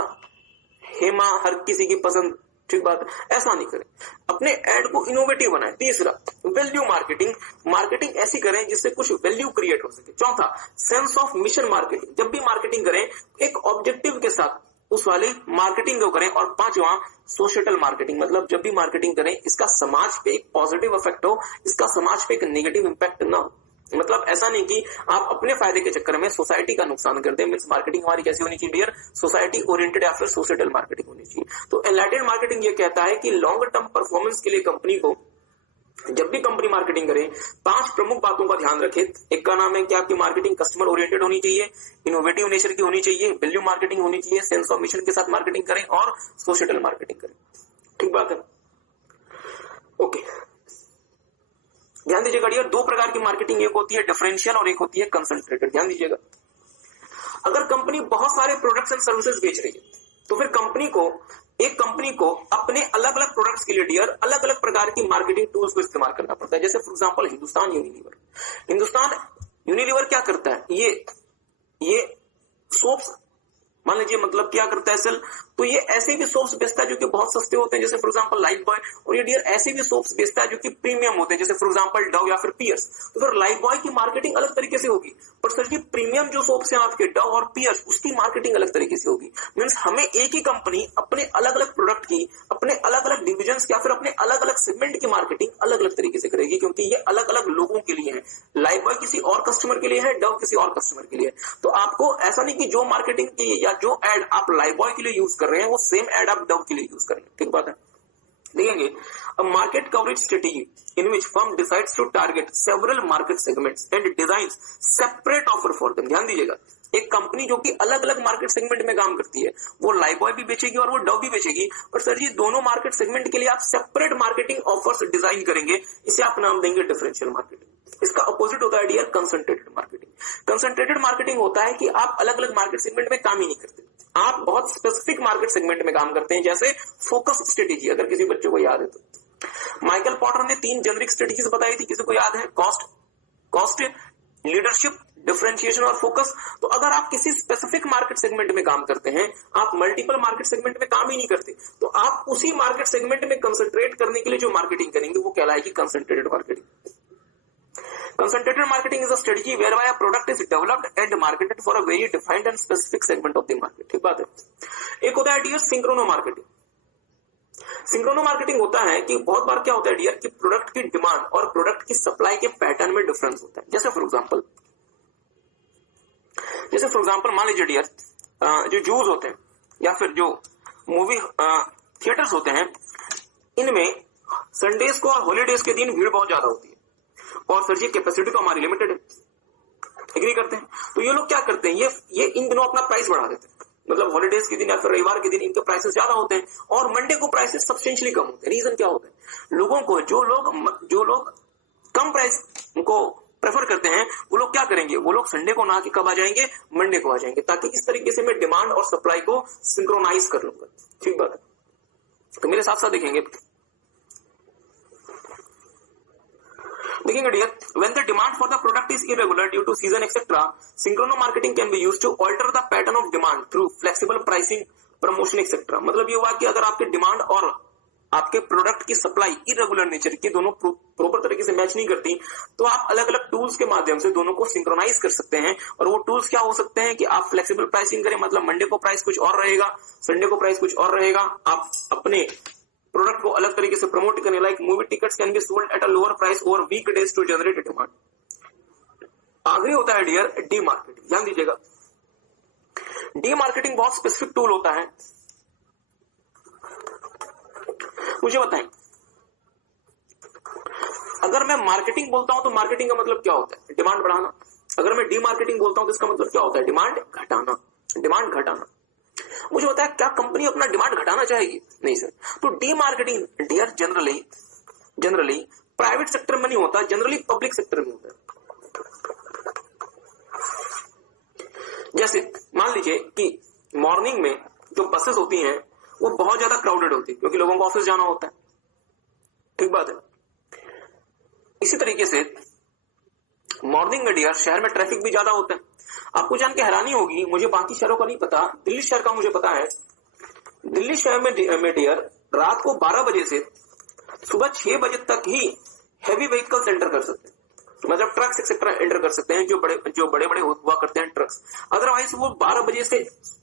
हेमा, हर किसी की पसंद, ठीक बात है, ऐसा नहीं करें, अपने एड को इनोवेटिव बनाएं। तीसरा, वैल्यू मार्केटिंग ऐसी करें जिससे कुछ वैल्यू क्रिएट हो सके। चौथा, सेंस ऑफ मिशन मार्केटिंग, जब भी मार्केटिंग करें एक ऑब्जेक्टिव के साथ उस वाली मार्केटिंग को करें। और पांचवा, सोशल मार्केटिंग, मतलब जब भी मार्केटिंग करें इसका समाज पे एक पॉजिटिव इफेक्ट हो, इसका समाज पे एक नेगेटिव इंपैक्ट ना हो। मतलब ऐसा नहीं कि आप अपने फायदे के चक्कर में सोसाइटी का नुकसान करते हैं। मींस मार्केटिंग हमारी कैसी होनी चाहिए डियर, सोसाइटी ओरिएंटेड या फिर सोशल मार्केटिंग होनी चाहिए। तो एनलाइटेंड मार्केटिंग ये कहता है कि लॉन्ग टर्म परफॉर्मेंस के लिए कंपनी को जब भी कंपनी मार्केटिंग करे 5 प्रमुख बातों का ध्यान रखे। एक का नाम है कि आपकी मार्केटिंग कस्टमर ओरिएंटेड होनी चाहिए, इनोवेटिव नेचर की होनी चाहिए, वैल्यू मार्केटिंग होनी चाहिए, सेंस ऑफ मिशन के साथ मार्केटिंग करें और सोशल मार्केटिंग करें। ठीक बात है, ओके। ध्यान दीजिएगा डियर, 2 प्रकार की मार्केटिंग, एक होती है डिफरेंशियल और एक होती है कंसंट्रेटेड। ध्यान दीजिएगा, अगर कंपनी बहुत सारे प्रोडक्ट्स एंड सर्विसेज बेच रही है तो फिर एक कंपनी को अपने अलग अलग प्रोडक्ट्स के लिए डियर अलग अलग प्रकार की मार्केटिंग टूल्स को इस्तेमाल करना पड़ता है। जैसे फॉर एग्जांपल हिंदुस्तान यूनिलीवर क्या करता है, ये सोप्स, मान लीजिए, मतलब क्या करता है सेल, तो ये ऐसे भी सोप्स बेचता है जो कि बहुत सस्ते होते हैं, जैसे फॉर एग्जांपल लाइफ बॉय। और ये डियर ऐसे भी सोप्स बेचता है जो कि प्रीमियम होते हैं, जैसे फॉर एग्जांपल डव या फिर पियर्स। तो फिर लाइफ बॉय की मार्केटिंग अलग तरीके से होगी, पर सर जी प्रीमियम जो सोप्स हैं आपके डव और पियर्स, उसकी मार्केटिंग अलग तरीके से होगी। मीन्स हमें एक ही कंपनी अपने अलग अलग प्रोडक्ट की, अपने अलग अलग डिविजन या फिर अपने अलग अलग सेगमेंट की मार्केटिंग अलग अलग तरीके से करेगी, क्योंकि ये अलग अलग लोगों के लिए है। लाइफ बॉय किसी और कस्टमर के लिए है, डव किसी और कस्टमर के लिए। तो आपको ऐसा नहीं कि जो मार्केटिंग की या जो एड आप लाइफ बॉय के लिए यूज कर रहे हैं वो सेम एड आप डव के लिए यूज करेंगे। ठीक बात है, देखेंगे a market coverage strategy in which firm decides to target several market segments and designs separate offer for them. ध्यान दीजिएगा, एक कंपनी जो कि अलग अलग मार्केट सेगमेंट में काम करती है, वो लाइफ बॉय भी बेचेगी और वो डव भी बेचेगी, और सर जी दोनों मार्केट सेगमेंट के लिए आप सेपरेट मार्केटिंग ऑफर्स डिजाइन करेंगे, इसे आप नाम देंगे डिफरेंशियल मार्केटिंग। इसका अपोजिट होता है dear concentrated marketing. Concentrated marketing होता है कि आप अलग अलग मार्केट सेगमेंट में काम ही नहीं करते, आप बहुत स्पेसिफिक मार्केट सेगमेंट में काम करते हैं। जैसे फोकस स्ट्रेटेजी, अगर किसी बच्चे को याद है तो माइकल पॉटर ने 3 जेनरिक स्ट्रेटेजीज बताई थी, किसी को याद है? कॉस्ट, लीडरशिप, डिफरेंशिएशन और फोकस। तो अगर आप किसी स्पेसिफिक मार्केट सेगमेंट में काम करते हैं, आप मल्टीपल मार्केट सेगमेंट में काम ही नहीं करते, तो आप उसी मार्केट सेगमेंट में कंसंट्रेट करने के लिए जो मार्केटिंग करेंगे वो कहलाएगी concentrated marketing. Concentrated marketing is a strategy whereby a product is developed and marketed for a very defined and specific segment of the market। ठीक बात है। एक होता है डियर सिंक्रोनो मार्केटिंग। सिंक्रोनो मार्केटिंग होता है कि बहुत बार क्या होता है डियर कि प्रोडक्ट की डिमांड और प्रोडक्ट की सप्लाई के पैटर्न में डिफरेंस होता है। जैसे फॉर एग्जांपल मान लीजिए डियर जो जूस होते हैं या फिर जो मूवी थिएटर्स होते हैं, इनमें संडेज को और हॉलीडेज के दिन भीड़ बहुत ज्यादा होती है और सर जी कैपेसिटी तो हमारी लिमिटेड है, एग्री करते हैं। तो ये लोग क्या करते हैं, ये इन दिनों अपना प्राइस बढ़ा देते हैं, मतलब हॉलीडेज के दिन या फिर रविवार के दिन इनके प्राइसेस ज्यादा होते हैं और मंडे को प्राइसेस सब्सटेंशियली कम होते हैं। रीजन क्या होता है, लोगों को जो लोग कम प्राइस को प्रेफर करते हैं वो लोग क्या करेंगे, वो लोग संडे को ना कि कब आ जाएंगे, मंडे को आ जाएंगे, ताकि इस तरीके से मैं डिमांड और सप्लाई को सिंक्रोनाइज कर लूंगा। ठीक बात है। तो मेरे साथ साथ देखेंगे dear, when the demand for the product is irregular due to season etc, synchronous marketing can be used to alter the pattern of demand through flexible pricing, promotion etc। मतलब ये हुआ कि अगर आपके डिमांड और आपके प्रोडक्ट की supply irregular nature की, दोनों प्रॉपर तरीके से मैच नहीं करती, तो आप अलग अलग टूल्स के माध्यम से दोनों को सिंक्रोनाइज कर सकते हैं। और वो टूल्स क्या हो सकते हैं कि आप फ्लेक्सिबल प्राइसिंग करें, मतलब मंडे को प्राइस कुछ और रहेगा, संडे को प्राइस कुछ और रहेगा, आप अपने प्रोडक्ट को अलग तरीके से प्रमोट करने, like movie tickets can be sold at a lower price over week days to generate demand. आखिरी होता है डियर डी मार्केटिंग। ध्यान दीजिएगा, डी मार्केटिंग बहुत स्पेसिफिक टूल होता है। मुझे बताएं, अगर मैं मार्केटिंग बोलता हूं तो मार्केटिंग का मतलब क्या होता है, डिमांड बढ़ाना। अगर मैं डी मार्केटिंग बोलता हूं तो इसका मतलब क्या होता है, डिमांड घटाना। डिमांड घटाना। मुझे बताया, क्या कंपनी अपना डिमांड घटाना चाहेगी? नहीं सर। तो demarketing dear generally private sector में नहीं होता, जनरली पब्लिक सेक्टर में होता है। जैसे मान लीजिए कि मॉर्निंग में जो बसेस होती हैं वो बहुत ज्यादा क्राउडेड होती है, क्योंकि लोगों को ऑफिस जाना होता है। ठीक बात है। इसी तरीके से मॉर्निंग में डियर शहर में ट्रैफिक भी ज्यादा होता है। आपको जान के हैरानी होगी, मुझे बाकी शहरों का नहीं पता, दिल्ली शहर का मुझे पता है। दिल्ली शहर में डियर रात को 12 बजे से सुबह 6 बजे तक ही हैवी व्हीकल्स एंटर कर सकते हैं, मतलब ट्रक्स एक्सेट्रा एंटर कर सकते हैं, जो बड़े बड़े हुआ करते हैं ट्रक्स। अदरवाइज वो 12 बजे से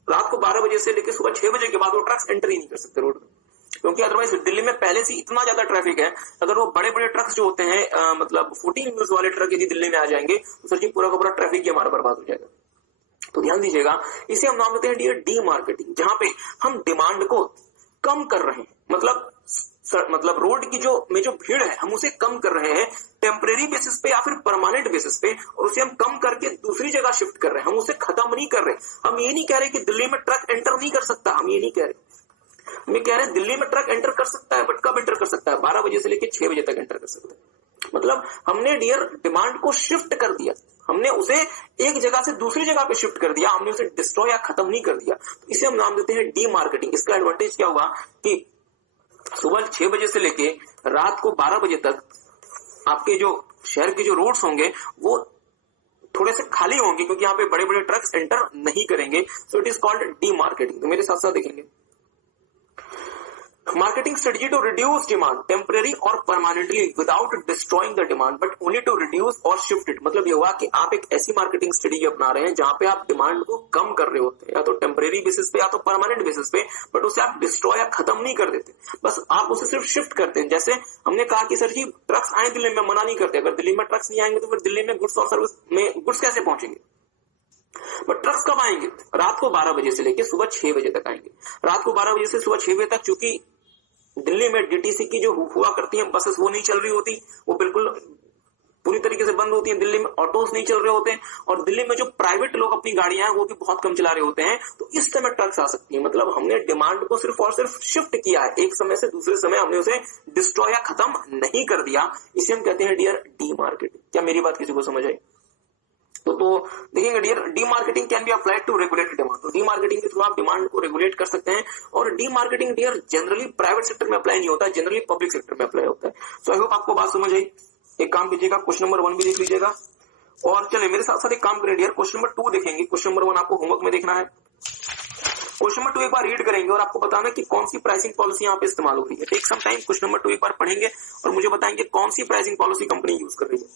रात को 12 बजे से लेकर सुबह 6 बजे के बाद वो ट्रक्स एंटर ही नहीं कर सकते रोड में, क्योंकि अदरवाइज दिल्ली में पहले से इतना ज्यादा ट्रैफिक है। अगर वो बड़े बड़े ट्रक्स जो होते हैं मतलब 14 व्हील्स वाले ट्रक यदि दिल्ली में आ जाएंगे तो सर जी पूरा का पूरा ट्रैफिक ही हमारा बर्बाद हो जाएगा। तो ध्यान दीजिएगा, इसे हम नाम देते हैं डियर डी मार्केटिंग, जहां पे हम डिमांड को कम कर रहे हैं, मतलब रोड की जो भीड़ है हम उसे कम कर रहे हैं टेम्परेरी बेसिस पे या फिर परमानेंट बेसिस पे, और उसे हम कम करके दूसरी जगह शिफ्ट कर रहे हैं। हम उसे खत्म नहीं कर रहे। हम ये नहीं कह रहे कि दिल्ली में ट्रक एंटर नहीं कर सकता, हम ये नहीं कह रहे। हम कह रहे हैं दिल्ली में ट्रक एंटर कर सकता है, बट कब एंटर कर सकता है, 12 बजे से लेकर 6 बजे तक एंटर कर सकता है। मतलब हमने डियर डिमांड को शिफ्ट कर दिया, हमने उसे एक जगह से दूसरी जगह पे शिफ्ट कर दिया, हमने उसे डिस्ट्रॉय या खत्म नहीं कर दिया। इसे हम नाम देते हैं डी मार्केटिंग। इसका एडवांटेज क्या हुआ कि सुबह 6 बजे से लेके रात को 12 बजे तक आपके जो शहर के जो रोड्स होंगे वो थोड़े से खाली होंगे, क्योंकि यहाँ पे बड़े बड़े ट्रक्स एंटर नहीं करेंगे। So it is called demarketing. तो मेरे साथ साथ देखेंगे, marketing strategy to reduce demand temporary और permanently without destroying the demand but only to reduce और शिफ्ट इट। मतलब ये हुआ कि आप एक ऐसी मार्केटिंग स्ट्रेटजी अपना रहे हैं जहां पे आप डिमांड को कम कर रहे होते हैं, या तो टेम्परेरी बेसिस पे या तो परमानेंट बेसिस पे, बट उसे आप डिस्ट्रॉय या खत्म नहीं कर देते, बस आप उसे सिर्फ शिफ्ट करते हैं। जैसे हमने कहा कि सर जी ट्रक्स आए दिल्ली में, मना नहीं करते, अगर दिल्ली में ट्रक्स नहीं आएंगे तो फिर दिल्ली में गुड्स और सर्विस में गुड्स कैसे पहुंचेंगे? बट ट्रक्स कब आएंगे? रात को 12 बजे से लेकर सुबह 6 बजे तक आएंगे। रात को 12 बजे से सुबह 6 बजे तक चूंकि दिल्ली में डीटीसी की जो हुआ करती हैं बसेस वो नहीं चल रही होती, वो बिल्कुल पूरी तरीके से बंद होती हैं। दिल्ली में ऑटोस नहीं चल रहे होते हैं, और दिल्ली में जो प्राइवेट लोग अपनी गाड़ियां हैं वो भी बहुत कम चला रहे होते हैं। तो इस समय ट्रक्स आ सकती है। मतलब हमने डिमांड को सिर्फ और सिर्फ शिफ्ट किया है, एक समय से दूसरे समय हमने उसे डिस्ट्रॉय या खत्म नहीं कर दिया। इसे हम कहते हैं डियर डी मार्केटिंग। क्या मेरी बात किसी को समझ आई? तो देखेंगे dear, demarketing can be applied to regulate demand. तो डी मार्केटिंग के थ्रू आप डिमांड को रेगुलेट कर सकते हैं। और demarketing dear generally private sector में अप्लाई नहीं होता, जनरली पब्लिक सेक्टर में अप्लाई होता है। सो आई होप आपको बात समझ आई। एक काम कीजिएगा, क्वेश्चन नंबर 1 भी देख लीजिएगा, और चलिए मेरे साथ साथ एक काम करें डियर, क्वेश्चन नंबर 2 देखेंगे। क्वेश्चन नंबर 1 आपको होमवर्क में देखना है, क्वेश्चन नंबर 2 एक बार रीड करेंगे और आपको बताना कि कौन सी प्राइसिंग पॉलिसी यहाँ पे इस्तेमाल हो रही है। Take some time, question number 2 एक बार पढ़ेंगे और मुझे बताएंगे कौन सी प्राइसिंग पॉलिसी कंपनी यूज कर रही है।